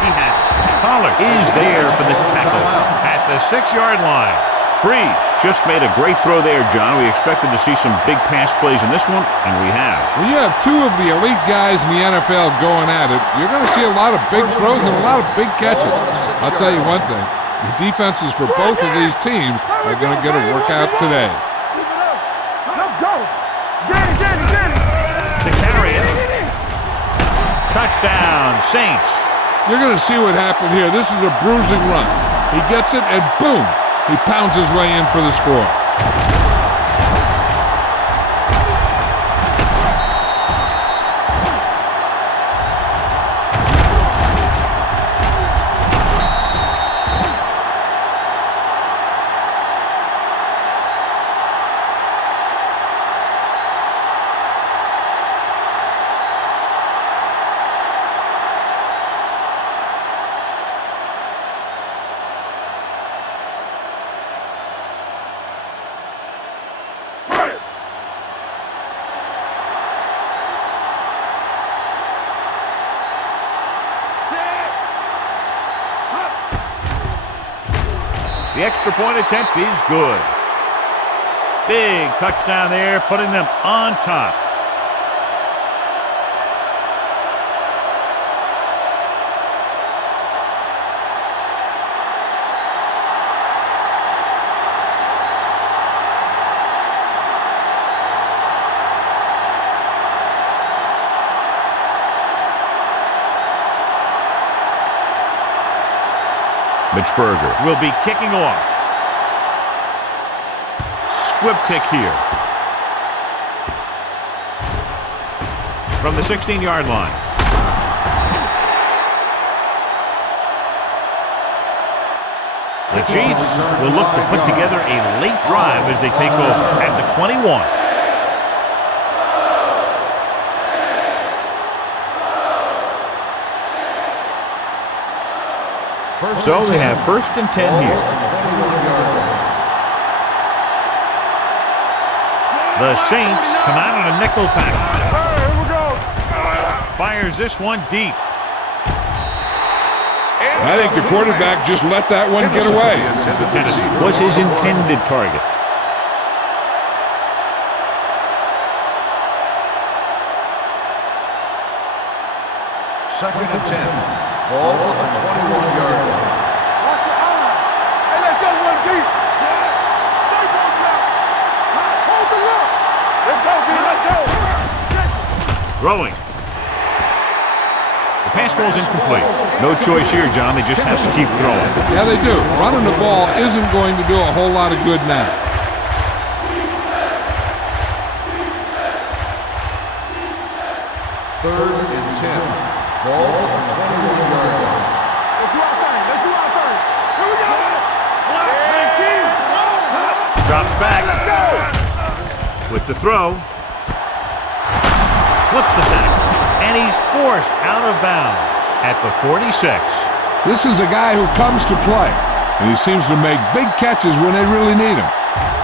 He has it. Pollard is there for the tackle at the 6-yard line. Breeze just made a great throw there, John. We expected to see some big pass plays in this one, and we have. When you have two of the elite guys in the NFL going at it, you're going to see a lot of big throws and a lot of big catches. I'll tell you one thing. The defenses for both of these teams are going to get a workout today. Let's go. Get it. To carry it. Touchdown, Saints. You're going to see what happened here. This is a bruising run. He gets it, and boom, he pounds his way in for the score. The extra point attempt is good. Big touchdown there, putting them on top. Mitchberger will be kicking off. Squib kick here. From the 16-yard line. The Chiefs will look to put together a late drive as they take over at the 21. So they have 1st and 10 here. The Saints come out on a nickel package. Here we go. Fires this one deep. I think the quarterback just let that one get away. Tennessee was his intended target. Second and 10. Ball on the 21-yard line. Watch your eyes. Hey, let's go one deep. Stay back now. Hold the lock. Let's go, B. Let's go. Throwing. The pass ball is incomplete. No choice here, John. They just have to keep throwing. Yeah, they do. Running the ball isn't going to do a whole lot of good now. Third and 10. Ball on the 21-yard line. Let's do our thing. Here we go. Drops back. Let's go. With the throw. Slips the tackle. And he's forced out of bounds at the 46. This is a guy who comes to play, and he seems to make big catches when they really need him.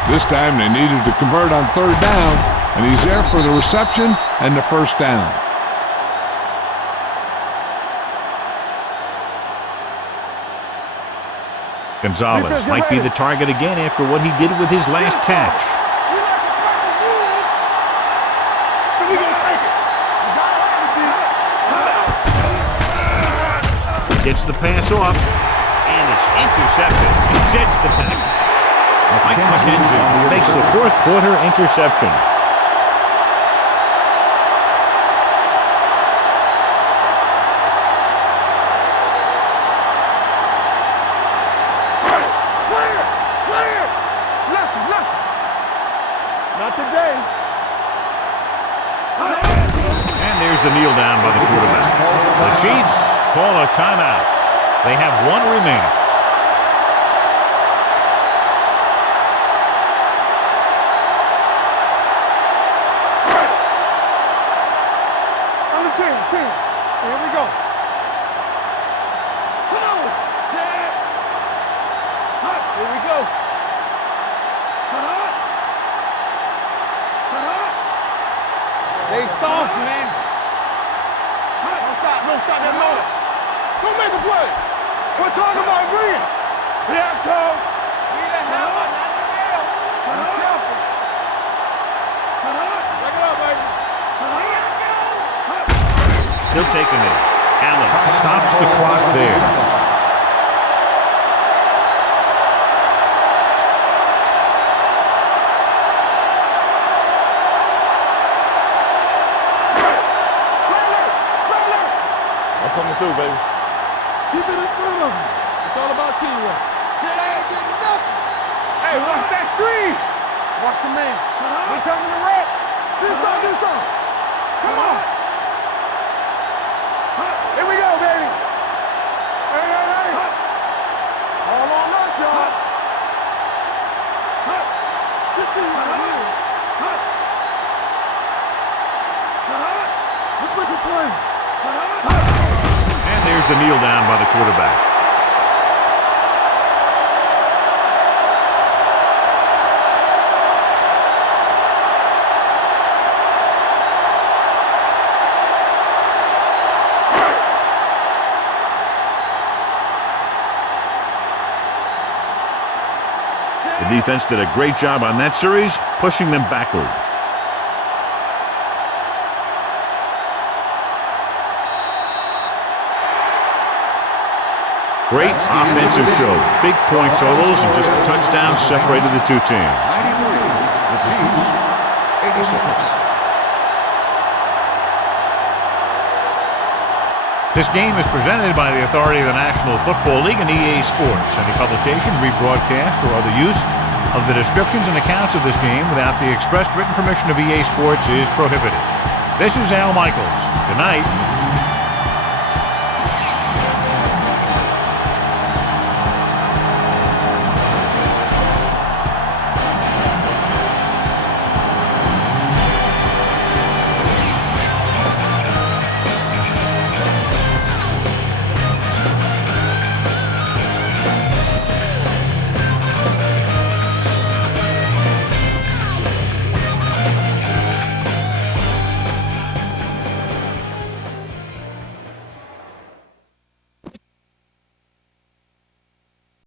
This time they needed to convert on 3rd down, and he's there for the reception and the 1st down. Gonzalez might be the target again after what he did with his last catch. We gonna take it. Gets the pass off, and it's intercepted. Jets the tackle. Mike McKenzie makes the 4th quarter interception. Not today. And there's the kneel down by the quarterback. The Chiefs call a timeout. They have 1 remaining. On the 10. Here we go. Come on. Set. Here we go. They soft, man. Don't stop that motor. Don't make a play. We're talking about bringing. Yeah, coach. We didn't have one. He'll take a knee. Allen stops the clock there. I'm coming through, baby. Keep it in front of him. It's all about teamwork. Said I ain't getting nothing. Hey, watch that screen. Watch your man. We coming to wreck. Do something. Come on. Here we go, baby. Hey. All on us, y'all. Get these right here. Let's make a play. And there's the kneel down by the quarterback. The defense did a great job on that series, pushing them backward. Great offensive show. Big point totals and just a touchdown separated the two teams. 93, the Chiefs, 86. This game is presented by the authority of the National Football League and EA Sports. Any publication, rebroadcast, or other use of the descriptions and accounts of this game without the expressed written permission of EA Sports is prohibited. This is Al Michaels. Good night.